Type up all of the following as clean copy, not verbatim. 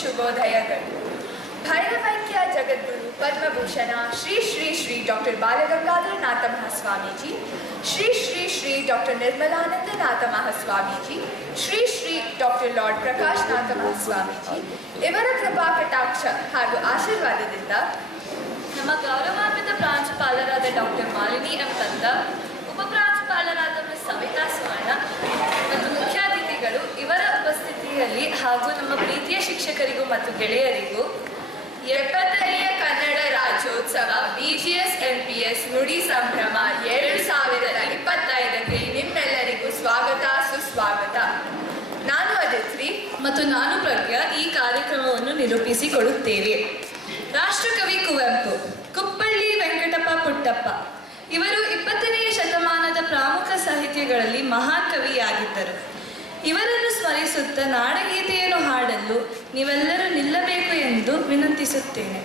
ಶುಭೋದಯಗಳು. ಭೈರವೈಕ್ಯ ಜಗದ್ಗುರು ಪದ್ಮಭೂಷಣ Shri Shri Shri doctor Balagangadharanatha Mahaswamiji, Shri Shri Shri doctor Nirmalanandanatha Mahaswamiji, Shri Shri doctor lord Prakashnatha Mahaswamiji ಇವರ ಕೃಪಾ ಕಟಾಕ್ಷ ಹಾಗೂ ಆಶೀರ್ವಾದದಿಂದ ನಮ್ಮ ಗೌರವಾನ್ವಿತ ಪ್ರಾಂಶುಪಾಲರಾದ ಡಾಕ್ಟರ್ ಮಾಲಿನಿ ಎಂ ತಂದ, ಉಪಪ್ರಾಂಶುಪಾಲರಾದ ಮಿಸ್ ಸವಿತಾ ಸುವರ್ಣ ಮತ್ತು ಮುಖ್ಯಾತಿಥಿಗಳು ಇವರ ಉಪಸ್ಥಿತಿಯಲ್ಲಿ ಹಾಗೂ ನಮ್ಮ ಪ್ರೀತಿಯ ಶಿಕ್ಷಕರಿಗೂ ಮತ್ತು ಗೆಳೆಯರಿಗೂ 70ನೇ ಕನ್ನಡ ರಾಜ್ಯೋತ್ಸವ BGS NPS ನುಡಿ ಸಂಭ್ರಮ 2025ಕ್ಕೆ ನಿಮ್ಮೆಲ್ಲರಿಗೂ ಸ್ವಾಗತ ಸುಸ್ವಾಗತ. ನಾನು ಅದಿತ್ರಿ ಮತ್ತು ನಾನು ಪ್ರಜ್ಞಾ ಈ ಕಾರ್ಯಕ್ರಮವನ್ನು ನಿರೂಪಿಸಿಕೊಡುತ್ತೇವೆ. ರಾಷ್ಟ್ರಕವಿ ಕುವೆಂಪು, ಕುಪ್ಪಳ್ಳಿ ವೆಂಕಟಪ್ಪ ಪುಟ್ಟಪ್ಪ ಇವರು 20ನೇ ಶತಮಾನದ ಪ್ರಮುಖ ಸಾಹಿತ್ಯಗಳಲ್ಲಿ ಮಹಾನ್ ಕವಿಯಾಗಿದ್ದರು. ಇವರನ್ನು ಸ್ಮರಿಸುತ್ತಾ ನಾಡಗೀತೆಯನ್ನು ಹಾಡಲು ನೀವೆಲ್ಲರೂ ನಿಲ್ಲಬೇಕು ಎಂದು ವಿನಂತಿಸುತ್ತೇನೆ.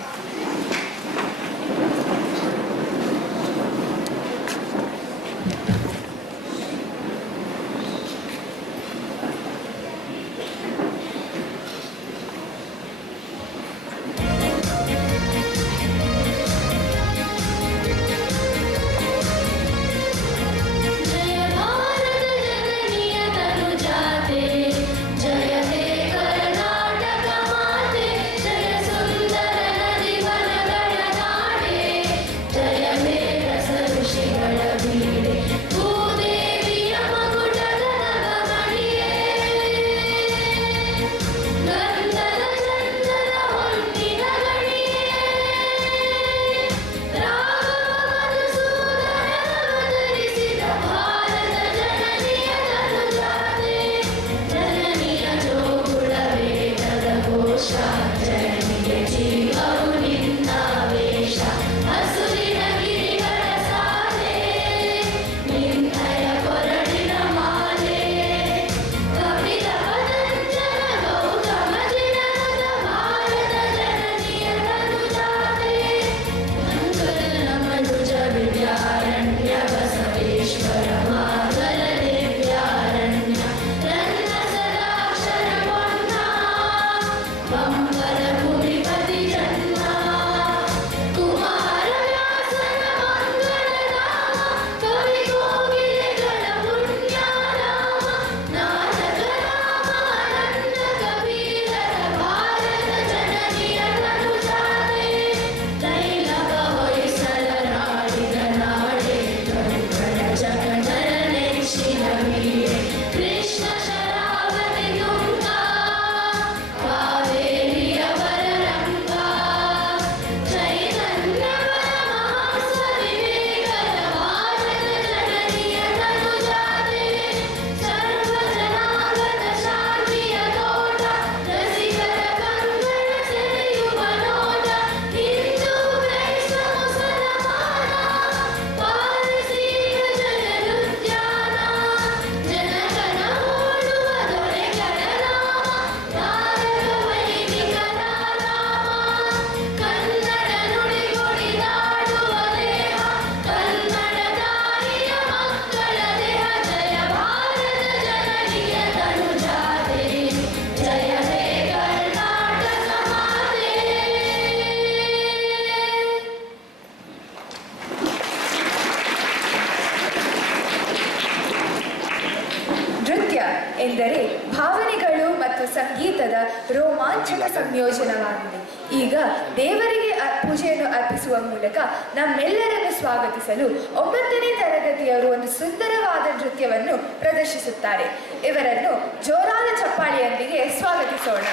ಎಂದರೆ ಭಾವನೆಗಳು ಮತ್ತು ಸಂಗೀತದ ರೋಮಾಂಚಕ ಸಂಯೋಜನವಾಗಿದೆ. ಈಗ ದೇವರಿಗೆ ಪೂಜೆಯನ್ನು ಅರ್ಪಿಸುವ ಮೂಲಕ ನಮ್ಮೆಲ್ಲರನ್ನು ಸ್ವಾಗತಿಸಲು 9ನೇ ತರಗತಿಯವರು ಒಂದು ಸುಂದರವಾದ ನೃತ್ಯವನ್ನು ಪ್ರದರ್ಶಿಸುತ್ತಾರೆ. ಇವರನ್ನು ಜೋರಾದ ಚಪ್ಪಾಳೆಯೊಂದಿಗೆ ಸ್ವಾಗತಿಸೋಣ.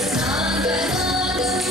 Sagadam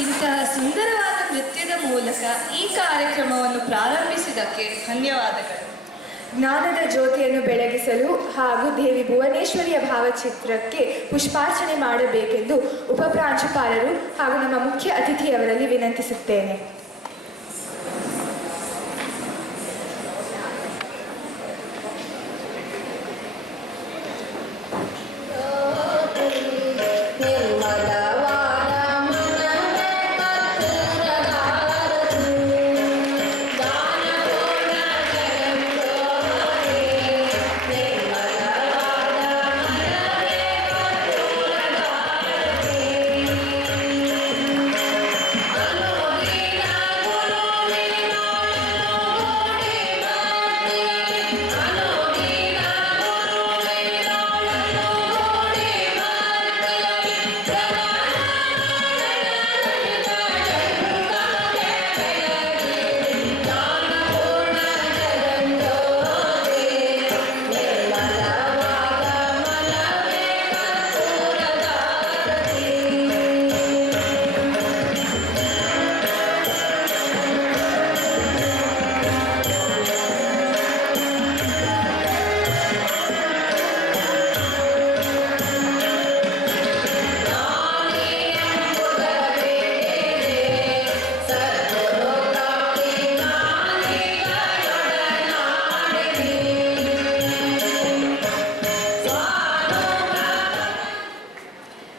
ಇಂತಹ ಸುಂದರವಾದ ನೃತ್ಯದ ಮೂಲಕ ಈ ಕಾರ್ಯಕ್ರಮವನ್ನು ಪ್ರಾರಂಭಿಸಿದ್ದಕ್ಕೆ ಧನ್ಯವಾದಗಳು. ಜ್ಞಾನದ ಜ್ಯೋತಿಯನ್ನು ಬೆಳಗಿಸಲು ಹಾಗೂ ದೇವಿ ಭುವನೇಶ್ವರಿಯ ಭಾವಚಿತ್ರಕ್ಕೆ ಪುಷ್ಪಾರ್ಚನೆ ಮಾಡಬೇಕೆಂದು ಉಪಪ್ರಾಂಶುಪಾಲರು ಹಾಗೂ ನಮ್ಮ ಮುಖ್ಯ ಅತಿಥಿಯವರಲ್ಲಿ ವಿನಂತಿಸುತ್ತೇನೆ.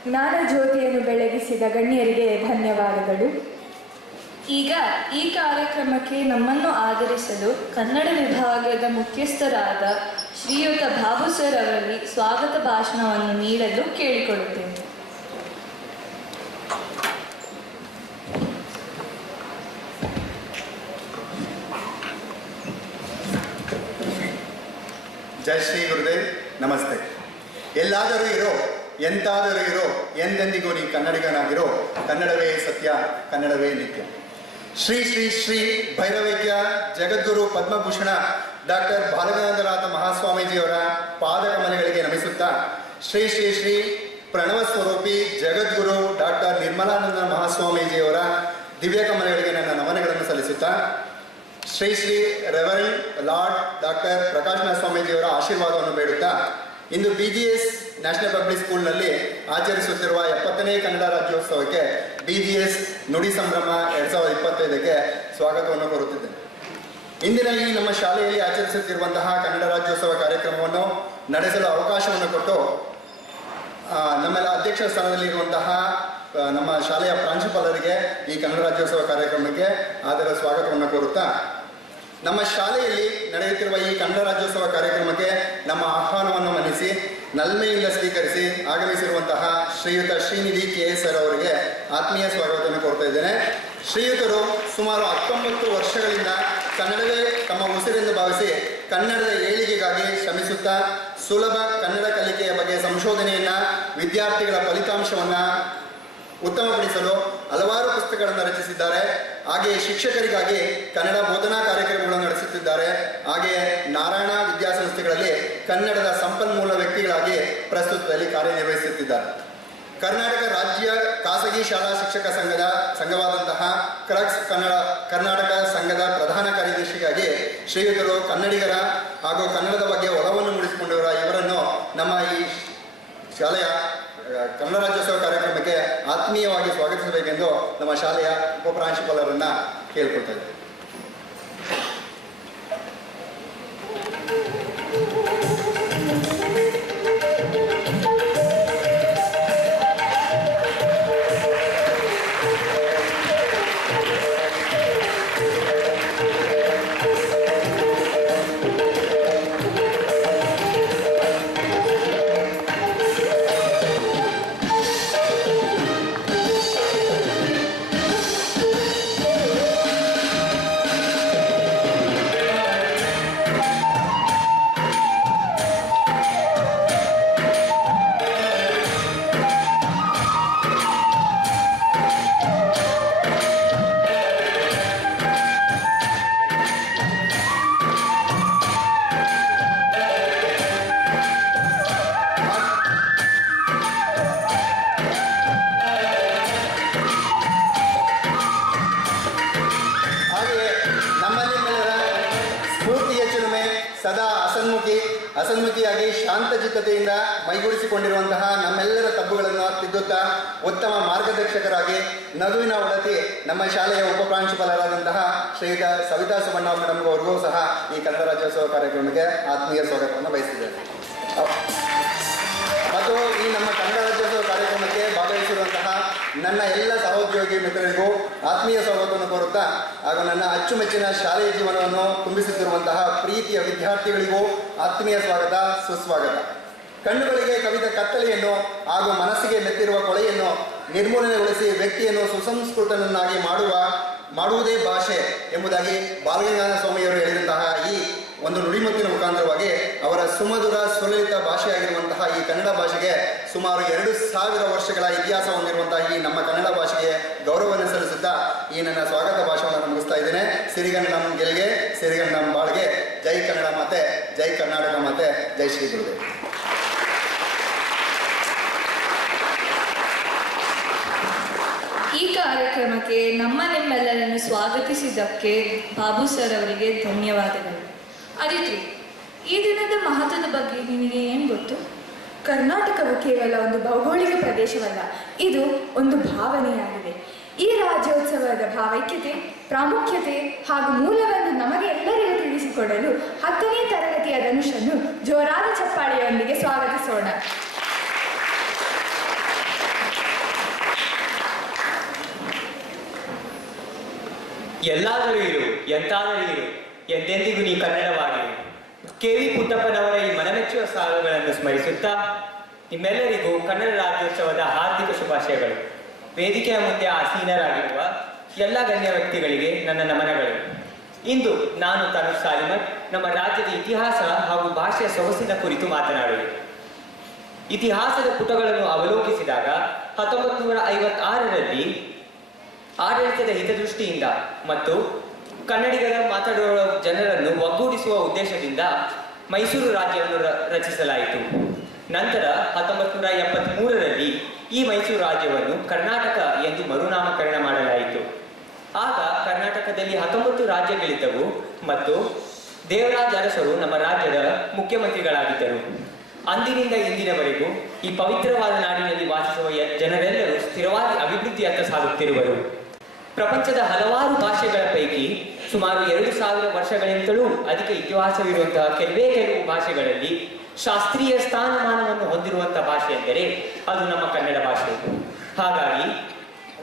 ಜ್ಞಾನ ಜ್ಯೋತಿಯನ್ನು ಬೆಳಗಿಸಿದ ಗಣ್ಯರಿಗೆ ಧನ್ಯವಾದಗಳು. ಈಗ ಈ ಕಾರ್ಯಕ್ರಮಕ್ಕೆ ನಮ್ಮನ್ನು ಆಧರಿಸಲು ಕನ್ನಡ ವಿಭಾಗದ ಮುಖ್ಯಸ್ಥರಾದ ಶ್ರೀಯುತ ಬಾಬು ಸರ್ ಅವರಲ್ಲಿ ಸ್ವಾಗತ ಭಾಷಣವನ್ನು ನೀಡಲು ಕೇಳಿಕೊಳ್ಳುತ್ತೇನೆ. ಜೈ ಶ್ರೀ ಗುರುದೇವ್. ನಮಸ್ತೆ. ಎಲ್ಲಾದರೂ ಇರೋ, ಎಂತಾದರೂ ಇರೋ, ಎಂದೆಂದಿಗೂ ನೀ ಕನ್ನಡಿಗನಾಗಿರೋ. ಕನ್ನಡವೇ ಸತ್ಯ, ಕನ್ನಡವೇ ನಿತ್ಯ. ಶ್ರೀ ಶ್ರೀ ಶ್ರೀ ಭೈರವೈಕ್ಯ ಜಗದ್ ಜಗದ್ಗುರು ಪದ್ಮಭೂಷಣ ಡಾಕ್ಟರ್ ಬಾಲಗಂಗಾಧರನಾಥ ಮಹಾಸ್ವಾಮೀಜಿಯವರ ಪಾದಕಮಲಗಳಿಗೆ ನಮಿಸುತ್ತಾ ಶ್ರೀ ಶ್ರೀ ಶ್ರೀ ಪ್ರಣವ ಸ್ವರೂಪಿ ಜಗದ್ಗುರು ಡಾಕ್ಟರ್ ನಿರ್ಮಲಾನಂದ ಮಹಾಸ್ವಾಮೀಜಿಯವರ ದಿವ್ಯ ಕಮಲಗಳಿಗೆ ನನ್ನ ನಮನಗಳನ್ನು ಸಲ್ಲಿಸುತ್ತಾ Shri Shri reverend lord doctor Prakashanatha ಸ್ವಾಮೀಜಿಯವರ ಆಶೀರ್ವಾದವನ್ನು ಬೇಡುತ್ತಾ ಇಂದು BGS ನ್ಯಾಷನಲ್ ಪಬ್ಲಿಕ್ ಸ್ಕೂಲ್ನಲ್ಲಿ ಆಚರಿಸುತ್ತಿರುವ 70ನೇ ಕನ್ನಡ ರಾಜ್ಯೋತ್ಸವಕ್ಕೆ BGS ನುಡಿ ಸಂಭ್ರಮ 2025ಕ್ಕೆ ಸ್ವಾಗತವನ್ನು ಕೋರುತ್ತಿದ್ದೇನೆ. ಇಂದಿನ ಈ ನಮ್ಮ ಶಾಲೆಯಲ್ಲಿ ಆಚರಿಸುತ್ತಿರುವಂತಹ ಕನ್ನಡ ರಾಜ್ಯೋತ್ಸವ ಕಾರ್ಯಕ್ರಮವನ್ನು ನಡೆಸಲು ಅವಕಾಶವನ್ನು ಕೊಟ್ಟು ನಮ್ಮೆಲ್ಲ ಅಧ್ಯಕ್ಷ ಸ್ಥಾನದಲ್ಲಿರುವಂತಹ ನಮ್ಮ ಶಾಲೆಯ ಪ್ರಾಂಶುಪಾಲರಿಗೆ ಈ ಕನ್ನಡ ರಾಜ್ಯೋತ್ಸವ ಕಾರ್ಯಕ್ರಮಕ್ಕೆ ಆದರ ಸ್ವಾಗತವನ್ನು ಕೋರುತ್ತಾ ನಮ್ಮ ಶಾಲೆಯಲ್ಲಿ ನಡೆಯುತ್ತಿರುವ ಈ ಕನ್ನಡ ರಾಜ್ಯೋತ್ಸವ ಕಾರ್ಯಕ್ರಮಕ್ಕೆ ನಮ್ಮ ಆಹ್ವಾನವನ್ನು ಮನ್ನಿಸಿ ನಲ್ಮೆಯಿಂದ ಸ್ವೀಕರಿಸಿ ಆಗಮಿಸಿರುವಂತಹ ಶ್ರೀಯುತ ಶ್ರೀನಿಧಿ KS ಸರ್ ಅವರಿಗೆ ಆತ್ಮೀಯ ಸ್ವಾಗತವನ್ನು ಕೋರ್ತಾ ಇದ್ದೇನೆ. ಶ್ರೀಯುತರು ಸುಮಾರು 19 ವರ್ಷಗಳಿಂದ ಕನ್ನಡವೇ ತಮ್ಮ ಉಸಿರೆಂದು ಭಾವಿಸಿ ಕನ್ನಡದ ಏಳಿಗೆಗಾಗಿ ಶ್ರಮಿಸುತ್ತಾ ಸುಲಭ ಕನ್ನಡ ಕಲಿಕೆಯ ಬಗ್ಗೆ ಸಂಶೋಧನೆಯನ್ನು ವಿದ್ಯಾರ್ಥಿಗಳ ಫಲಿತಾಂಶವನ್ನು ಉತ್ತಮಪಡಿಸಲು ಹಲವಾರು ಪುಸ್ತಕಗಳನ್ನು ರಚಿಸಿದ್ದಾರೆ. ಹಾಗೆಯೇ ಶಿಕ್ಷಕರಿಗಾಗಿ ಕನ್ನಡ ಬೋಧನಾ ಕಾರ್ಯಕ್ರಮಗಳನ್ನು ನಡೆಸುತ್ತಿದ್ದಾರೆ. ಹಾಗೆಯೇ ನಾರಾಯಣ ವಿದ್ಯಾಸಂಸ್ಥೆಗಳಲ್ಲಿ ಕನ್ನಡದ ಸಂಪನ್ಮೂಲ ವ್ಯಕ್ತಿಗಳಾಗಿ ಪ್ರಸ್ತುತದಲ್ಲಿ ಕಾರ್ಯನಿರ್ವಹಿಸುತ್ತಿದ್ದಾರೆ. ಕರ್ನಾಟಕ ರಾಜ್ಯ ಖಾಸಗಿ ಶಾಲಾ ಶಿಕ್ಷಕ ಸಂಘವಾದಂತಹ ಕ್ರಕ್ಸ್ ಕರ್ನಾಟಕ ಸಂಘದ ಪ್ರಧಾನ ಕಾರ್ಯದರ್ಶಿಯಾಗಿ ಶ್ರೀಯುತರು ಕನ್ನಡಿಗರ ಹಾಗೂ ಕನ್ನಡದ ಬಗ್ಗೆ ಒಲವನ್ನು ಮೂಡಿಸಿಕೊಂಡಿರುವ ಇವರನ್ನು ನಮ್ಮ ಈ ಶಾಲೆಯ ಕನ್ನಡ ರಾಜ್ಯೋತ್ಸವ ಕಾರ್ಯಕ್ರಮಕ್ಕೆ ಆತ್ಮೀಯವಾಗಿ ಸ್ವಾಗತಿಸಬೇಕೆಂದು ನಮ್ಮ ಶಾಲೆಯ ಉಪಪ್ರಾಂಶುಪಾಲರನ್ನು ಕೇಳ್ಕೊಳ್ತಾ ಇದ್ದೇವೆ. ಸದಾ ಹಸನ್ಮುಖಿಯಾಗಿ ಶಾಂತಚಿತ್ತತೆಯಿಂದ ಮೈಗೂಡಿಸಿಕೊಂಡಿರುವಂತಹ ನಮ್ಮೆಲ್ಲರ ತಪ್ಪುಗಳನ್ನು ತಿದ್ದುತ್ತಾ ಉತ್ತಮ ಮಾರ್ಗದರ್ಶಕರಾಗಿ ನಗುವಿನ ಒಡತಿ ನಮ್ಮ ಶಾಲೆಯ ಉಪಪ್ರಾಂಶುಪಾಲರಾದಂತಹ ಶ್ರೀಯುತ ಸವಿತಾ ಸುಮಣ್ಣ ಮೇಡಮ್ ಅವರಿಗೂ ಸಹ ಈ ಕನ್ನಡ ರಾಜ್ಯೋತ್ಸವ ಕಾರ್ಯಕ್ರಮಕ್ಕೆ ಆತ್ಮೀಯ ಸ್ವಾಗತವನ್ನು ಬಯಸಿದ್ದೇನೆ. ಮತ್ತು ಈ ನಮ್ಮ ಕನ್ನಡ ರಾಜ್ಯೋತ್ಸವ ಕಾರ್ಯಕ್ರಮಕ್ಕೆ ಭಾಗವಹಿಸಿರುವಂತಹ ನನ್ನ ಎಲ್ಲ ಸಹೋದ್ಯೋಗಿ ಮಿತ್ರರಿಗೂ ಆತ್ಮೀಯ ಸ್ವಾಗತವನ್ನು ಕೋರುತ್ತಾ ಹಾಗೂ ನನ್ನ ಅಚ್ಚುಮೆಚ್ಚಿನ ಶಾಲೆಯ ಜೀವನವನ್ನು ತುಂಬಿಸುತ್ತಿರುವಂತಹ ಪ್ರೀತಿಯ ವಿದ್ಯಾರ್ಥಿಗಳಿಗೂ ಆತ್ಮೀಯ ಸ್ವಾಗತ, ಸುಸ್ವಾಗತ. ಕಣ್ಣುಗಳಿಗೆ ಕವಿದ ಕತ್ತಲೆಯನ್ನು ಹಾಗೂ ಮನಸ್ಸಿಗೆ ಮೆತ್ತಿರುವ ಕೊಳೆಯನ್ನು ನಿರ್ಮೂಲನೆಗೊಳಿಸಿ ವ್ಯಕ್ತಿಯನ್ನು ಸುಸಂಸ್ಕೃತನನ್ನಾಗಿ ಮಾಡುವುದೇ ಭಾಷೆ ಎಂಬುದಾಗಿ ಬಾಲಗಂಗಾಧರ ಸ್ವಾಮಿಯವರು ಹೇಳಿದಂತಹ ಈ ಒಂದು ನುಡಿಮುತ್ತಿನ ಮುಖಾಂತರವಾಗಿ ಅವರ ಸುಮಧುರ ಸುಲಲಿತ ಭಾಷೆಯಾಗಿರುವಂತಹ ಈ ಕನ್ನಡ ಭಾಷೆಗೆ ಸುಮಾರು 2000 ವರ್ಷಗಳ ಇತಿಹಾಸ ಹೊಂದಿರುವಂತಹ ಈ ನಮ್ಮ ಕನ್ನಡ ಭಾಷೆಗೆ ಗೌರವವನ್ನು ಸಲ್ಲಿಸುತ್ತಾ ಈ ನನ್ನ ಸ್ವಾಗತ ಭಾಷಣವನ್ನು ಮುಗಿಸ್ತಾ ಇದ್ದೇನೆ. ಸಿರಿಗನ್ನಡಂ ಗೆಲ್ಗೆ, ಸಿರಿಗನ್ನಡಂ ಬಾಳ್ಗೆ. ಜೈ ಕನ್ನಡ ಮಾತೆ, ಜೈ ಕರ್ನಾಟಕ ಮಾತೆ, ಜೈ ಶ್ರೀ ಗುರುದೇವ್. ಈ ಕಾರ್ಯಕ್ರಮಕ್ಕೆ ನಿಮ್ಮೆಲ್ಲರನ್ನು ಸ್ವಾಗತಿಸಿದ್ದಕ್ಕೆ ಬಾಬು ಸರ್ ಅವರಿಗೆ ಧನ್ಯವಾದಗಳು. ಅದಿತ್ರಿ, ಈ ದಿನದ ಮಹತ್ವದ ಬಗ್ಗೆ ನಿಮಗೆ ಏನು ಗೊತ್ತು? ಕರ್ನಾಟಕವು ಕೇವಲ ಒಂದು ಭೌಗೋಳಿಕ ಪ್ರದೇಶವಲ್ಲ, ಇದು ಒಂದು ಭಾವನೆಯಾಗಿದೆ. ಈ ರಾಜ್ಯೋತ್ಸವದ ಭಾವೈಕ್ಯತೆ, ಪ್ರಾಮುಖ್ಯತೆ ಹಾಗೂ ಮೂಲವನ್ನು ನಮಗೆ ಎಲ್ಲರಿಗೂ ತಿಳಿಸಿಕೊಡಲು 10ನೇ ತರಗತಿಯ ಧನುಷನ್ನು ಜೋರಾದ ಚಪ್ಪಾಳೆಯೊಂದಿಗೆ ಸ್ವಾಗತಿಸೋಣ. ಎಲ್ಲಾದರೂ ಇರು, ಎಂತಾದರೂ ಇರು, ಎಂದೆಂದಿಗೂ ನೀ ಕನ್ನಡವಾಗಿರು. KV ಪುಟ್ಟಪ್ಪನವರ ಈ ಮನಮೆಚ್ಚುವ ಸಾಲುಗಳನ್ನು ಸ್ಮರಿಸುತ್ತಾ ನಿಮ್ಮೆಲ್ಲರಿಗೂ ಕನ್ನಡ ರಾಜ್ಯೋತ್ಸವದ ಹಾರ್ದಿಕ ಶುಭಾಶಯಗಳು. ವೇದಿಕೆಯ ಮುಂದೆ ಆಸೀನರಾಗಿರುವ ಎಲ್ಲ ಗಣ್ಯ ವ್ಯಕ್ತಿಗಳಿಗೆ ನನ್ನ ನಮನಗಳು. ಇಂದು ನಾನು ತನುಷ್ ಸಾಲಿಮಠ್ ನಮ್ಮ ರಾಜ್ಯದ ಇತಿಹಾಸ ಹಾಗೂ ಭಾಷೆಯ ಸೊಗಸಿನ ಕುರಿತು ಮಾತನಾಡುವೆ. ಇತಿಹಾಸದ ಪುಟಗಳನ್ನು ಅವಲೋಕಿಸಿದಾಗ 1956ರಲ್ಲಿ ಆಡಳಿತದ ಹಿತದೃಷ್ಟಿಯಿಂದ ಮತ್ತು ಕನ್ನಡಿಗರ ಮಾತಾಡುವ ಜನರನ್ನು ಒಗ್ಗೂಡಿಸುವ ಉದ್ದೇಶದಿಂದ ಮೈಸೂರು ರಾಜ್ಯವನ್ನು ರಚಿಸಲಾಯಿತು. ನಂತರ 1973ರಲ್ಲಿ ಈ ಮೈಸೂರು ರಾಜ್ಯವನ್ನು ಕರ್ನಾಟಕ ಎಂದು ಮರುನಾಮಕರಣ ಮಾಡಲಾಯಿತು. ಆಗ ಕರ್ನಾಟಕದಲ್ಲಿ 19 ರಾಜ್ಯಗಳಿದ್ದವು ಮತ್ತು ದೇವರಾಜ ಅರಸರು ನಮ್ಮ ರಾಜ್ಯದ ಮುಖ್ಯಮಂತ್ರಿಗಳಾಗಿದ್ದರು. ಅಂದಿನಿಂದ ಇಂದಿನವರೆಗೂ ಈ ಪವಿತ್ರವಾದ ನಾಡಿನಲ್ಲಿ ವಾಸಿಸುವ ಜನರೆಲ್ಲರೂ ಸ್ಥಿರವಾಗಿ ಅಭಿವೃದ್ಧಿಯತ್ತ ಸಾಗುತ್ತಿರುವರು. ಪ್ರಪಂಚದ ಹಲವಾರು ಭಾಷೆಗಳ ಪೈಕಿ ಸುಮಾರು 2000 ವರ್ಷಗಳಿಂದಲೂ ಅಧಿಕ ಇತಿಹಾಸವಿರುವಂತಹ ಕೆಲವು ಭಾಷೆಗಳಲ್ಲಿ ಶಾಸ್ತ್ರೀಯ ಸ್ಥಾನಮಾನವನ್ನು ಹೊಂದಿರುವಂತಹ ಭಾಷೆ ಎಂದರೆ ಅದು ನಮ್ಮ ಕನ್ನಡ ಭಾಷೆ. ಹಾಗಾಗಿ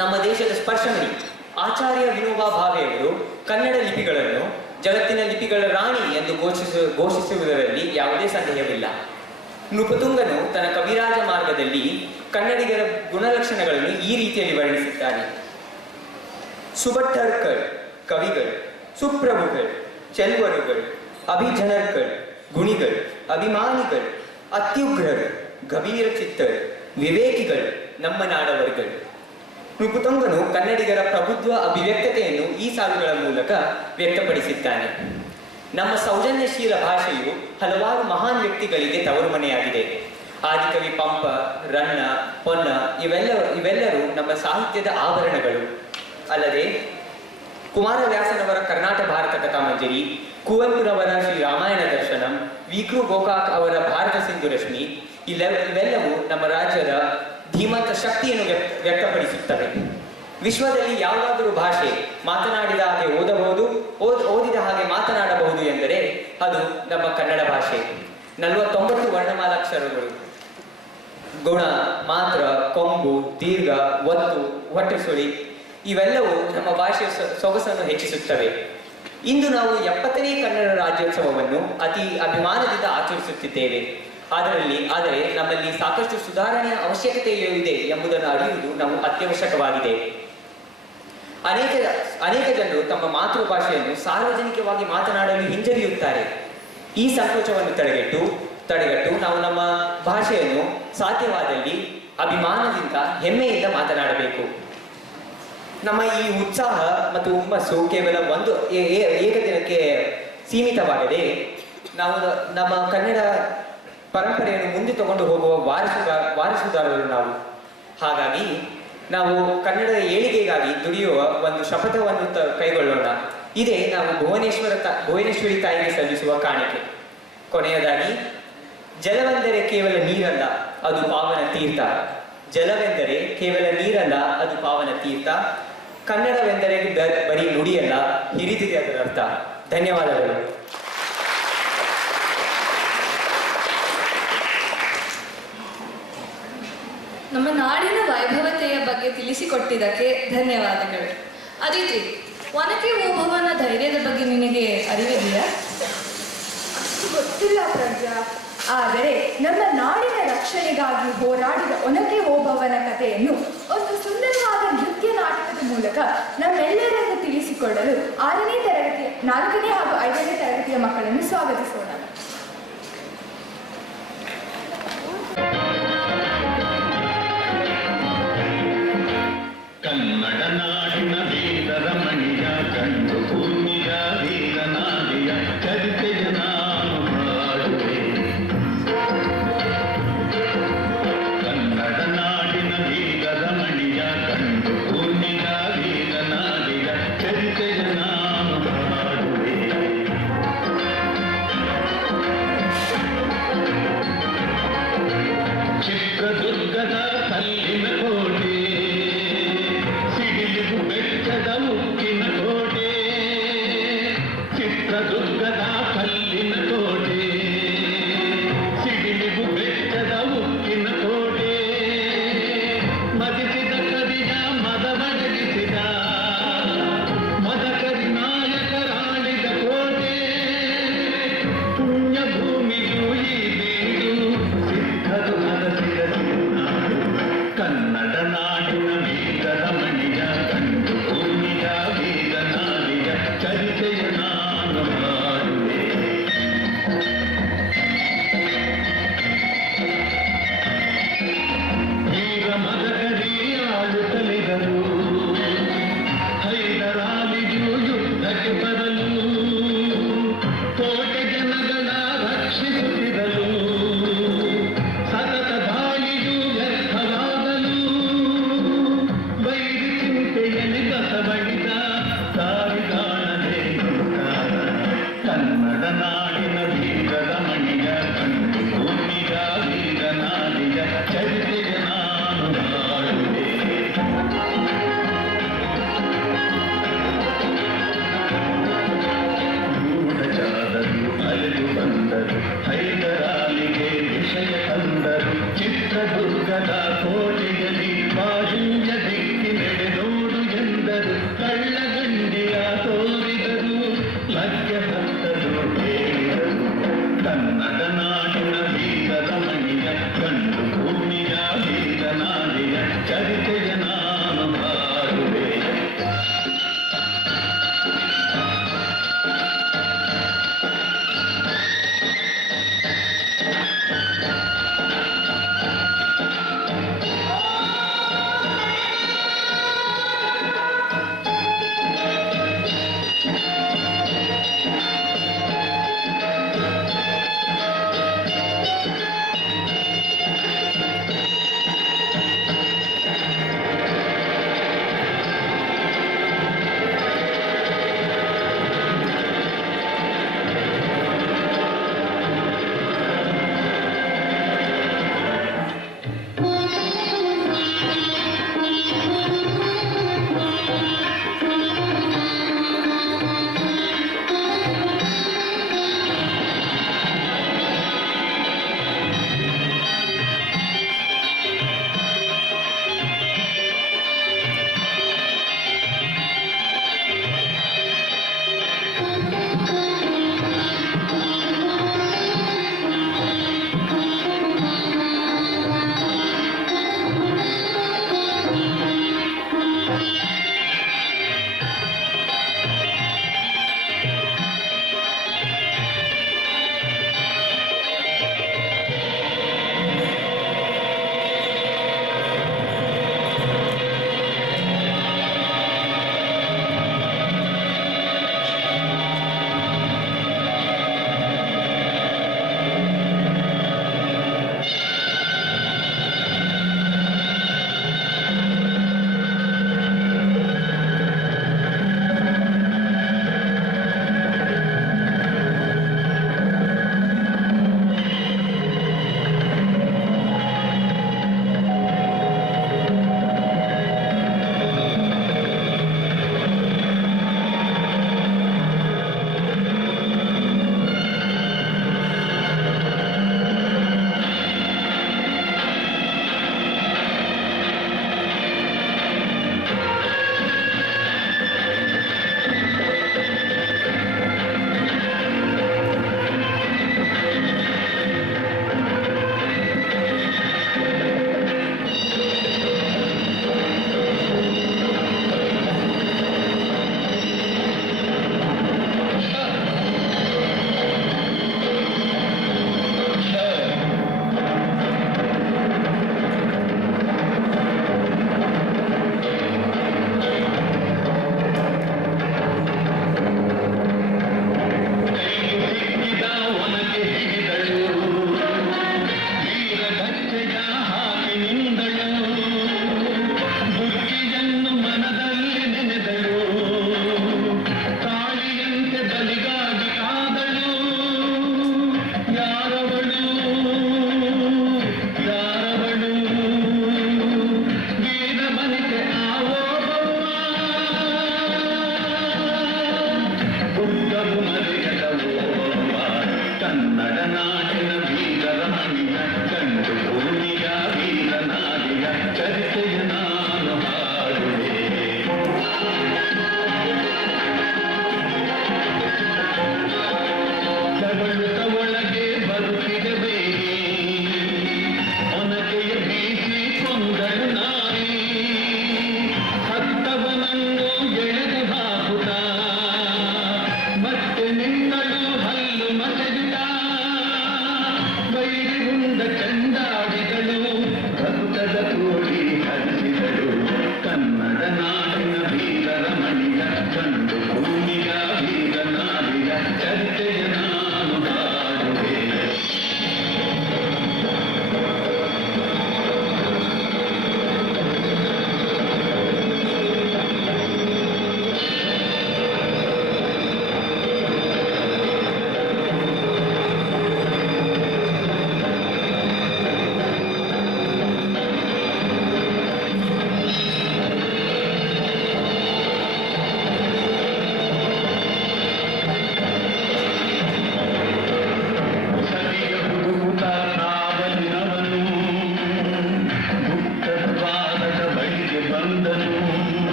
ನಮ್ಮ ದೇಶದ ಸ್ಪರ್ಶಮಣಿ ಆಚಾರ್ಯ ವಿನೋಬಾ ಭಾವೆಯವರು ಕನ್ನಡ ಲಿಪಿಗಳನ್ನು ಜಗತ್ತಿನ ಲಿಪಿಗಳ ರಾಣಿ ಎಂದು ಘೋಷಿಸುವುದರಲ್ಲಿ ಯಾವುದೇ ಸಂದೇಹವಿಲ್ಲ. ನೃಪತುಂಗನು ತನ್ನ ಕವಿರಾಜ ಮಾರ್ಗದಲ್ಲಿ ಕನ್ನಡಿಗರ ಗುಣಲಕ್ಷಣಗಳನ್ನು ಈ ರೀತಿಯಲ್ಲಿ ವರ್ಣಿಸುತ್ತಾನೆ. ಸುಭಟ್ಟರ್ಕರ್ ಕವಿಗಳು, ಸುಪ್ರಭುಗಳು, ಚೆಲ್ವರುಗಳು, ಅಭಿಜನರ್ಗಳು, ಗುಣಿಗಳು, ಅಭಿಮಾನಿಗಳು, ಅತ್ಯುಗ್ರರು, ಗಭೀರ ಚಿತ್ತರು, ವಿವೇಕಿಗಳು, ನಮ್ಮ ನಾಡವರುಗಳು. ನೃಪತುಂಗನು ಕನ್ನಡಿಗರ ಪ್ರಭುತ್ವ ಅಭಿವ್ಯಕ್ತತೆಯನ್ನು ಈ ಸಾಲುಗಳ ಮೂಲಕ ವ್ಯಕ್ತಪಡಿಸಿದ್ದಾನೆ. ನಮ್ಮ ಸೌಜನ್ಯಶೀಲ ಭಾಷೆಯು ಹಲವಾರು ಮಹಾನ್ ವ್ಯಕ್ತಿಗಳಿಗೆ ತವರು ಮನೆಯಾಗಿದೆ. ಆದಿಕವಿ ಪಂಪ, ರನ್ನ, ಪೊನ್ನ ಇವೆಲ್ಲರೂ ನಮ್ಮ ಸಾಹಿತ್ಯದ ಆಭರಣಗಳು. ಅಲ್ಲದೆ ಕುಮಾರವ್ಯಾಸನವರ ಕರ್ನಾಟಕ ಭಾರತ ಕಥಾಮಂಜರಿ, ಕುವೆಂಪುರವರ ಶ್ರೀ ರಾಮಾಯಣ ದರ್ಶನಂ, ವಿ.ಕೃ. ಗೋಕಾಕ್ ಅವರ ಭಾರತ ಸಿಂಧು ರಶ್ಮಿ ಇವೆಲ್ಲವೂ ನಮ್ಮ ರಾಜ್ಯದ ಧೀಮಂತ ಶಕ್ತಿಯನ್ನು ವ್ಯಕ್ತಪಡಿಸುತ್ತವೆ. ವಿಶ್ವದಲ್ಲಿ ಯಾವುದಾದರೂ ಭಾಷೆ ಮಾತನಾಡಿದ ಹಾಗೆ ಓದಬಹುದು, ಓದಿದ ಹಾಗೆ ಮಾತನಾಡಬಹುದು ಎಂದರೆ ಅದು ನಮ್ಮ ಕನ್ನಡ ಭಾಷೆ. 49 ವರ್ಣಮಾಲಾಕ್ಷರಗಳು, ಗುಣ, ಮಾತ್ರ, ಕೊಂಬು, ದೀರ್ಘ, ಒತ್ತು, ಹೊಟ್ಟೆ ಸುಳಿ ಇವೆಲ್ಲವೂ ನಮ್ಮ ಭಾಷೆಯ ಸೊಗಸನ್ನು ಹೆಚ್ಚಿಸುತ್ತವೆ. ಇಂದು ನಾವು 70ನೇ ಕನ್ನಡ ರಾಜ್ಯೋತ್ಸವವನ್ನು ಅತಿ ಅಭಿಮಾನದಿಂದ ಆಚರಿಸುತ್ತಿದ್ದೇವೆ. ಆದರೆ ನಮ್ಮಲ್ಲಿ ಸಾಕಷ್ಟು ಸುಧಾರಣೆಯ ಅವಶ್ಯಕತೆಯೂ ಇದೆ ಎಂಬುದನ್ನು ಅರಿಯುವುದು ನಮಗೆ ಅತ್ಯವಶ್ಯಕವಾಗಿದೆ. ಅನೇಕ ಜನರು ತಮ್ಮ ಮಾತೃಭಾಷೆಯನ್ನು ಸಾರ್ವಜನಿಕವಾಗಿ ಮಾತನಾಡಲು ಹಿಂಜರಿಯುತ್ತಾರೆ. ಈ ಸಂಕೋಚವನ್ನು ತಡೆಗಟ್ಟು ನಾವು ನಮ್ಮ ಭಾಷೆಯನ್ನು ಸಾಧ್ಯವಾದಲ್ಲಿ ಅಭಿಮಾನದಿಂದ ಹೆಮ್ಮೆಯಿಂದ ಮಾತನಾಡಬೇಕು. ನಮ್ಮ ಈ ಉತ್ಸಾಹ ಮತ್ತು ಹುಮ್ಮಸ್ಸು ಕೇವಲ ಒಂದು ಏಕದಿನಕ್ಕೆ ಸೀಮಿತವಾಗದೆ ನಾವು ನಮ್ಮ ಕನ್ನಡ ಪರಂಪರೆಯನ್ನು ಮುಂದೆ ತಗೊಂಡು ಹೋಗುವ ವಾರಸುದಾರರು ನಾವು. ಹಾಗಾಗಿ ನಾವು ಕನ್ನಡದ ಏಳಿಗೆಗಾಗಿ ದುಡಿಯುವ ಒಂದು ಶಪಥವನ್ನು ಕೈಗೊಳ್ಳೋಣ. ಇದೇ ನಾವು ಭುವನೇಶ್ವರಿ ತಾಯಿಗೆ ಸಲ್ಲಿಸುವ ಕಾಣಿಕೆ. ಕೊನೆಯದಾಗಿ, ಜಲವೆಂದರೆ ಕೇವಲ ನೀರಲ್ಲ, ಅದು ಪಾವನ ತೀರ್ಥ. ಜಲವೆಂದರೆ ಕೇವಲ ನೀರಲ್ಲ, ಅದು ಪಾವನ ತೀರ್ಥ. ಕನ್ನಡವೆಂದರೆ ಬರೀ ನುಡಿಯಲ್ಲ, ಹಿರಿದಿದೆ ಅದರ ಅರ್ಥ. ಧನ್ಯವಾದಗಳು. ನಮ್ಮ ನಾಡಿನ ವೈಭವತೆಯ ಬಗ್ಗೆ ತಿಳಿಸಿಕೊಟ್ಟಿದ್ದಕ್ಕೆ ಧನ್ಯವಾದಗಳು. ಅದಿತಿ, ಒನಕೆ ಓಬವ್ವನ ಧೈರ್ಯದ ಬಗ್ಗೆ ನಿನಗೆ ಅರಿವಿದೆಯಾ? ಗೊತ್ತಿಲ್ಲ ಪ್ರಜ್ಞಾ, ಆದರೆ ನಮ್ಮ ನಾಡಿನ ರಕ್ಷಣೆಗಾಗಿ ಹೋರಾಡಿದ ಒನಕೆ ಓಬವ್ವನ ಕಥೆಯನ್ನು ಒಂದು ಸುಂದರವಾದ ನೃತ್ಯ ನಾಟಕದ ಮೂಲಕ ನಮ್ಮೆಲ್ಲರಿಗೂ ತಿಳಿಸಿಕೊಡಲು 6ನೇ ತರಗತಿಯ 4ನೇ ಹಾಗೂ 5ನೇ ತರಗತಿಯ ಮಕ್ಕಳನ್ನು ಸ್ವಾಗತಿಸೋಣ. ಕನ್ನಡ ನಾಡಿನ ವೀರರ ಮಣಿಯ ಕಂಡು ಭೂಮಿಯ ವೀರನಾದಿಯ ಚರಿತೆಯ ನಾನು ಮಾಡುವೆ. ಕನ್ನಡ ನಾಡಿನ ವೀರರ ಮಣಿಯ ಕಂಡು ಭೂಮಿಯ ವೀರನಾದಿಯ ಚರಿತೆಯ ನಾನು ಮಾಡುವೆ. ನಾಡಿನ ಬೀಗದ ಮಣಿಯ ಕಂಡು ಭೂಮಿಯ ಬೀಗನಾಡಿಯ ಚರಿತೆಯ ನಾನು ಹಾಡುವೆ. ಗೂಢಚಾರರು ಅಲೆದು ಬಂದರು, ಹೈದರಾಲಿಗೆ ವಿಷಯ ತಂದರು. ಚಿತ್ರದುರ್ಗದ ಕೋಟೆಯಲ್ಲಿ ಬಾಹುಂಜ ದಿಕ್ಕಿ ನಡೆದೋಡು ಎಂದರು. ಕಳ್ಳಗಂಡಿಯ ತೋರಿದರು, ಲಗ್ಯ ಭಕ್ತರು ಹೇಳಿದರು. ಕನ್ನಡ ನಾಡಿನ ಬೀಗದ ಮಣಿಯ ಕಂಡು ಭೂಮಿಯ ಬೀಗನಾಡಿಯ ಚರಿತೆಯ ನಾನು ಹಾಡುವೆ.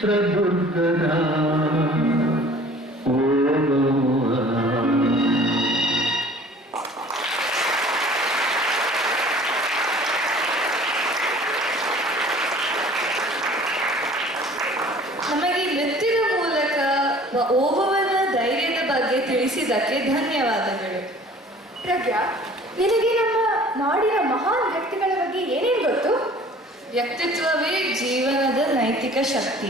ಚಿತ್ರದುರ್ಗದ ಓಲೋವ. ನಮಗೆ ನೃತ್ಯದ ಮೂಲಕ ಓಬವ್ವನ ಧೈರ್ಯದ ಬಗ್ಗೆ ತಿಳಿಸಿದ್ದಕ್ಕೆ ಧನ್ಯವಾದಗಳು. ಪ್ರಜ್ಞಾ, ನಿನಗೆ ನಮ್ಮ ನಾಡಿನ ಮಹಾನ್ ವ್ಯಕ್ತಿಗಳ ಬಗ್ಗೆ ಏನೇನು ಗೊತ್ತು? ವ್ಯಕ್ತಿತ್ವವೇ ಜೀವನದ ನೈತಿಕ ಶಕ್ತಿ.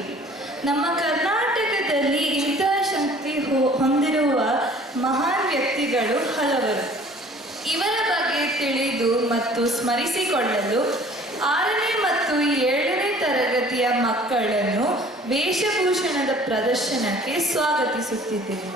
ನಮ್ಮ ಕರ್ನಾಟಕದಲ್ಲಿ ಇಂತಹ ಶಕ್ತಿ ಹೊಂದಿರುವ ಮಹಾನ್ ವ್ಯಕ್ತಿಗಳು ಹಲವರು. ಇವರ ಬಗ್ಗೆ ತಿಳಿದು ಮತ್ತು ಸ್ಮರಿಸಿಕೊಳ್ಳಲು 6ನೇ ಮತ್ತು 7ನೇ ತರಗತಿಯ ಮಕ್ಕಳನ್ನು ವೇಷಭೂಷಣದ ಪ್ರದರ್ಶನಕ್ಕೆ ಸ್ವಾಗತಿಸುತ್ತಿದ್ದೇನೆ.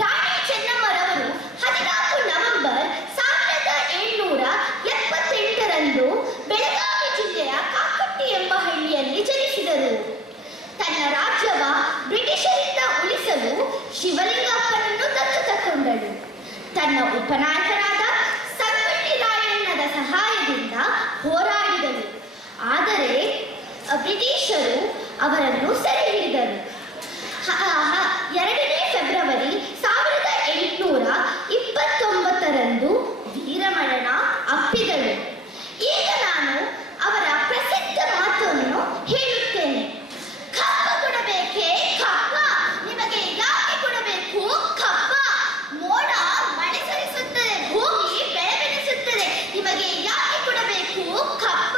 ರಾಣಿ ಚೆನ್ನಮ್ಮರವರು 14 ನವೆಂಬರ್ 1778ರಂದು ಬೆಳಗಾವಿ ಜಿಲ್ಲೆಯ ಕಾಕಟ್ಟಿ ಎಂಬ ಹಳ್ಳಿಯಲ್ಲಿ ಜನಿಸಿದರು. ತನ್ನ ರಾಜ್ಯವ ಬ್ರಿಟಿಷರಿಂದ ಉಳಿಸಲು ಶಿವಲಿಂಗಪ್ಪನನ್ನು ದತ್ತು ತಗೊಂಡಳು. ತನ್ನ ಉಪನಾಯಕರಾದ ಸಂಗೊಳ್ಳಿ ರಾಯಣ್ಣನ ಸಹಾಯದಿಂದ ಹೋರಾಡಿದಳು. ಆದರೆ ಬ್ರಿಟಿಷರು ಅವರನ್ನು ಸೆರೆ ಹಿಡಿದರು. 2ನೇ ಫೆಬ್ರವರಿ 1829ರಂದು ವೀರಮರಣ ಅಪ್ಪಿದಳು. ಈಗ ನಾನು ಅವರ ಪ್ರಸಿದ್ಧ ಮಾತನ್ನು ಹೇಳುತ್ತೇನೆ. ಕಪ್ಪ ಕೊಡಬೇಕೇ ಕಪ್ಪ, ನಿಮಗೆ ಯಾಕೆ ಕೊಡಬೇಕು ಕಪ್ಪ? ಮೋಡ ಮಳೆ ಸುರಿಸುತ್ತದೆ, ಭೂಮಿ ಬೆಳೆ ಬೆಳೆಸುತ್ತದೆ, ನಿಮಗೆ ಯಾಕೆ ಕೊಡಬೇಕು ಕಪ್ಪ?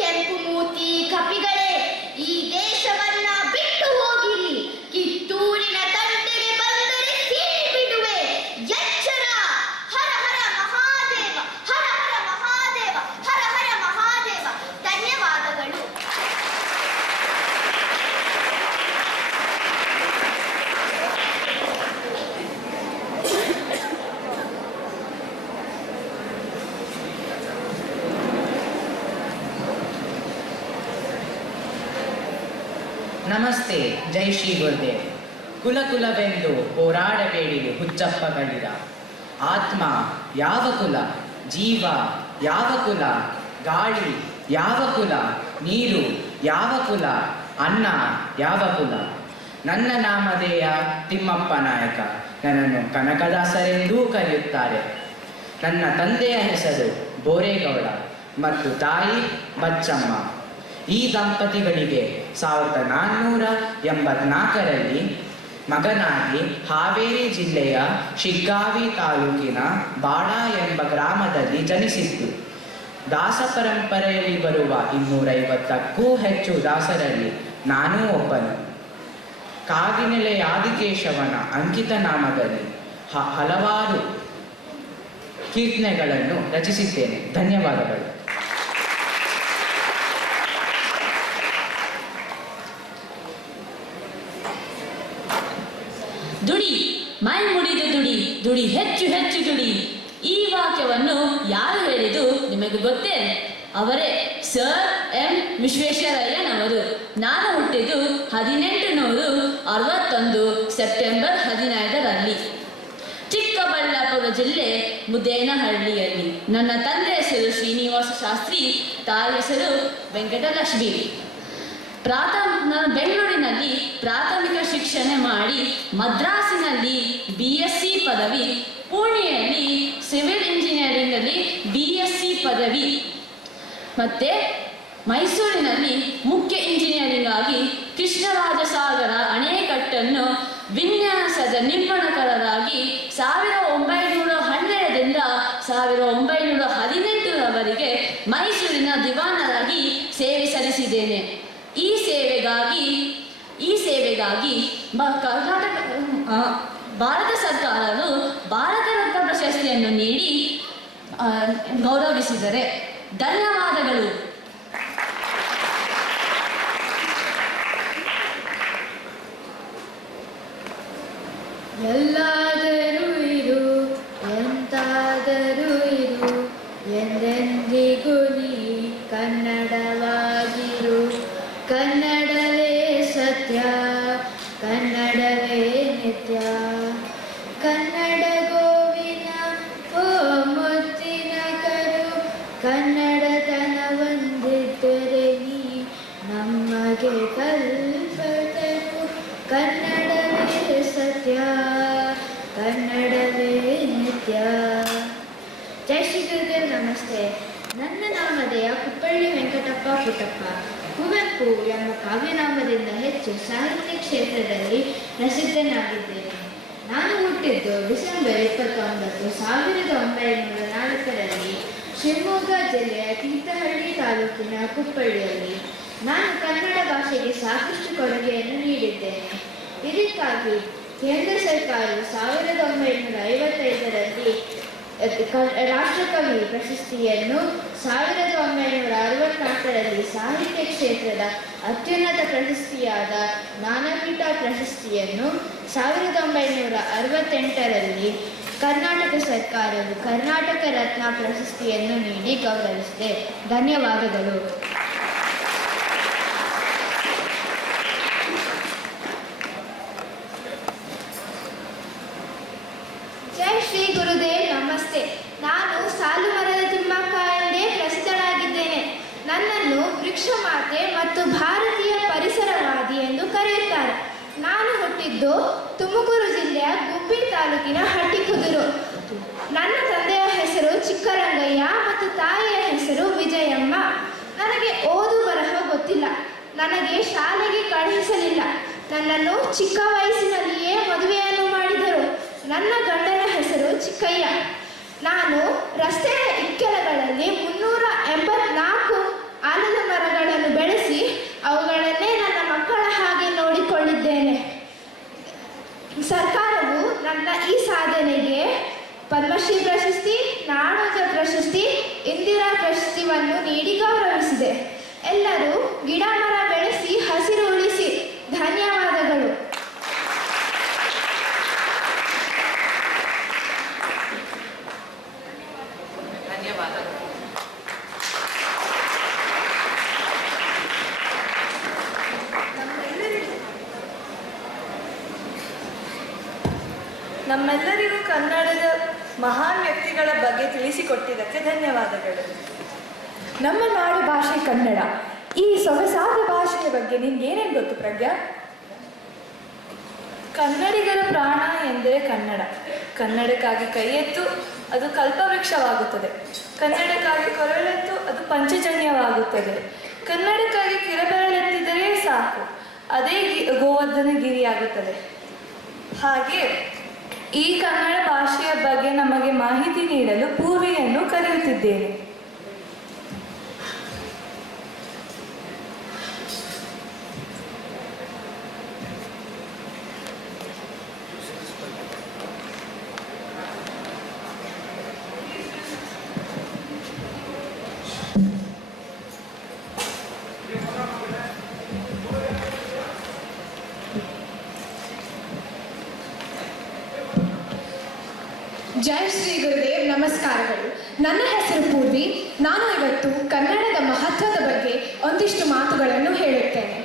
ಕೆಂಪು ಮೂತಿ ಕಪಿಗಳೇ, ಈ ದೇಶವನ್ನ ಬಿಟ್ಟು ಹೋಗಿರಿ. ಕಿತ್ತೂರಿನ ತಂಟೆಗೆ ಬಂದರೆ ಸೀಳಿ ಬಿಡುವೆ. ಎಚ್ಚರ! ಹರ ಹರ ಮಹಾದೇವ, ಹರ ಹರ ಮಹಾದೇವ, ಹರ ಹರ ಮಹಾದೇವ. ಧನ್ಯವಾದಗಳು. ನಮಸ್ತೆ, ಜೈ ಶ್ರೀ ಗುರುದೇವ್. ಕುಲವೆಂದು ಹೋರಾಡಬೇಡಿರಿ ಹುಚ್ಚಪ್ಪಗಳಿರ. ಆತ್ಮ ಯಾವ ಕುಲ, ಜೀವ ಯಾವ ಕುಲ, ಗಾಳಿ ಯಾವ ಕುಲ, ನೀರು ಯಾವ ಕುಲ, ಅನ್ನ ಯಾವ ಕುಲ. ನನ್ನ ನಾಮಧೇಯ ತಿಮ್ಮಪ್ಪ ನಾಯಕ. ನನ್ನನ್ನು ಕನಕದಾಸರೆಂದೂ ಕರೆಯುತ್ತಾರೆ. ನನ್ನ ತಂದೆಯ ಹೆಸರು ಬೋರೇಗೌಡ ಮತ್ತು ತಾಯಿ ಬಚ್ಚಮ್ಮ. ಈ ದಂಪತಿಗಳಿಗೆ 1484ರಲ್ಲಿ ಮಗನಾಗಿ ಹಾವೇರಿ ಜಿಲ್ಲೆಯ ಶಿಗ್ಗಾವಿ ತಾಲೂಕಿನ ಬಾಡ ಎಂಬ ಗ್ರಾಮದಲ್ಲಿ ಜನಿಸಿದ್ದು. ದಾಸ ಪರಂಪರೆಯಲ್ಲಿ ಬರುವ 250ಕ್ಕೂ ಹೆಚ್ಚು ದಾಸರಲ್ಲಿ ನಾನೂ ಒಬ್ಬನು. ಕಾಗಿನೆಲೆ ಆದಿಕೇಶವನ ಅಂಕಿತ ನಾಮದಲ್ಲಿ ಹಲವಾರು ಕೀರ್ತನೆಗಳನ್ನು ರಚಿಸಿದ್ದೇನೆ. ಧನ್ಯವಾದಗಳು. ದುಡಿ, ಮೈ ಮುಡಿದು ದುಡಿ, ದುಡಿ ಹೆಚ್ಚು ಹೆಚ್ಚು ದುಡಿ. ಈ ವಾಕ್ಯವನ್ನು ಯಾರು ಹೇಳಿದು ನಿಮಗೆ ಗೊತ್ತೇ? ಅವರೇ ಸರ್ ಎಂ ವಿಶ್ವೇಶ್ವರಯ್ಯನವರು. ನಾನು ಹುಟ್ಟಿದ್ದು 1861 ಸೆಪ್ಟೆಂಬರ್ 15ರಲ್ಲಿ ಚಿಕ್ಕಬಳ್ಳಾಪುರ ಜಿಲ್ಲೆ ಮುದ್ದೇನಹಳ್ಳಿಯಲ್ಲಿ. ನನ್ನ ತಂದೆ ಹೆಸರು ಶ್ರೀನಿವಾಸ ಶಾಸ್ತ್ರಿ, ತಾಯಿ ಹೆಸರು ವೆಂಕಟಲಕ್ಷ್ಮಿ. ನಾನು ಬೆಂಗಳೂರಿನಲ್ಲಿ ಪ್ರಾಥಮಿಕ ಶಿಕ್ಷಣ ಮಾಡಿ ಮದ್ರಾಸಿನಲ್ಲಿ BSc ಪದವಿ, ಪುಣೆಯಲ್ಲಿ ಸಿವಿಲ್ ಇಂಜಿನಿಯರಿಂಗಲ್ಲಿ BSc ಪದವಿ, ಮತ್ತೆ ಮೈಸೂರಿನಲ್ಲಿ ಮುಖ್ಯ ಇಂಜಿನಿಯರಿಂಗ್ ಆಗಿ ಕೃಷ್ಣರಾಜಸಾಗರ ಅಣೆಕಟ್ಟನ್ನು ವಿನ್ಯಾಸದ ನಿಪುಣಕರಾಗಿ 1912ರಿಂದ 1918ರವರೆಗೆ ಮೈಸೂರಿನ ದಿವಾನರಾಗಿ ಸೇವೆ ಸಲ್ಲಿಸಿದ್ದೇನೆ. ಈ ಸೇವೆಗಾಗಿ ಭಾರತ ಸರ್ಕಾರವು ಭಾರತ ರತ್ನ ಪ್ರಶಸ್ತಿಯನ್ನು ನೀಡಿ ಗೌರವಿಸಿದರೆ. ಧನ್ಯವಾದಗಳು. ಎಲ್ಲ ಎಂದಿಗೂ ನೀ ಕನ್ನಡವಾಗಿರು, ಕನ್ನಡವೇ ಸತ್ಯ, ಕನ್ನಡವೇ ನಿತ್ಯ. ಕನ್ನಡ ಗೋವಿನ ಓ ಮುತ್ತಿನ ಕರು, ಕನ್ನಡತನ ಒಂದಿದ್ದರೆ ನೀ ನಮಗೆ ಕಲ್ಪತರು. ಕನ್ನಡವೇ ಸತ್ಯ, ಕನ್ನಡವೇ ನಿತ್ಯ. ಜೈ ಶ್ರೀ ಗುರುದೇವ್. ನಮಸ್ತೆ. ನನ್ನ ನಾಮಧೇಯ ಕುಪ್ಪಳ್ಳಿ ವೆಂಕಟಪ್ಪ ಪುಟ್ಟಪ್ಪ. ಕುವೆಂಪು ಎಂಬ ಕಾವ್ಯನಾಮದಿಂದ ಹೆಚ್ಚು ಸಾಹಿತ್ಯ ಕ್ಷೇತ್ರದಲ್ಲಿ ಪ್ರಸಿದ್ಧನಾಗಿದ್ದೇನೆ. ನಾನು ಹುಟ್ಟಿದ್ದು ಡಿಸೆಂಬರ್ 29, 1904 ಶಿವಮೊಗ್ಗ ಜಿಲ್ಲೆಯ ತೀರ್ಥಹಳ್ಳಿ ತಾಲೂಕಿನ ಕುಪ್ಪಳ್ಳಿಯಲ್ಲಿ. ನಾನು ಕನ್ನಡ ಭಾಷೆಗೆ ಸಾಕಷ್ಟು ಕೊಡುಗೆಯನ್ನು ನೀಡಿದ್ದೇನೆ. ಇದಕ್ಕಾಗಿ ಕೇಂದ್ರ ಸರ್ಕಾರವು 1955ರಲ್ಲಿ ರಾಷ್ಟ್ರಕವಿ ಪ್ರಶಸ್ತಿಯನ್ನು, 1964ರಲ್ಲಿ ಸಾಹಿತ್ಯ ಕ್ಷೇತ್ರದ ಅತ್ಯುನ್ನತ ಪ್ರಶಸ್ತಿಯಾದ ಜ್ಞಾನಪೀಠ ಪ್ರಶಸ್ತಿಯನ್ನು, 1968ರಲ್ಲಿ ಕರ್ನಾಟಕ ಸರ್ಕಾರವು ಕರ್ನಾಟಕ ರತ್ನ ಪ್ರಶಸ್ತಿಯನ್ನು ನೀಡಿ ಗೌರವಿಸಿದೆ. ಧನ್ಯವಾದಗಳು. ಜೈ ಶ್ರೀ ಗುರುದೇವ್. ನಮಸ್ತೆ. ನಾನು ಸಾಲು ಮರದ ತಿಮ್ಮಕ್ಕ ಎಂದೇ ಪ್ರಸಿದ್ಧನಾಗಿದ್ದೇನೆ. ನನ್ನನ್ನು ವೃಕ್ಷ ಮಾತೆ ಮತ್ತು ಭಾರತೀಯ ಪರಿಸರವಾದಿ ಎಂದು ಕರೆಯುತ್ತಾರೆ. ನಾನು ಹುಟ್ಟಿದ್ದು ತುಮಕೂರು ಜಿಲ್ಲೆಯ ಗುಬ್ಬಿ ತಾಲೂಕಿನ ಹಟ್ಟಿಕುದುರು. ನನ್ನ ತಂದೆಯ ಹೆಸರು ಚಿಕ್ಕರಂಗಯ್ಯ ಮತ್ತು ತಾಯಿಯ ಹೆಸರು ವಿಜಯಮ್ಮ. ನನಗೆ ಓದು ಬರಹ ಗೊತ್ತಿಲ್ಲ. ನನಗೆ ಶಾಲೆಗೆ ಕಳುಹಿಸಲಿಲ್ಲ. ನನ್ನನ್ನು ಚಿಕ್ಕ ವಯಸ್ಸಿನಲ್ಲಿಯೇ ಮದುವೆಯನ್ನು ಮಾಡಿದರು. ನನ್ನ ಗಂಡನ ಹೆಸರು ಚಿಕ್ಕಯ್ಯ. ನಾನು ರಸ್ತೆಯ ಇಕ್ಕೆಲಗಳಲ್ಲಿ 384 ಆಲದ ಮರಗಳನ್ನು ಬೆಳೆಸಿ ಅವುಗಳನ್ನೇ ನನ್ನ ಮಕ್ಕಳ ಹಾಗೆ ನೋಡಿಕೊಳ್ಳಿದ್ದೇನೆ. ಸರ್ಕಾರವು ನನ್ನ ಈ ಸಾಧನೆಗೆ ಪದ್ಮಶ್ರೀ ಪ್ರಶಸ್ತಿ, ನಾಡೋಜ ಪ್ರಶಸ್ತಿ, ಇಂದಿರಾ ಪ್ರಶಸ್ತಿಯನ್ನು ನೀಡಿ ಗೌರವಿಸಿದೆ. ಎಲ್ಲರೂ ಗಿಡ ಮರ ಬೆಳೆಸಿ ಹಸಿರು ಉಳಿಸಿ. ಧನ್ಯವಾದಗಳು. ನಮ್ಮೆಲ್ಲರಿಗೂ ಕನ್ನಡದ ಮಹಾನ್ ವ್ಯಕ್ತಿಗಳ ಬಗ್ಗೆ ತಿಳಿಸಿಕೊಟ್ಟಿದ್ದಕ್ಕೆ ಧನ್ಯವಾದಗಳು. ನಮ್ಮ ನಾಡು ಭಾಷೆ ಕನ್ನಡ. ಈ ಸೊಗಸಾದ ಭಾಷೆಯ ಬಗ್ಗೆ ನಿನ್ಗೇನೇನು ಗೊತ್ತು ಪ್ರಜ್ಞಾ? ಕನ್ನಡಿಗರ ಪ್ರಾಣ ಎಂದರೆ ಕನ್ನಡ. ಕನ್ನಡಕ್ಕಾಗಿ ಕೈ ಎತ್ತು ಅದು ಕಲ್ಪವೃಕ್ಷವಾಗುತ್ತದೆ. ಕನ್ನಡಕ್ಕಾಗಿ ಕೊರಳೆತ್ತು ಅದು ಪಂಚಜನ್ಯವಾಗುತ್ತದೆ. ಕನ್ನಡಕ್ಕಾಗಿ ಕಿರಬೆರಳೆತ್ತಿದರೆ ಸಾಕು, ಅದೇ ಗೋವರ್ಧನ ಗಿರಿಯಾಗುತ್ತದೆ. ಹಾಗೆ ಈ ಕನ್ನಡ ಭಾಷೆಯ ಬಗ್ಗೆ ನಮಗೆ ಮಾಹಿತಿ ನೀಡಲು ಪೂರ್ವಿಯನ್ನು ಕರೆಯುತ್ತಿದ್ದೇನೆ. ಜೈ ಶ್ರೀ ಗುರುದೇವ್. ನಮಸ್ಕಾರಗಳು. ನನ್ನ ಹೆಸರು ಪೂರ್ವಿ. ನಾನು ಇವತ್ತು ಕನ್ನಡದ ಮಹತ್ವದ ಬಗ್ಗೆ ಒಂದಿಷ್ಟು ಮಾತುಗಳನ್ನು ಹೇಳುತ್ತೇನೆ.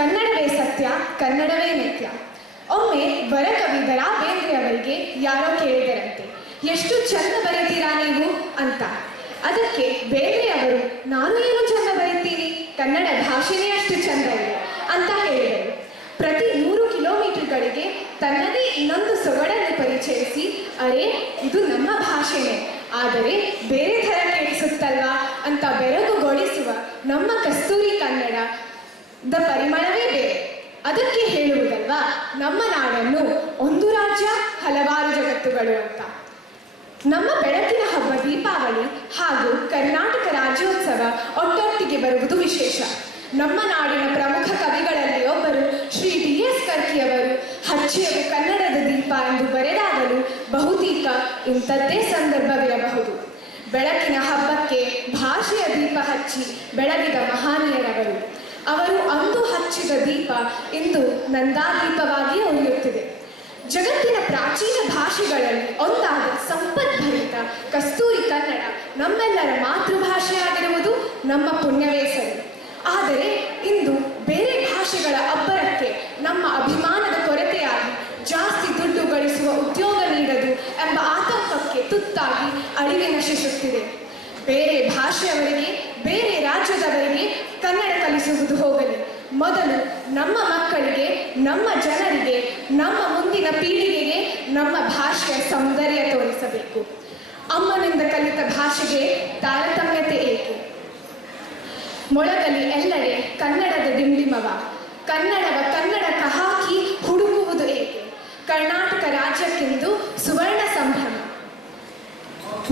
ಕನ್ನಡವೇ ಸತ್ಯ, ಕನ್ನಡವೇ ನಿತ್ಯ. ಒಮ್ಮೆ ವರಕವಿ ದ ರಾ ಬೇಂದ್ರೆಯವರಿಗೆ ಯಾರೋ ಕೇಳಿದರಂತೆ, ಎಷ್ಟು ಚಂದ ಬರೀತೀರಾ ನೀವು ಅಂತ. ಅದಕ್ಕೆ ಬೇಂದ್ರೆಯವರು, ನಾನು ಏನು ಚಂದ ಬರೀತೀನಿ, ಕನ್ನಡ ಭಾಷೆನೇ ಅಷ್ಟು ಚಂದ ಇದೆ ಅಂತ ಹೇಳಿದರು. ಪ್ರತಿ 100 ಕಿಲೋಮೀಟರ್ಗಳಿಗೆ ತನ್ನದೇ ಇನ್ನೊಂದು ಸೊಗಡನ್ನು ಪರಿಚಯಿಸಿ, ಅರೆ ಇದು ನಮ್ಮ ಭಾಷೆನೇ, ಆದರೆ ಬೇರೆ ಥರ ಕೇಳಿಸುತ್ತಲ್ವಾ ಅಂತ ಬೆರಗುಗೊಳಿಸುವ ನಮ್ಮ ಕಸ್ತೂರಿ ಕನ್ನಡದ ಪರಿಮಳವೇ ಬೇರೆ. ಅದಕ್ಕೆ ಹೇಳುವುದಲ್ವಾ ನಮ್ಮ ನಾಡನ್ನು ಒಂದು ರಾಜ್ಯ ಹಲವಾರು ಜಗತ್ತುಗಳು ಅಂತ. ನಮ್ಮ ಬೆಳಕಿನ ಹಬ್ಬ ದೀಪಾವಳಿ ಹಾಗೂ ಕರ್ನಾಟಕ ರಾಜ್ಯೋತ್ಸವ ಒಟ್ಟೊಟ್ಟಿಗೆ ಬರುವುದು ವಿಶೇಷ. ನಮ್ಮ ನಾಡಿನ ಪ್ರಮುಖ ಕವಿಗಳಲ್ಲಿ ಒಬ್ಬರು ಶ್ರೀ DS ಕರ್ಕಿಯವರು ಹಚ್ಚೆಯು ಕನ್ನಡದ ದೀಪ ಎಂದು ಬರೆದಾಗಲೂ ಬಹುತೇಕ ಇಂಥದ್ದೇ ಸಂದರ್ಭವಿರಬಹುದು. ಬೆಳಕಿನ ಹಬ್ಬಕ್ಕೆ ಭಾಷೆಯ ದೀಪ ಹಚ್ಚಿ ಬೆಳಗಿದ ಮಹಾನೀಯರವರು. ಅವರು ಅಂದು ಹಚ್ಚಿದ ದೀಪ ಇಂದು ನಂದಾದೀಪವಾಗಿ ಉಳಿಯುತ್ತಿದೆ. ಜಗತ್ತಿನ ಪ್ರಾಚೀನ ಭಾಷೆಗಳಲ್ಲಿ ಒಂದಾದ ಸಂಪದ್ಭರಿತ ಕಸ್ತೂರಿ ಕನ್ನಡ ನಮ್ಮೆಲ್ಲರ ಮಾತೃಭಾಷೆಯಾಗಿರುವುದು ನಮ್ಮ ಪುಣ್ಯವೇ ಸರಿ. ಆದರೆ ಇಂದು ಬೇರೆ ಭಾಷೆಗಳ ಅಬ್ಬರಕ್ಕೆ ನಮ್ಮ ಅಭಿಮಾನದ ಕೊರತೆಯಾಗಿ ಜಾಸ್ತಿ ದುಡ್ಡು ಗಳಿಸುವ ಉದ್ಯೋಗ ನೀಡದು ಎಂಬ ಆತಂಕಕ್ಕೆ ತುತ್ತಾಗಿ ಅಳಿವೆ ನಶಿಸುತ್ತಿದೆ. ಬೇರೆ ಭಾಷೆಯವರಿಗೆ, ಬೇರೆ ರಾಜ್ಯದವರಿಗೆ ಕನ್ನಡ ಕಲಿಸುವುದು ಹೋಗಲಿ, ಮೊದಲು ನಮ್ಮ ಮಕ್ಕಳಿಗೆ, ನಮ್ಮ ಜನರಿಗೆ, ನಮ್ಮ ಮುಂದಿನ ಪೀಳಿಗೆಗೆ ನಮ್ಮ ಭಾಷೆಯ ಸೌಂದರ್ಯ ತೋರಿಸಬೇಕು. ಅಮ್ಮನಿಂದ ಕಲಿತ ಭಾಷೆಗೆ ತಾರತಮ್ಯತೆ ಏಕೆ? ಮೊಳಗಲಿ ಎಲ್ಲೆಡೆ ಕನ್ನಡದ ಡಿಂಡಿಮವ, ಕನ್ನಡವ ಕನ್ನಡಕ ಹಾಕಿ ಹುಡುಕುವುದು ಏಕೆ? ಕರ್ನಾಟಕ ರಾಜ್ಯಕ್ಕೆಂದು ಸುವರ್ಣ ಸಂಭ್ರಮ.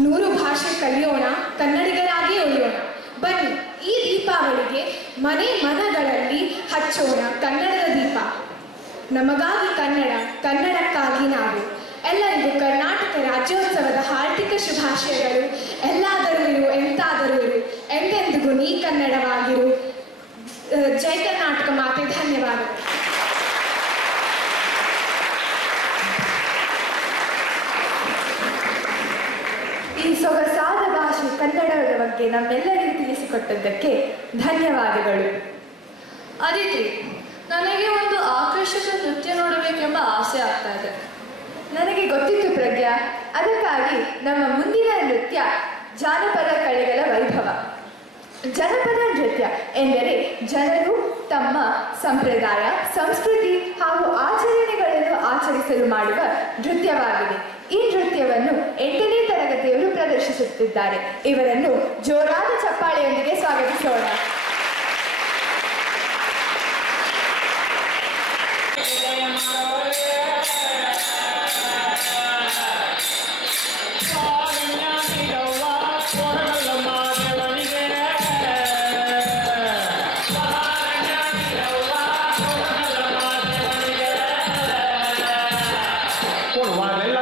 100 ಭಾಷೆ ಕಲಿಯೋಣ, ಕನ್ನಡಿಗರಾಗಿ ಉಳಿಯೋಣ. ಬನ್ನಿ, ಈ ದೀಪಾವಳಿಗೆ ಮನೆ ಮನಗಳಲ್ಲಿ ಹಚ್ಚೋಣ ಕನ್ನಡದ ದೀಪ. ನಮಗಾಗಿ ಕನ್ನಡ, ಕನ್ನಡಕ್ಕಾಗಿ ನಾವು. ಎಲ್ಲರಿಗೂ ಕರ್ನಾಟಕ ರಾಜ್ಯೋತ್ಸವದ ಹಾರ್ದಿಕ ಶುಭಾಶಯಗಳು. ಎಲ್ಲಾದರೂ ಇರು, ಎಂತಾದರೂ ಇರು, ಎಂದೆಂದಿಗೂ ನೀ ಕನ್ನಡವಾಗಿರು. ಜೈ ಕರ್ನಾಟಕ ಮಾತೆ. ಧನ್ಯವಾದಗಳು. ಈ ಸೊಗಸಾದ ಭಾಷೆ ಕನ್ನಡದ ಬಗ್ಗೆ ನಮ್ಮೆಲ್ಲರಿಗೂ ತಿಳಿಸಿಕೊಟ್ಟದ್ದಕ್ಕೆ ಧನ್ಯವಾದಗಳು. ಅದಿತಿ, ನನಗೆ ಒಂದು ಆಕರ್ಷಕ ನೃತ್ಯ ನೋಡಬೇಕೆಂಬ ಆಸೆ ಆಗ್ತಾ ಇದೆ. ನನಗೆ ಗೊತ್ತಿತ್ತು ಪ್ರಜ್ಞಾ, ಅದಕ್ಕಾಗಿ ನಮ್ಮ ಮುಂದಿನ ನೃತ್ಯ ಜಾನಪದ ಕಲೆಗಳ ವೈಭವ. ಜನಪದ ನೃತ್ಯ ಎಂದರೆ ಜನರು ತಮ್ಮ ಸಂಪ್ರದಾಯ, ಸಂಸ್ಕೃತಿ ಹಾಗೂ ಆಚರಣೆಗಳನ್ನು ಆಚರಿಸಲು ಮಾಡುವ ನೃತ್ಯವಾಗಿದೆ. ಈ ನೃತ್ಯವನ್ನು 8ನೇ ತರಗತಿಯವರು ಪ್ರದರ್ಶಿಸುತ್ತಿದ್ದಾರೆ. ಇವರನ್ನು ಜೋರಾದ ಚಪ್ಪಾಳೆಯೊಂದಿಗೆ ಸ್ವಾಗತಿಸೋಣ. ಬಾಳ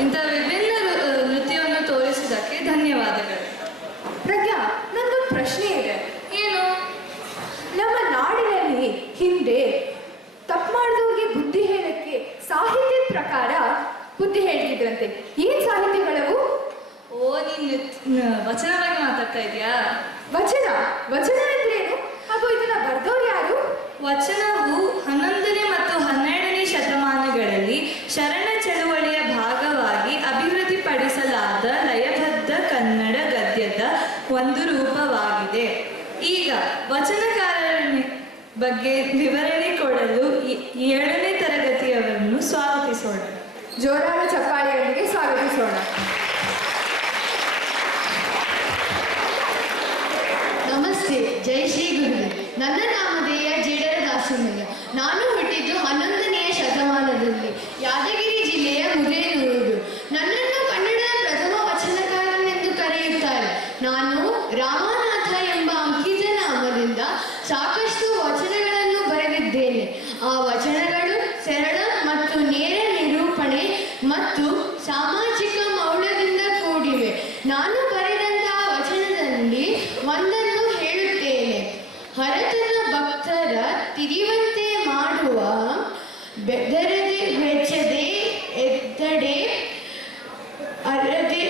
ಇಂಥ ವಿಭಿನ್ನ ನೃತ್ಯವನ್ನು ತೋರಿಸಿದ್ದಕ್ಕೆ ಧನ್ಯವಾದಗಳು. ಪ್ರಜ್ಞಾ, ನನ್ಗೊಂದು ಪ್ರಶ್ನೆ ಇದೆ. ಏನು? ನಮ್ಮ ನಾಡಿನಲ್ಲಿ ಹಿಂದೆ ತಪ್ಪು ಮಾಡಿದವ್ರಿಗೆ ಬುದ್ಧಿ ಹೇಳಕ್ಕೆ ಸಾಹಿತ್ಯದ ಪ್ರಕಾರ ಬುದ್ಧಿ ಹೇಳ್ತಿದ್ರಂತೆ. ಏನ್ ಸಾಹಿತ್ಯಗಳವು? ಓ, ನೀನು ವಚನ ಬಗ್ಗೆ ಮಾತಾಡ್ತಾ ಇದೆಯಾ? ವಚನ ಅಂದ್ರೇನು? ಹಾಗೂ ಇದನ್ನ ಬರ್ದವ್ರು ಯಾರು? ವಚನವು 11ನೇ ಮತ್ತು 12ನೇ ಶತಮಾನಗಳಲ್ಲಿ ಶರಣ ಚಳುವಳಿಯ ಭಾಗವಾಗಿ ಅಭಿವೃದ್ಧಿಪಡಿಸಲಾದ ಲಯಬದ್ಧ ಕನ್ನಡ ಗದ್ಯದ ಒಂದು ರೂಪವಾಗಿದೆ. ಈಗ ವಚನಕಾರರ ಬಗ್ಗೆ ವಿವರಣೆ ಕೊಡಲು 7ನೇ ತರಗತಿಯವರನ್ನು ಸ್ವಾಗತಿಸೋಣ. ಜೋರಾದ ಚಪ್ಪಾಳೆಯೊಂದಿಗೆ ಸ್ವಾಗತಿಸೋಣ. ನಮಸ್ತೆ, ಜೈ ಶ್ರೀ ಗುರುಗಳೇ. ನನ್ನ ನಾಮಧೇಯ ಜೇಡರ ದಾಸಮಯ್ಯ. ನಾನು ಹುಟ್ಟಿದ್ದು 11ನೇ ಶತಮಾನದಲ್ಲಿ ಯಾದಗಿರಿ ಜಿಲ್ಲೆಯ ಮುದೇನೂರು. ನನ್ನನ್ನು ಕನ್ನಡದ ಪ್ರಥಮ ವಚನಕಾರನೆಂದು ಕರೆಯುತ್ತಾರೆ. ನಾನು ರಾಮನಾಥ ಎಂಬ ಅಂಕಿತ ನಾಮದಿಂದ ಸಾಕಷ್ಟು ವಚನಗಳನ್ನು ಬರೆದಿದ್ದೇನೆ. ಆ ವಚನಗಳು ಸರಳ ಮತ್ತು ನೇರ ನಿರೂಪಣೆ ಮತ್ತು ಸಾಮಾಜಿಕ ಮೌಲ್ಯದಿಂದ ಕೂಡಿವೆ. ನಾನು ಬರೆದಂತಹ ವಚನದಲ್ಲಿ ಒಂದನ್ನು ಹೇಳುತ್ತೇನೆ. ಹರತನ ಭಕ್ತರ ತಿರಿವಂತೆ ಮಾಡುವ ಬೆದರದೆ ಮೆಚ್ಚದೆ ಎದ್ದಡೆ ಅರದೆ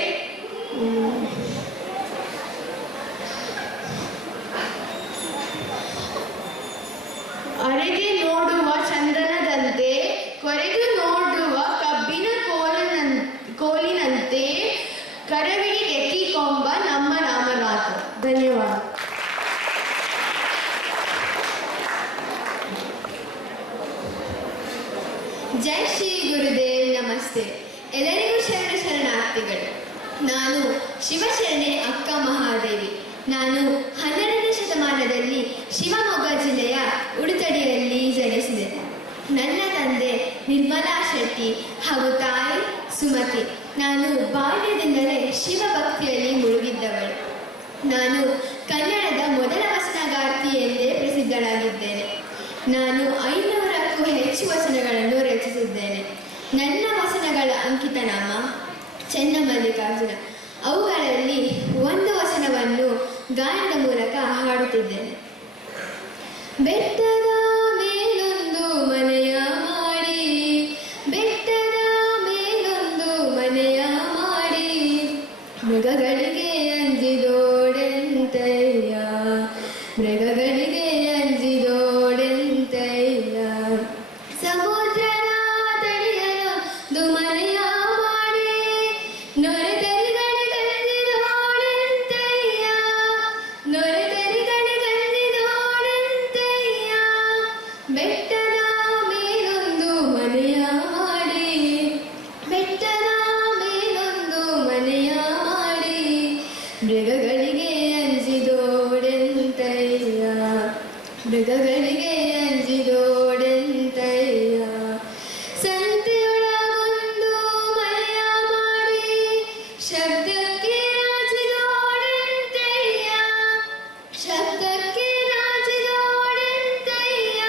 ಅರೆಗೆ ನೋಡುವ ಚಂದನದಂತೆ ಕೊರೆದು ನೋಡುವ ಕಬ್ಬಿನ ಕೋಲಿನಂತೆ ಕರವಿಡಿ ಎಕ್ಕಿಕೊಂಬ ನಮ್ಮ ರಾಮನಾಥ. ಧನ್ಯವಾದ. ಜೈ ಶ್ರೀ ಗುರುದೇವ್. ನಮಸ್ತೆ. ಎಲ್ಲರಿಗೂ ಶರಣಾರ್ಥಿಗಳು. ನಾನು ಶಿವಶರಣೆ ಅಕ್ಕ ಮಹಾದೇವಿ. ನಾನು 12ನೇ ಶತಮಾನದಲ್ಲಿ ಶಿವಮೊಗ್ಗ ಜಿಲ್ಲೆಯ ಉಡುತಡಿಯಲ್ಲಿ ಜನಿಸಿದೆ. ನನ್ನ ತಂದೆ ನಿರ್ಮಲಾ ಶೆಟ್ಟಿ ಹಾಗೂ ತಾಯಿ ಸುಮತಿ. ನಾನು ಬಾಲ್ಯದಿಂದಲೇ ಶಿವಭಕ್ತಿಯಲ್ಲಿ ಮುಳುಗಿದ್ದವಳು. ನಾನು ಕನ್ನಡದ ಮೊದಲ ವಚನಗಾರ್ತಿ ಎಂದೇ ಪ್ರಸಿದ್ಧಳಾಗಿದ್ದೇನೆ. ನಾನು 500ಕ್ಕೂ ಹೆಚ್ಚು ವಚನಗಳನ್ನು ರಚಿಸಿದ್ದೇನೆ. ನನ್ನ ವಚನಗಳ ಅಂಕಿತನಾಮ ಚೆನ್ನಮಲ್ಲಿಕಾರ್ಜುನ. ಅವುಗಳಲ್ಲಿ ಒಂದು ವಚನವನ್ನು ಗಾಯನದ ಮೂಲಕ ಹಾಡುತ್ತಿದ್ದೇನೆ. ಬೆಟ್ಟದ ಮೇಲೊಂದು ಮನೆಯ ಮಾಡಿ, ಬೆಟ್ಟದ ಮೇಲೊಂದು ಮನೆಯ ಮಾಡಿ, ಮೃಗಗಳಿಗೆ ಅಂಜಿದೋಡೆಂತಯ್ಯ, ಮೃಗಗಳಿಗೆ ಅಂಜಿದೋಡೆಂತಯ್ಯ. ಸಮುದ್ರದ ತಡಿಯಲು ದುಮನೆಯ ಮಾಡಿ, ನೊರೆತರಿಗಳಿಗಂಜಿದೋಡೆಂತಯ್ಯ, ನೊರೆತರಿಗಳಿಗಂಜಿದೋಡೆಂತಯ್ಯ. ಬೆಟ್ಟದ ಮೇಲೊಂದು ಮನೆಯ ಮಾಡಿ, ಬೆಟ್ಟದ ಮೇಲೊಂದು ಮನೆಯ ಮಾಡಿ, ಮೃಗಗಳಿಗೆ ಅಂಜಿದೋಡೆಂತಯ್ಯ, ಮೃಗಗಳಿಗೆ ಅಂಜಿದೋಡೆಂತಯ್ಯ. ಸಂತೆಯೊಳಗೊಂದು ಮನೆಯ ಮಾಡಿ, ಶಬ್ದಕ್ಕೆ ರಾಜಿದೋಡೆಂತಯ್ಯ, ಶಬ್ದಕ್ಕೆ ರಾಜಿದೋಡೆಂತಯ್ಯ.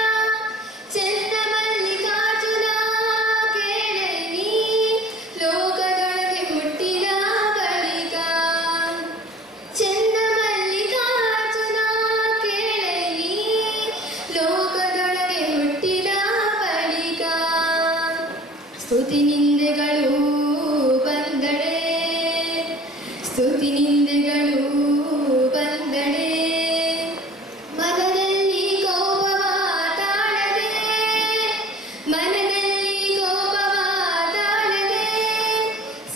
ಚನ್ನಮಲ್ಲಿಕಾರ್ಜುನ ಕೇಳನಿ, ಲೋಕದೊಳಗೆ ಹುಟ್ಟಿದ ಬಳಿಕ. ಚನ್ನಮಲ್ಲಿಕಾರ್ಜುನ ಕೇಳನಿ, ಲೋಕದೊಳಗೆ ಹುಟ್ಟಿದ ಬಳಿಕ. ಸ್ತುತಿ ನಿಂದೆಗಳು ಬಂದಡೆ, ಸ್ತುತಿ ನಿಂದೆಗಳು ಬಂದಡೆ. ಮನದಲ್ಲಿ ಕೋಪವ ತಾಳದೆ, ಮನದಲ್ಲಿ ಕೋಪವ ತಾಳದೆ,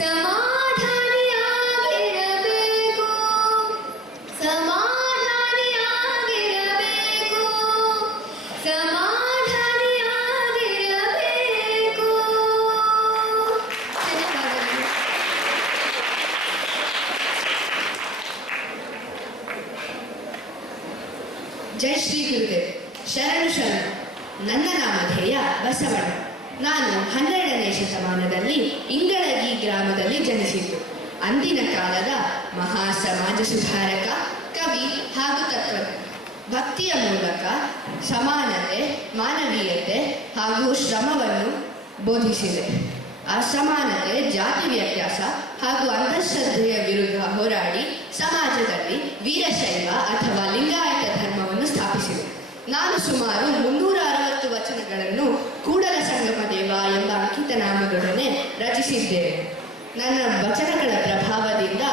ಸಮಾಧಾನಿಯಾಗಿರಬೇಕು, ಸಮಾಧಾನಿಯಾಗಿರಬೇಕು, ಸಮಾಧಾನಿಯಾಗಿರಬೇಕು. ಧನ್ಯವಾದಗಳು. ಜೈ ಶ್ರೀ ಗುರುದೇವ್. ಶರಣು ಶರಣು. ನನ್ನ ನಾಮಧೇಯ ಬಸವಣ್ಣ. ನಾನು 12ನೇ ಶತಮಾನದಲ್ಲಿ ಇಂಗಳಗಿ ಗ್ರಾಮದಲ್ಲಿ ಜನಿಸಿದ್ದು. ಅಂದಿನ ಕಾಲದ ಮಹಾ ಸಮಾಜ ಸುಧಾರಕ, ಕವಿ ಹಾಗೂ ತತ್ವಜ್ಞ. ಭಕ್ತಿಯ ಮೂಲಕ ಸಮಾನತೆ, ಮಾನವೀಯತೆ ಹಾಗೂ ಶ್ರಮವನ್ನು ಬೋಧಿಸಿದೆ. ಅಸಮಾನತೆ, ಜಾತಿ ವ್ಯತ್ಯಾಸ ಹಾಗೂ ಅಂಧಶ್ರದ್ಧೆಯ ವಿರುದ್ಧ ಹೋರಾಡಿ ಸಮಾಜದಲ್ಲಿ ವೀರಶೈವ ಅಥವಾ ಲಿಂಗಾಯತ ಧರ್ಮವನ್ನು ಸ್ಥಾಪಿಸಿದೆ. ನಾನು ಸುಮಾರು 360 ವಚನಗಳನ್ನು ಕೂಡಲ ಸಂಗಮ ದೇವ ಎಂಬ ಅಂಕಿತನಾಮದೊಡನೆ ರಚಿಸಿದ್ದೇನೆ. ನನ್ನ ವಚನಗಳ ಪ್ರಭಾವದಿಂದ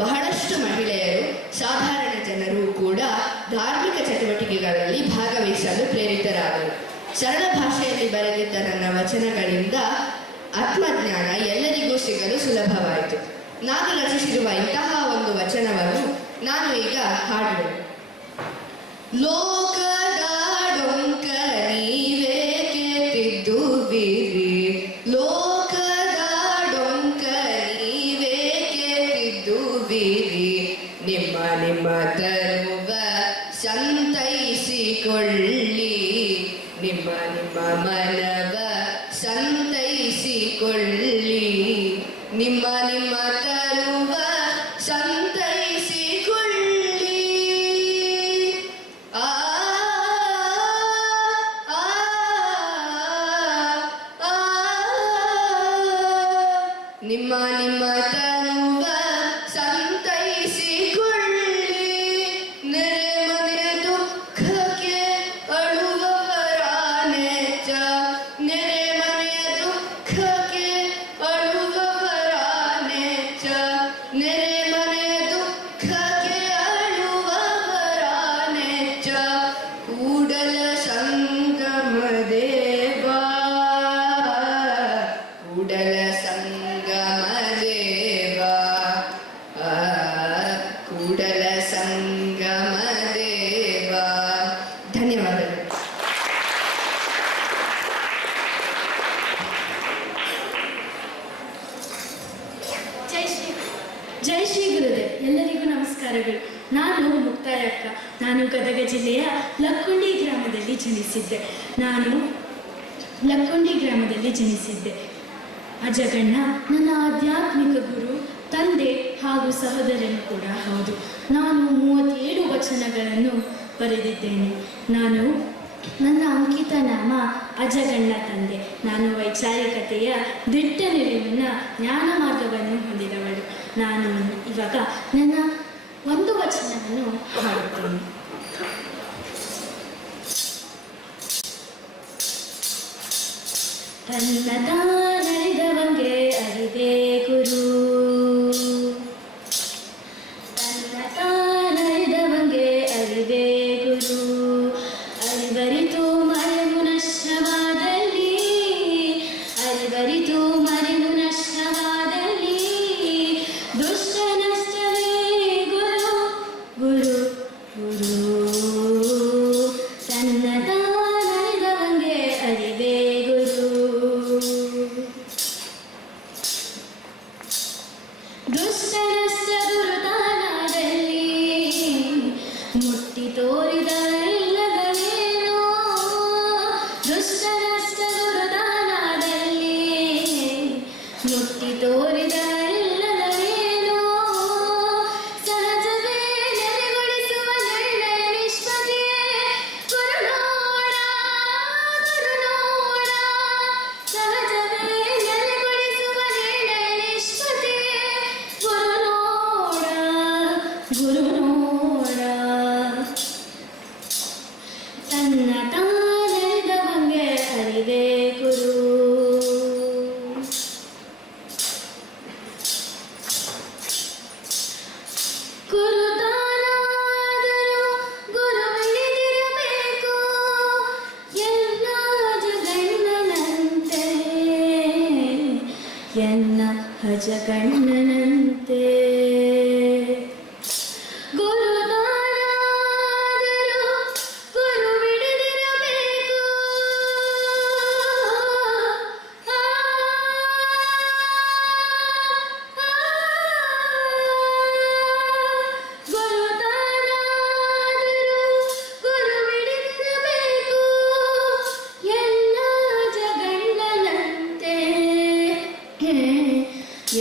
ಬಹಳಷ್ಟು ಮಹಿಳೆಯರು, ಸಾಧಾರಣ ಜನರು ಕೂಡ ಧಾರ್ಮಿಕ ಚಟುವಟಿಕೆಗಳಲ್ಲಿ ಭಾಗವಹಿಸಲು ಪ್ರೇರಿತರಾದರು. ಸರಳ ಭಾಷೆಯಲ್ಲಿ ಬರೆದಿದ್ದ ನನ್ನ ವಚನಗಳಿಂದ ಆತ್ಮಜ್ಞಾನ ಎಲ್ಲರಿಗೂ ಸಿಗಲು ಸುಲಭವಾಯಿತು. ನಾನು ರಚಿಸಿರುವ ಇಂತಹ ಒಂದು ವಚನವನ್ನು ನಾನು ಈಗ ಹಾಡುವೆ. ಲೋಕದ ಡೊಂಕ ನೀವೇಕೆ ತಿದ್ದುವಿರಿ, ಲೋಕದ ಡೊಂಕ ನೀವೇಕೆ ತಿದ್ದುವಿರಿ, ನಿಮ್ಮ ನಿಮ್ಮ ತರುವ ಸಂತೈಸಿಕೊಳ್ಳಿ, ನಿಮ್ಮ ನಿಮ್ಮ ಮನವ ಸಂತೈಸಿಕೊಳ್ಳಿ, ನಿಮ್ಮ ನಿಮ್ಮ ತರುವ ಸಂತೈಸಿಕೊಳ್ಳಿ. ಆ ಆ ಆ ನಿಮ್ಮ ನಿಮ್ಮ ತರುವ ಸಂತೈಸಿಕೊಳ್ಳಿ. ನೆರೆ ಮನೆ ದುಃಖಕ್ಕೆ ಅಳುವವರ ನೆಚ್ಚ, ನೆರೆ ಮನೆಯ ದುಃಖಕ್ಕೆ ಅಳುವವರ ನೆಚ್ಚ, ನೆರೆ ಮನೆಯ ದುಃಖಕ್ಕೆ ಅಳುವವರ ನೆಚ್ಚ. ಕೂಡಲ ಸಂಗಮ ದೇವ, ಕೂಡಲ ಸಂಗಮ ದೇವ, ಕೂಡಲ ಸಂಗಮ ದೇವ. ಧನ್ಯವಾದಗಳು. ಜೈ ಶ್ರೀ ಗುರುದೇವ್. ಎಲ್ಲರಿಗೂ ನಮಸ್ಕಾರಗಳು. ನಾನು ಮುಕ್ತಾಯ ಅಕ್ಕ. ನಾನು ಗದಗ ಜಿಲ್ಲೆಯ ಲಕ್ಕುಂಡಿ ಗ್ರಾಮದಲ್ಲಿ ಜನಿಸಿದ್ದೆ. ಅಜಗಣ್ಣ ನನ್ನ ಆಧ್ಯಾತ್ಮಿಕ ಗುರು, ತಂದೆ ಹಾಗೂ ಸಹೋದರನು ಕೂಡ ಹೌದು. ನಾನು 37 ವಚನಗಳನ್ನು ಬರೆದಿದ್ದೇನೆ. ನನ್ನ ಅಂಕಿತ ನಾಮ ಅಜಗಣ್ಣ ತಂದೆ. ನಾನು ವೈಚಾರಿಕತೆಯ ದಿಟ್ಟ ನಿಲುವಿನ ಜ್ಞಾನ ಮಾರ್ಗವನ್ನು ಹೊಂದಿದವಳು. ನಾನು ಇವಾಗ ನನ್ನ ಒಂದು ವಚನವನ್ನು ಹಾಡುತ್ತೇನೆ. ತನ್ನ ತಾನರಿದವಂಗೆ ಅರಿದೇ ಗುರು, ತನ್ನ ತಾನರಿದವಂಗೆ ಅರಿದೇ ಗುರು, ಅರಿವರಿತು ಮರೆವು ನಶ್ಯವಾದಲ್ಲಿ, ಅರಿವರಿತು ಮರೆವು ನಶ್ಯವಾದಲ್ಲಿ, ದುಷ್ಟ ನಷ್ಟವೇ ಗುರು ಗುರು ಗುರು. ತನ್ನ ತಾನರಿದವಂಗೆ ಅರಿದೇ ಗುರು, ದುಷ್ಟ ನಷ್ಟ ಗುರುತಾನದಲ್ಲಿ ಮುಟ್ಟಿ ತೋರಿದ ಎಲ್ಲಗಳೇನೋ, ದುಷ್ಟ ನಷ್ಟ ಗುರುತಾನದಲ್ಲಿ ಮುಟ್ಟಿ ತೋರಿದ ಎಲ್ಲಗಳೇನೋ, ಸಹಜವೇ ನೆಲೆಗೊಳಿಸುವ ನಿರ್ಣಯ ನಿಷ್ಪತ್ತಿಯೇ ಗುರುನೋಡ ಗುರುನೋಡ, ಸಹಜವೇ ನೆಲೆಗೊಳಿಸುವ ನಿರ್ಣಯ ನಿಷ್ಪತ್ತಿಯೇ ಗುರುನೋಡ ಗುರುನೋಡ. ತನ್ನ ತಾನರಿದವಂಗೆ ಅರಿದೇ ಗುರು. ಗುರುತಾನಾದರೂ ಗುರುವಿಳಿದಿರಬೇಕು, ಎಲ್ಲ ಜಗಣ್ಣನಂತೆ, ಎನ್ನ ಅಜಗಣ್ಣನಂತೆ. ಗುರುತಾನಾದರೂ ಗುರುವಿಳಿದಿರಬೇಕು, ಗುರುತಾನಾದರೂ ಗುರುವಿಳಿದಿರಬೇಕು, ಎಲ್ಲ ಜಗಣ್ಣನಂತೆ,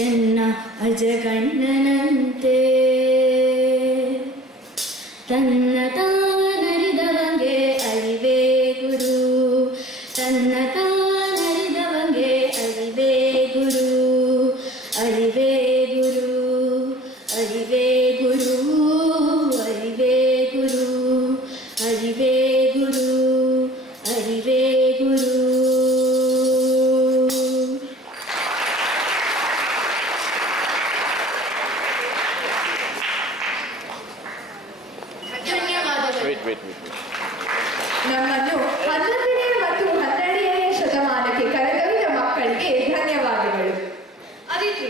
ಎನ್ನ ಅಜಗಣ್ಣನಂತೆ. ತನ್ನ ತಾನರಿದವಂಗೆ ಅರಿವೇ ಗುರು, ತನ್ನ ತಾನರಿದವಂಗೆ ಅರಿವೇ ಗುರು. ಅದಿತಿ,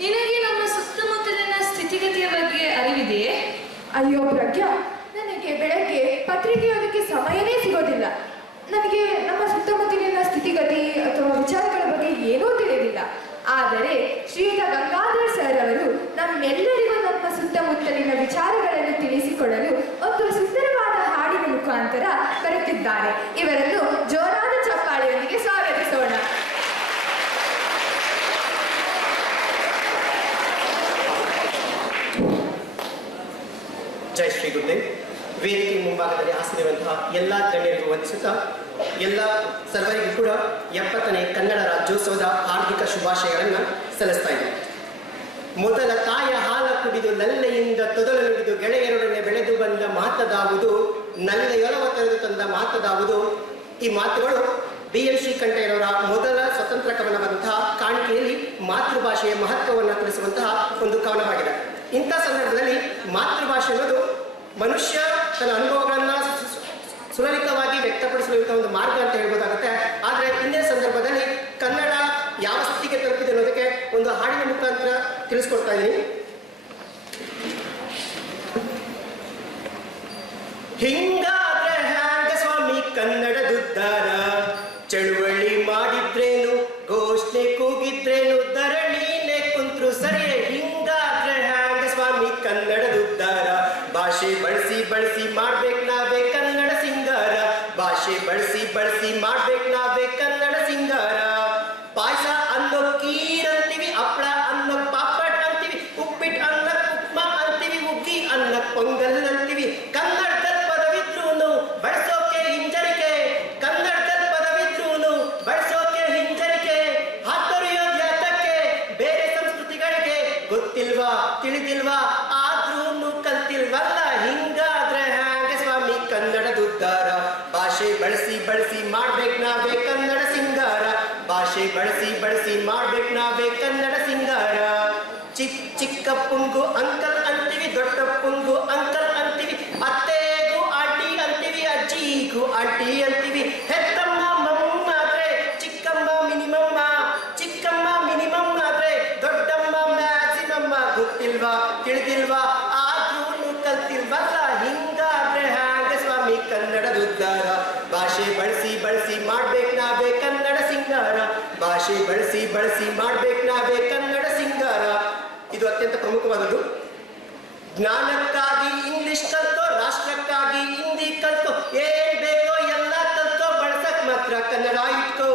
ನಿನಗೆ ನಮ್ಮ ಸುತ್ತಮುತ್ತಲಿನ ಸ್ಥಿತಿಗತಿಯ ಬಗ್ಗೆ ಅರಿವಿದೆಯೇ? ಅಯ್ಯೋ ಪ್ರಜ್ಞಾ, ನನಗೆ ಬೆಳಗ್ಗೆ ಪತ್ರಿಕೆ ಓದಕ್ಕೆ ಸಮಯನೇ ಸಿಗೋದಿಲ್ಲ. ನನಗೆ ನಮ್ಮ ಸುತ್ತಮುತ್ತಲಿನ ಸ್ಥಿತಿಗತಿ ಅಥವಾ ವಿಚಾರಗಳ ಬಗ್ಗೆ ಏನೂ ತಿಳಿದಿಲ್ಲ. ಆದರೆ ಶ್ರೀಯುತ ಗಂಗಾಧರ್ ಸರ್ ಅವರು ನಮ್ಮೆಲ್ಲರಿಗೂ ನಮ್ಮ ಸುತ್ತಮುತ್ತಲಿನ ವಿಚಾರಗಳನ್ನು ತಿಳಿಸಿಕೊಡಲು ಒಂದು ಸುಂದರವಾದ ಹಾಡಿನ ಮುಖಾಂತರ ಬರುತ್ತಿದ್ದಾರೆ. ಇವರನ್ನು ಜೋರಾದ ಚಪ್ಪಾಳೆಯೊಂದಿಗೆ ಸ್ವಾಗತಿಸೋಣ. ಜೈ ಶ್ರೀ ಗುರುದೇವ್. ವೇದಿಕೆ ಮುಂಭಾಗದಲ್ಲಿ ಆಸನಿರುವಂತಹ ಎಲ್ಲ ಗಣ್ಯರಿಗೂ ವಂದಿಸುತ್ತಾ ಎಲ್ಲ ಸರ್ವರಿಗೂ ಕೂಡ 70ನೇ ಕನ್ನಡ ರಾಜ್ಯೋತ್ಸವದ ಹಾರ್ದಿಕ ಶುಭಾಶಯಗಳನ್ನು ಸಲ್ಲಿಸ್ತಾ ಇದ್ದೇನೆ. ಮೊದಲ ತಾಯ ಹಾಲ ಕುಡಿದು ನಲ್ಲೆಯಿಂದ ತೊದಲು ನುಡಿದು ಗೆಳೆಯರೊಡನೆ ಬೆಳೆದು ಬಂದ ಮಾತದಾವುದು, ನಲ್ಲೆಯೊಲವ ತೆರೆದು ತಂದ ಮಾತದಾವುದು. ಈ ಮಾತುಗಳು BM ಶ್ರೀಕಂಠಯ್ಯನವರ ಮೊದಲ ಸ್ವತಂತ್ರ ಕವನವಾದಂತಹ ಕಾಣಿಕೆಯಲ್ಲಿ ಮಾತೃಭಾಷೆಯ ಮಹತ್ವವನ್ನು ತಿಳಿಸುವಂತಹ ಒಂದು ಕವನವಾಗಿದೆ. ಇಂಥ ಸಂದರ್ಭದಲ್ಲಿ ಮಾತೃಭಾಷೆ ಅನ್ನೋದು ಮನುಷ್ಯ ತನ್ನ ಅನುಭವಗಳನ್ನು ಸುಲಲಿತವಾಗಿ ವ್ಯಕ್ತಪಡಿಸುವಂಥ ಒಂದು ಮಾರ್ಗ ಅಂತ ಹೇಳ್ಬೋದಾಗುತ್ತೆ. ಆದರೆ ಇಂದಿನ ಸಂದರ್ಭದಲ್ಲಿ ಕನ್ನಡ ಯಾವ ಸ್ಥಿತಿಗೆ ತಲುಪಿದೆ ಅನ್ನೋದಕ್ಕೆ ಒಂದು ಹಾಡಿನ ಮುಖಾಂತರ ತಿಳಿಸ್ಕೊಡ್ತಾ ಇದ್ದೀನಿ. ಹಿಂಗಾದ್ರೆ ಹ್ಯಾಂಗ ಸ್ವಾಮಿ ಕನ್ನಡದುದ್ಧಾರ, ಚಳುವಳಿ ಮಾಡಿದ್ರೇನು ಘೋಷಣೆ ಕೂಗಿದ್ರೇನು ಧರಣಿನೇ ಕುಂತ್ರು ಸರಿಯೇ. ಹಿಂಗಾದ್ರೆ ಹ್ಯಾಂಗ ಸ್ವಾಮಿ ಕನ್ನಡದುದ್ಧಾರ, ಭಾಷೆ ಬಳಸಿ ಬಳಸಿ ಮಾಡ್ಬೇಕು ನಾವೇ ಕನ್ನಡ ಸಿಂಗಾರ, ಭಾಷೆ ಬಳಸಿ ಬಳಸಿ ಮಾಡ್ಬೇಕು ನಾವೇ ಕನ್ನಡ ಸಿಂಗಾರ. ಪಾಯಸ ಅನ್ನೋ ಕೀರ್ ಅಂತೀವಿ, ಹಪ್ಪಳ ಅನ್ನೋ ಪಾಪಡ್ ಅಂತೀವಿ, ಉಪ್ಪಿಟ್ಟು ಅನ್ನ ಉಪ್ಮಾ ಅಂತೀವಿ, ಹುಗ್ಗಿ ಅನ್ನ ಪೊಂಗಲ್ ಅಂತೀವಿ. ಕನ್ನಡದಲ್ಲಿ ಪದವಿದ್ರೂನು ಬಳಸೋಕೆ ಹಿಂಜರಿಕೆ, ಕನ್ನಡದಲ್ಲಿ ಪದವಿದ್ರೂನು ಬಳಸೋಕೆ ಹಿಂಜರಿಕೆ. ಹಾತೊರೆಯೋದು ಯಾತಕ್ಕೆ ಬೇರೆ ಸಂಸ್ಕೃತಿಗಳಿಗೆ, ಗೊತ್ತಿಲ್ವಾ ತಿಳಿದಿಲ್ವಾ ಆದ್ರೂನು ಕಲ್ತಿಲ್ವಲ್ಲ. ಹಿಂಗಾದ್ರೆ ಹ್ಯಾಂಗೆ ಸ್ವಾಮಿ ಕನ್ನಡದುದ್ಧಾರ, ಭಾಷೆ ಬಳಸಿ ಬಳಸಿ ಮಾಡ್ಬೇಕು ನಾವೇ ಕನ್ನಡ ಸಿಂಗಾರ, ಭಾಷೆ ಬಳಸಿ ಬಳಸಿ ಮಾಡ್ಬೇಕು ನಾವೇ ಕನ್ನಡ ಸಿಂಗಾರ. ಚಿಕ್ಕಪ್ಪಂಗೂ ಅಂಕಲ್ ಅಂತೀವಿ, ದೊಡ್ಡಪ್ಪಂಗೂ ಅಂಕಲ್ ಅಂತೀವಿ, ಅತ್ತೆಗೂ ಆಂಟಿ ಅಂತೀವಿ, ಅಜ್ಜಿಗೂ ಆಂಟಿ ಅಂತೀವಿ. ಹೆತ್ತಮ್ಮ ಮಮ್ಮ ಆದ್ರೆ ಚಿಕ್ಕಮ್ಮ ಮಿನಿಮಮ್ಮ, ಚಿಕ್ಕಮ್ಮ ಮಿನಿಮಮ್ ಆದ್ರೆ ದೊಡ್ಡಮ್ಮ ಮ್ಯಾಕ್ಸಿಮಮ್ಮ. ಗೊತ್ತಿಲ್ವಾ ತಿಳಿದಿಲ್ವಾ ಆದ್ರೂ ಕಲ್ತಿಲ್ವಲ್ಲ. ಹಿಂಗಾದ್ರೆ ಹ್ಯಾಂಗ ಸ್ವಾಮಿ ಕನ್ನಡದುದ್ಧಾರ, ಭಾಷೆ ಬಳಸಿ ಬಳಸಿ ಮಾಡ್ಬೇಕು ನಾವೇ ಕನ್ನಡ ಸಿಂಗಾರ, ಭಾಷೆ ಬಳಸಿ ಬಳಸಿ ಮಾಡ್ಬೇಕು ನಾವೇ ಕನ್ನಡ ಸಿಂಗಾರ. ಇದು ಅತ್ಯಂತ ಪ್ರಮುಖವಾದದ್ದು. ಜ್ಞಾನಕ್ಕಾಗಿ ಇಂಗ್ಲಿಷ್ ಕಲ್ತೋ, ರಾಷ್ಟ್ರಕ್ಕಾಗಿ ಹಿಂದಿ ಕಲ್ತೋ, ಏನ್ ಬೇಕೋ ಎಲ್ಲ ಕಲ್ತೋ, ಬಳಸಕ್ ಮಾತ್ರ ಕನ್ನಡ ಇಟ್ಕೋ.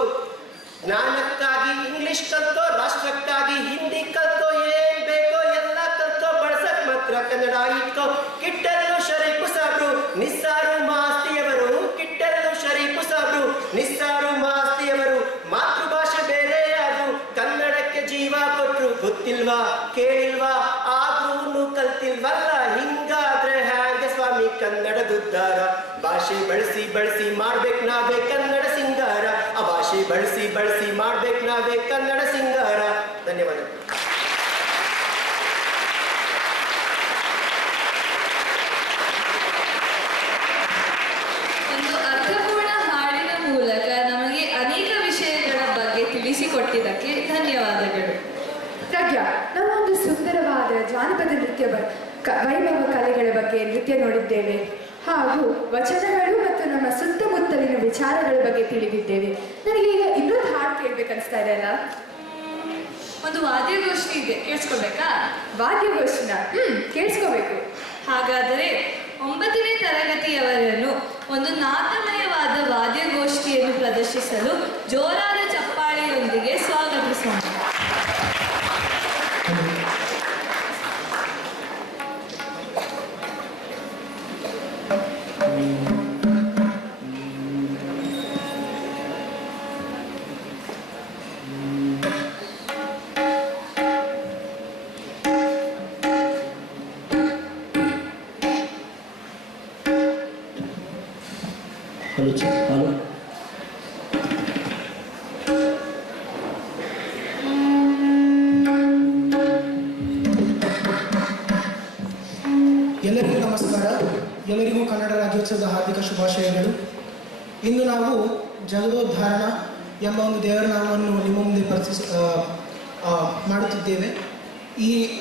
ಜ್ಞಾನಕ್ಕಾಗಿ ಇಂಗ್ಲಿಷ್ ಕಲ್ತೋ, ರಾಷ್ಟ್ರಕ್ಕಾಗಿ ಹಿಂದಿ ಕಲ್ತೋ, ಏನ್ ಬೇಕೋ ಎಲ್ಲ ಕಲ್ತೋ, ಬಳಸಕ್ ಮಾತ್ರ ಕನ್ನಡ ಇಟ್ಕೋ. ಕಿಟ್ಟಲ್ಲು ಶರೀಫು ಸಾಬ್ರು ನಿಸ್ಸಾರು ಮಾಸ್ತಿಯವರು, ಕಿಟ್ಟಲ್ಲು ಶರೀಫು ಸಾಬ್ರು ನಿಸ್ಸಾರು ಮಾಸ್ತಿಯವರು. ಮಾತೃಭಾಷೆ ಬೇರೆ ಆದ್ರು ಕನ್ನಡಕ್ಕೆ ಜೀವ ಕೊಟ್ರು. ಗೊತ್ತಿಲ್ವಾ ಕೇಳಿಲ್ವಾ ಆದ್ರೂ ಕಲ್ತಿಲ್ವಲ್ಲ. ಹಿಂಗಾದ್ರೆ ಹ್ಯಾಂಗ ಸ್ವಾಮಿ ಕನ್ನಡದುದ್ಧಾರ, ಭಾಷೆ ಬಳಸಿ ಬಳಸಿ ಮಾಡ್ಬೇಕು ನಾವೇ ಕನ್ನಡ ಸಿಂಗಾರ, ಆ ಭಾಷೆ ಬಳಸಿ ಬಳಸಿ ಮಾಡ್ಬೇಕು ನಾವೇ ಕನ್ನಡ ಸಿಂಗಾರ. ಧನ್ಯವಾದಗಳು. ಒಂದು ಅರ್ಥಪೂರ್ಣ ಹಾಡಿನ ಮೂಲಕ ನಮಗೆ ಅನೇಕ ವಿಷಯಗಳ ಬಗ್ಗೆ ತಿಳಿಸಿಕೊಟ್ಟಿದ್ದಕ್ಕೆ ಧನ್ಯವಾದಗಳು. ಪ್ರಜ್ಞಾ, ನಾವು ಒಂದು ಸುಂದರವಾದ ಜಾನಪದ ನೃತ್ಯ ವೈಭವ ಕಲೆಗಳ ಬಗ್ಗೆ ನೃತ್ಯ ನೋಡಿದ್ದೇವೆ, ಹಾಗೂ ವಚನಗಳು ಮತ್ತು ನಮ್ಮ ಸುತ್ತಮುತ್ತಲಿನ ವಿಚಾರಗಳ ಬಗ್ಗೆ ತಿಳಿದಿದ್ದೇವೆ. ನನಗೆ ಈಗ ಇನ್ನೊಂದು ಹಾಡು ಕೇಳ್ಬೇಕನ್ನಿಸ್ತಾ ಇದೆ ಅಲ್ಲ. ಒಂದು ವಾದ್ಯಗೋಷ್ಠಿ ಇದೆ, ಕೇಳಿಸ್ಕೊಳ್ಬೇಕಾ? ವಾದ್ಯಗೋಷ್ಠಿನ ಕೇಳಿಸ್ಕೋಬೇಕು. ಹಾಗಾದರೆ 9ನೇ ತರಗತಿಯವರನ್ನು ಒಂದು ನಾದಮಯವಾದ ವಾದ್ಯಗೋಷ್ಠಿಯನ್ನು ಪ್ರದರ್ಶಿಸಲು ಜೋರಾದ ಚಪ್ಪಾಳೆಯೊಂದಿಗೆ ಸ್ವಾಗತಿಸೋಣ. ಎಲ್ಲರಿಗೂ ನಮಸ್ಕಾರ. ಎಲ್ಲರಿಗೂ ಕನ್ನಡ ರಾಜ್ಯೋತ್ಸವದ ಹಾರ್ದಿಕ ಶುಭಾಶಯಗಳು. ಇಂದು ನಾವು ಜಗದೋದ್ಧಾರಣ ಎಂಬ ಒಂದು ದೇವರ ನಾಮವನ್ನು ನಿಮ್ಮ ಮುಂದೆ ಮಾಡುತ್ತಿದ್ದೇವೆ.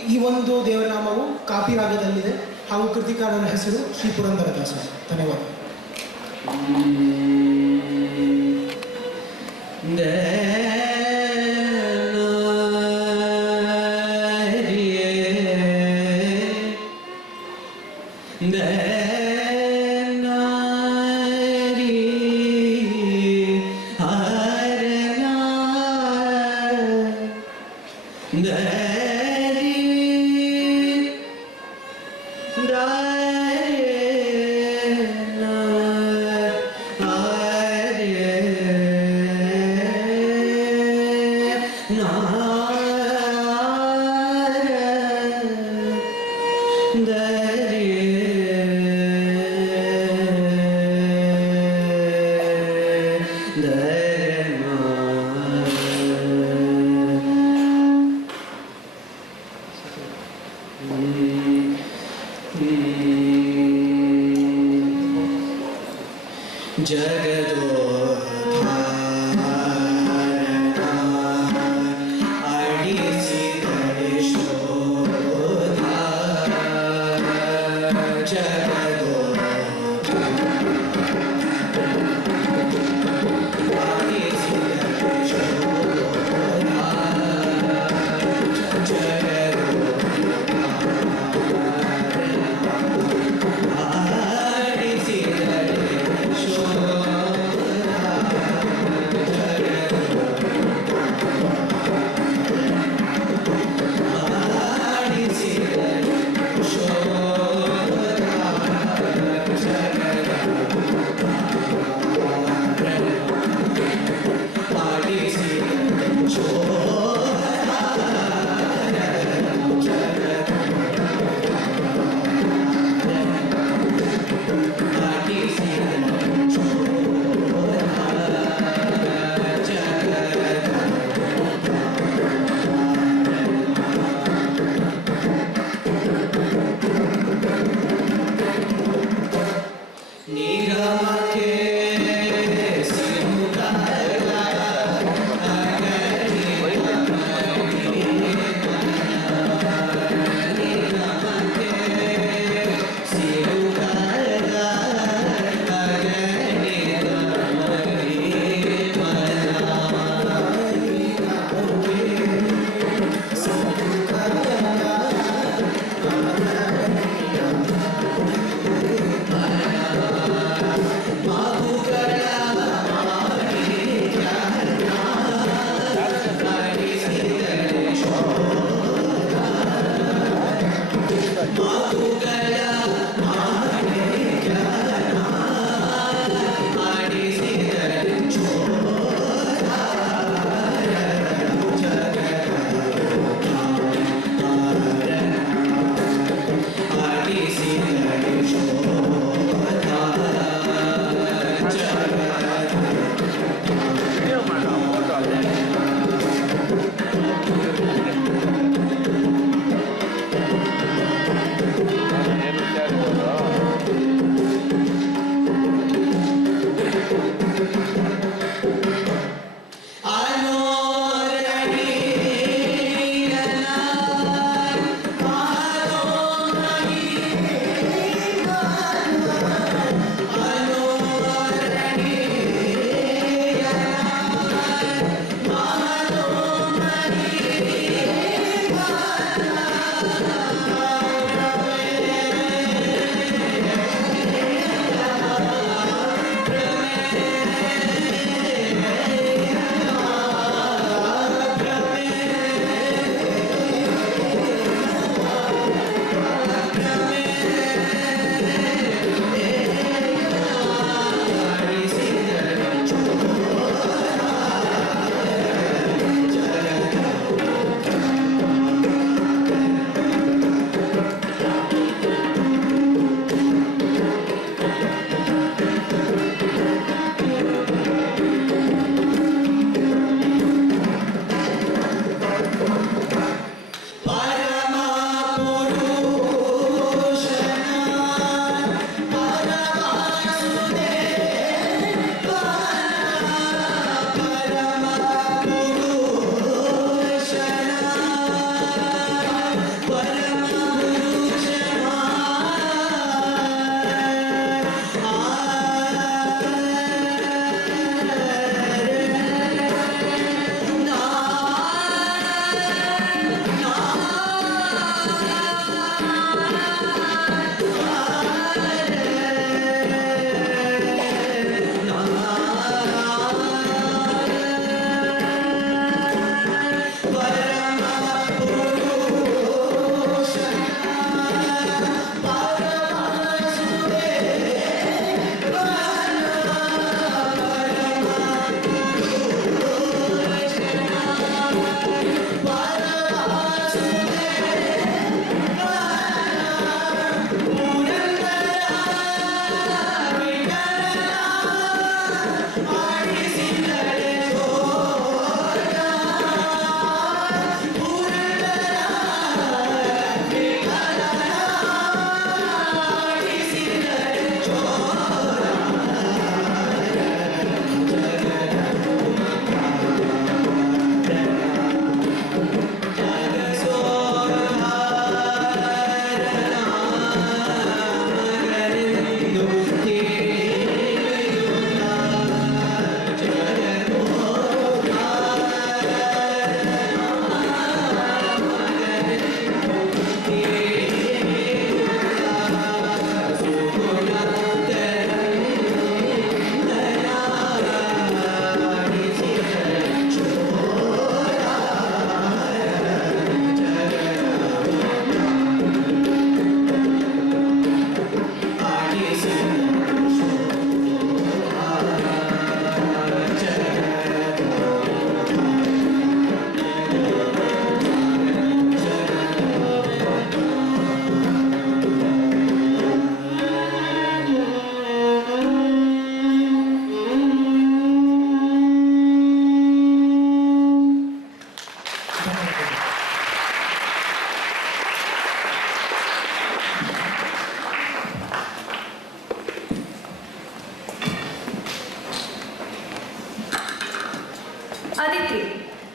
ಈ ಒಂದು ದೇವರನಾಮವು ಕಾಪಿ ರಾಗದಲ್ಲಿದೆ ಹಾಗೂ ಕೃತಿಕಾರರ ಹೆಸರು ಶ್ರೀ ಪುರಂದರದಾಸ. ಧನ್ಯವಾದ.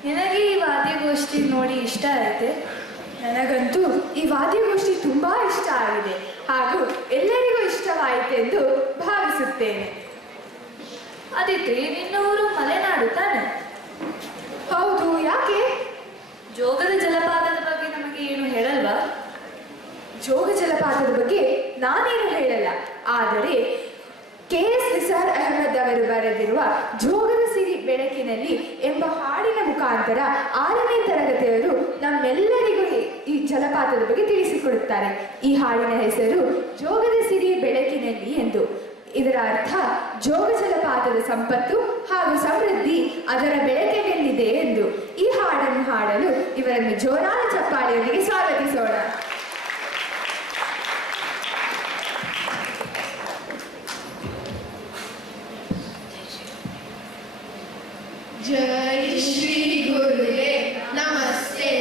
ನಿನಗೆ ಈ ವಾದ್ಯಗೋಷ್ಠಿ ನೋಡಿ ಇಷ್ಟ ಆಯ್ತೆ? ನನಗಂತೂ ಈ ವಾದ್ಯಗೋಷ್ಠಿ ತುಂಬಾ ಇಷ್ಟ ಆಗಿದೆ ಹಾಗೂ ಎಲ್ಲರಿಗೂ ಇಷ್ಟವಾಯಿತೆಂದು ಭಾವಿಸುತ್ತೇನೆ. ಅದಿತಿ, ನಿನ್ನ ಊರು ಮಲೆನಾಡು ತಾನೆ? ಹೌದು, ಯಾಕೆ? ಜೋಗದ ಜಲಪಾತದ ಬಗ್ಗೆ ನಮಗೆ ಏನು ಹೇಳಲ್ವಾ? ಜೋಗ ಜಲಪಾತದ ಬಗ್ಗೆ ನಾನೇನು ಹೇಳಲ್ಲ, ಆದರೆ KS ನಿಸಾರ್ ಅಹಮದ್ ಅವರು ಬರೆದಿರುವ ಜೋಗದ ಸಿರಿ ಬೆಳಕಿನಲ್ಲಿ ಎಂಬ ಹಾಡಿನ ಮುಖಾಂತರ 6ನೇ ತರಗತಿಯವರು ನಮ್ಮೆಲ್ಲರಿಗೂ ಈ ಜಲಪಾತದ ಬಗ್ಗೆ ತಿಳಿಸಿಕೊಡುತ್ತಾರೆ. ಈ ಹಾಡಿನ ಹೆಸರು ಜೋಗದ ಸಿರಿ ಬೆಳಕಿನಲ್ಲಿ ಎಂದು. ಇದರ ಅರ್ಥ ಜೋಗ ಜಲಪಾತದ ಸಂಪತ್ತು ಹಾಗೂ ಸಮೃದ್ಧಿ ಅದರ ಬೆಳಕಿನಲ್ಲಿದೆ ಎಂದು. ಈ ಹಾಡನ್ನು ಹಾಡಲು ಇವರನ್ನು ಜೋರಾದ ಚಪ್ಪಾಳೆಯೊಂದಿಗೆ ಸ್ವಾಗತಿಸೋಣ. जय श्री गुरुदेव नमस्ते।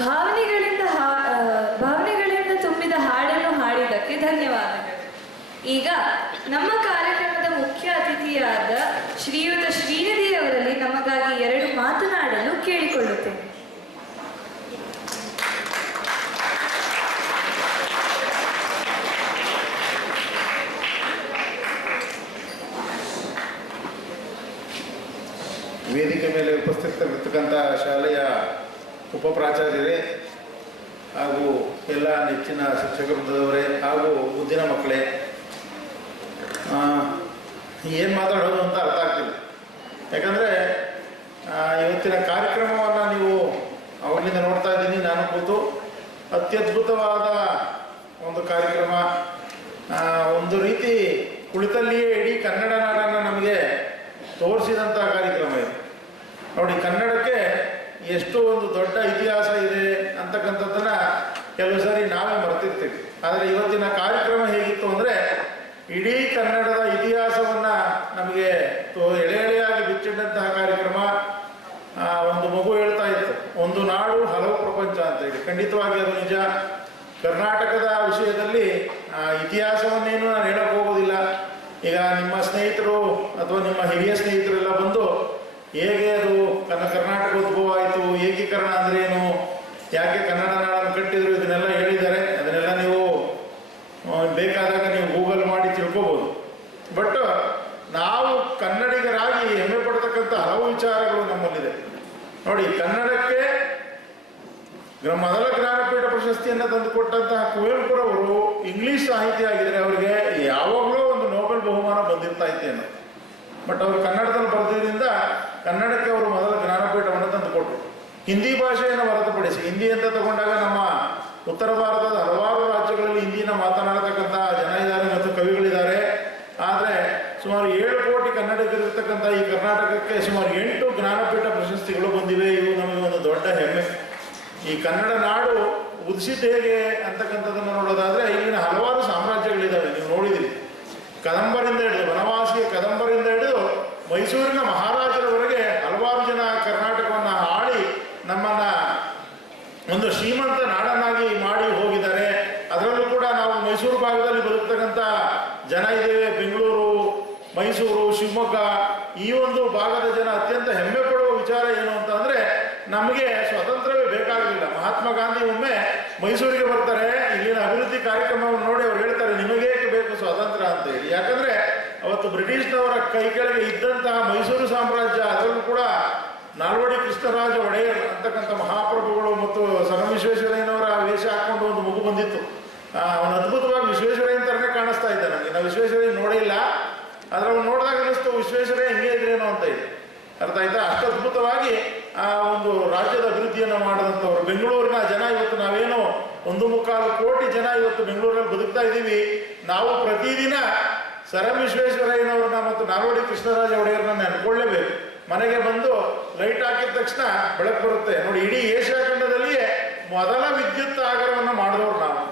ಭಾವನೆಗಳಿಂದ ತುಂಬಿದ ಹಾಡನ್ನು ಹಾಡಿದ್ದಕ್ಕೆ ಧನ್ಯವಾದಗಳು. ಈಗ ನಮ್ಮ ಕಾರ್ಯಕ್ರಮದ ಮುಖ್ಯ ಅತಿಥಿಯಾದ ಶ್ರೀಯುತ ಶ್ರೀನಿಧಿಯವರಲ್ಲಿ ನಮಗಾಗಿ 2 ಮಾತನಾಡಲು ಕೇಳಿಕೊಳ್ಳುತ್ತೇನೆ. ವೇದಿಕೆ ಮೇಲೆ ಉಪಸ್ಥಿತರಿರ್ತಕ್ಕಂಥ ಶಾಲೆಯ ಉಪಪ್ರಾಚಾರ್ಯರೇ ಹಾಗೂ ಎಲ್ಲ ನೆಚ್ಚಿನ ಶಿಕ್ಷಕ ವೃಂದದವರೇ ಹಾಗೂ ಮುದ್ದಿನ ಮಕ್ಕಳೇ, ಏನು ಮಾತಾಡೋದು ಅಂತ ಅರ್ಥ ಆಗ್ತಿಲ್ಲ. ಯಾಕಂದರೆ ಇವತ್ತಿನ ಕಾರ್ಯಕ್ರಮವನ್ನು ನೀವು ಅವಾಗಲಿಂದ ನೋಡ್ತಾ ಇದ್ದೀನಿ. ನಾನು ಕೂತು ಅತ್ಯದ್ಭುತವಾದ ಒಂದು ಕಾರ್ಯಕ್ರಮ, ಒಂದು ರೀತಿ ಕುಳಿತಲ್ಲಿಯೇ ಇಡೀ ಕನ್ನಡ ನಾಡನ್ನು ನಮಗೆ ತೋರಿಸಿದಂಥ ಕಾರ್ಯಕ್ರಮ ಇದು. ನೋಡಿ, ಕನ್ನಡಕ್ಕೆ ಎಷ್ಟು ಒಂದು ದೊಡ್ಡ ಇತಿಹಾಸ ಇದೆ ಅಂತಕ್ಕಂಥದ್ದನ್ನು ಕೆಲವು ಸಾರಿ ನಾವೇ ಮರ್ತಿರ್ತೀವಿ. ಆದರೆ ಇವತ್ತಿನ ಕಾರ್ಯಕ್ರಮ ಹೇಗಿತ್ತು ಅಂದರೆ, ಇಡೀ ಕನ್ನಡದ ಇತಿಹಾಸವನ್ನು ನಮಗೆ ಎಳೆ ಎಳೆಯಾಗಿ ಬಿಚ್ಚಿಟ್ಟಂತಹ ಕಾರ್ಯಕ್ರಮ. ಒಂದು ಮಗು ಹೇಳ್ತಾ ಇತ್ತು, ಒಂದು ನಾಡು ಹಲವು ಪ್ರಪಂಚ ಅಂತ ಹೇಳಿ. ಖಂಡಿತವಾಗಿ ಅದು ನಿಜ. ಕರ್ನಾಟಕದ ವಿಷಯದಲ್ಲಿ ಇತಿಹಾಸವನ್ನೇನು ನಾನು ಹೇಳಕ್ಕೆ ಹೋಗೋದಿಲ್ಲ. ಈಗ ನಿಮ್ಮ ಸ್ನೇಹಿತರು ಅಥವಾ ನಿಮ್ಮ ಹಿರಿಯ ಸ್ನೇಹಿತರೆಲ್ಲ ಬಂದು ಹೇಗೆ ಅದು ಕರ್ನಾಟಕ ಉದ್ಭವ ಆಯಿತು, ಏಕೀಕರಣ ಅಂದರೆ ಏನು, ಯಾಕೆ ಕನ್ನಡ ನಾಡನ್ನು ಕಟ್ಟಿದ್ರು, ಇದನ್ನೆಲ್ಲ ಹೇಳಿದ್ದಾರೆ. ಅದನ್ನೆಲ್ಲ ನೀವು ಬೇಕಾದಾಗ ನೀವು ಗೂಗಲ್ ಮಾಡಿ ತಿಳ್ಕೊಬೋದು. ಬಟ್ ನಾವು ಕನ್ನಡಿಗರಾಗಿ ಹೆಮ್ಮೆ ಪಡ್ತಕ್ಕಂಥ ಹಲವು ವಿಚಾರಗಳು ನಮ್ಮಲ್ಲಿದೆ. ನೋಡಿ, ಕನ್ನಡಕ್ಕೆ ಮೊದಲ ಜ್ಞಾನಪೀಠ ಪ್ರಶಸ್ತಿಯನ್ನು ತಂದುಕೊಟ್ಟಂತಹ ಕುವೆಂಪುರವರು ಇಂಗ್ಲಿಷ್ ಸಾಹಿತ್ಯ ಆಗಿದ್ರೆ ಅವರಿಗೆ ಯಾವಾಗಲೂ ಒಂದು ನೋಬೆಲ್ ಬಹುಮಾನ ಬಂದಿರ್ತಾ ಇತ್ತೇನು. ಬಟ್ ಅವರು ಕನ್ನಡದಲ್ಲಿ ಬರೆದಿದ್ದರಿಂದ ಕನ್ನಡಕ್ಕೆ ಅವರು ಮೊದಲ ಜ್ಞಾನಪೀಠವನ್ನು ತಂದುಕೊಟ್ರು. ಹಿಂದಿ ಭಾಷೆಯನ್ನು ಹೊರತುಪಡಿಸಿ, ಹಿಂದಿ ಅಂತ ತಗೊಂಡಾಗ ನಮ್ಮ ಉತ್ತರ ಭಾರತದ ಹಲವಾರು ರಾಜ್ಯಗಳಲ್ಲಿ ಹಿಂದಿನ ಮಾತನಾಡತಕ್ಕಂಥ ಜನ ಇದ್ದಾರೆ ಮತ್ತು ಕವಿಗಳಿದ್ದಾರೆ. ಆದರೆ ಸುಮಾರು 7 ಕೋಟಿ ಕನ್ನಡಿಗರಿರ್ತಕ್ಕಂಥ ಈ ಕರ್ನಾಟಕಕ್ಕೆ ಸುಮಾರು 8 ಜ್ಞಾನಪೀಠ ಪ್ರಶಸ್ತಿಗಳು ಬಂದಿವೆ. ಇವು ನಮಗೆ ಒಂದು ದೊಡ್ಡ ಹೆಮ್ಮೆ. ಈ ಕನ್ನಡ ನಾಡು ಉದಿಸಿದ್ದು ಹೇಗೆ ಅಂತಕ್ಕಂಥದ್ದನ್ನು ನೋಡೋದಾದರೆ, ಇಲ್ಲಿನ ಹಲವಾರು ಸಾಮ್ರಾಜ್ಯಗಳಿದ್ದಾವೆ. ನೀವು ನೋಡಿದಿರಿ, ಕದಂಬರಿಂದ ಹಿಡಿದು ವನವಾಸಿಯ ಕದಂಬರಿಂದ ಹಿಡಿದು ಮೈಸೂರಿನ ಮಹಾರಾಜರವರೆಗೆ ಹಲವಾರು ಜನ ಕರ್ನಾಟಕವನ್ನು ಆಳಿ ನಮ್ಮನ್ನು ಒಂದು ಶ್ರೀಮಂತ ನಾಡನ್ನಾಗಿ ಮಾಡಿ ಹೋಗಿದ್ದಾರೆ. ಅದರಲ್ಲೂ ಕೂಡ ನಾವು ಮೈಸೂರು ಭಾಗದಲ್ಲಿ ಬದುಕ್ತಕ್ಕಂಥ ಜನ ಇದ್ದೇವೆ. ಬೆಂಗಳೂರು, ಮೈಸೂರು, ಶಿವಮೊಗ್ಗ ಈ ಒಂದು ಭಾಗದ ಜನ ಅತ್ಯಂತ ಹೆಮ್ಮೆ ಪಡುವ ವಿಚಾರ ಏನು ಅಂತ ಅಂದರೆ, ನಮಗೆ ಸ್ವಾತಂತ್ರ್ಯವೇ ಬೇಕಾಗಲಿಲ್ಲ. ಮಹಾತ್ಮ ಗಾಂಧಿ ಒಮ್ಮೆ ಮೈಸೂರಿಗೆ ಬರ್ತಾರೆ. ಇಲ್ಲಿನ ಅಭಿವೃದ್ಧಿ ಕಾರ್ಯಕ್ರಮವನ್ನು ನೋಡಿ ಅವ್ರು ಹೇಳ್ತಾರೆ, ನಿಮಗೇಕೆ ಬೇಕು ಸ್ವಾತಂತ್ರ್ಯ ಅಂತ ಹೇಳಿ. ಯಾಕಂದರೆ ಅವತ್ತು ಬ್ರಿಟಿಷ್ನವರ ಕೈ ಕೆಳಗೆ ಇದ್ದಂತಹ ಮೈಸೂರು ಸಾಮ್ರಾಜ್ಯ, ಅದರಲ್ಲೂ ಕೂಡ ನಾಲ್ವಡಿ ಕೃಷ್ಣರಾಜ ಒಡೆಯರ್ ಅಂತಕ್ಕಂಥ ಮಹಾಪ್ರಭುಗಳು ಮತ್ತು ಸರ್ ಎಂ ವಿಶ್ವೇಶ್ವರಯ್ಯನವರ ವೇಷ ಹಾಕ್ಕೊಂಡು ಒಂದು ಮಗು ಬಂದಿತ್ತು. ಅವನು ಅದ್ಭುತವಾಗಿ ವಿಶ್ವೇಶ್ವರಯ್ಯನ ಥರನೇ ಕಾಣಿಸ್ತಾ ಇದ್ದ ನನಗೆ. ನಾವು ವಿಶ್ವೇಶ್ವರಯ್ಯ ನೋಡಿಲ್ಲ, ಆದರೆ ಅವ್ನು ನೋಡಿದಾಗ ಅನ್ನಿಸ್ತು ವಿಶ್ವೇಶ್ವರಯ್ಯ ಹಿಂಗೆ ಇದ್ರೇನೋ ಅಂತ ಹೇಳಿ. ಅರ್ಥ ಆಯ್ತಾ? ಅಷ್ಟು ಅದ್ಭುತವಾಗಿ ಆ ಒಂದು ರಾಜ್ಯದ ಅಭಿವೃದ್ಧಿಯನ್ನು ಮಾಡಿದಂಥವ್ರು. ಬೆಂಗಳೂರಿನ ಜನ ಇವತ್ತು ನಾವೇನು 1.25 ಕೋಟಿ ಜನ ಇವತ್ತು ಬೆಂಗಳೂರಲ್ಲಿ ಬದುಕ್ತಾ ಇದ್ದೀವಿ. ನಾವು ಪ್ರತಿದಿನ ಸರ್ ಎಂ ವಿಶ್ವೇಶ್ವರಯ್ಯನವ್ರನ್ನ ಮತ್ತು ನಾಲ್ವಡಿ ಕೃಷ್ಣರಾಜ ಒಡೆಯರ್ನ ನೆನ್ಕೊಳ್ಳೇಬೇಕು. ಮನೆಗೆ ಬಂದು ಲೈಟ್ ಹಾಕಿದ ತಕ್ಷಣ ಬೆಳಕು ಬರುತ್ತೆ. ನೋಡಿ, ಇಡೀ ಏಷ್ಯಾ ಖಂಡದಲ್ಲಿಯೇ ಮೊದಲ ವಿದ್ಯುತ್ ಆಗರವನ್ನು ಮಾಡಿದವರು ನಾವು.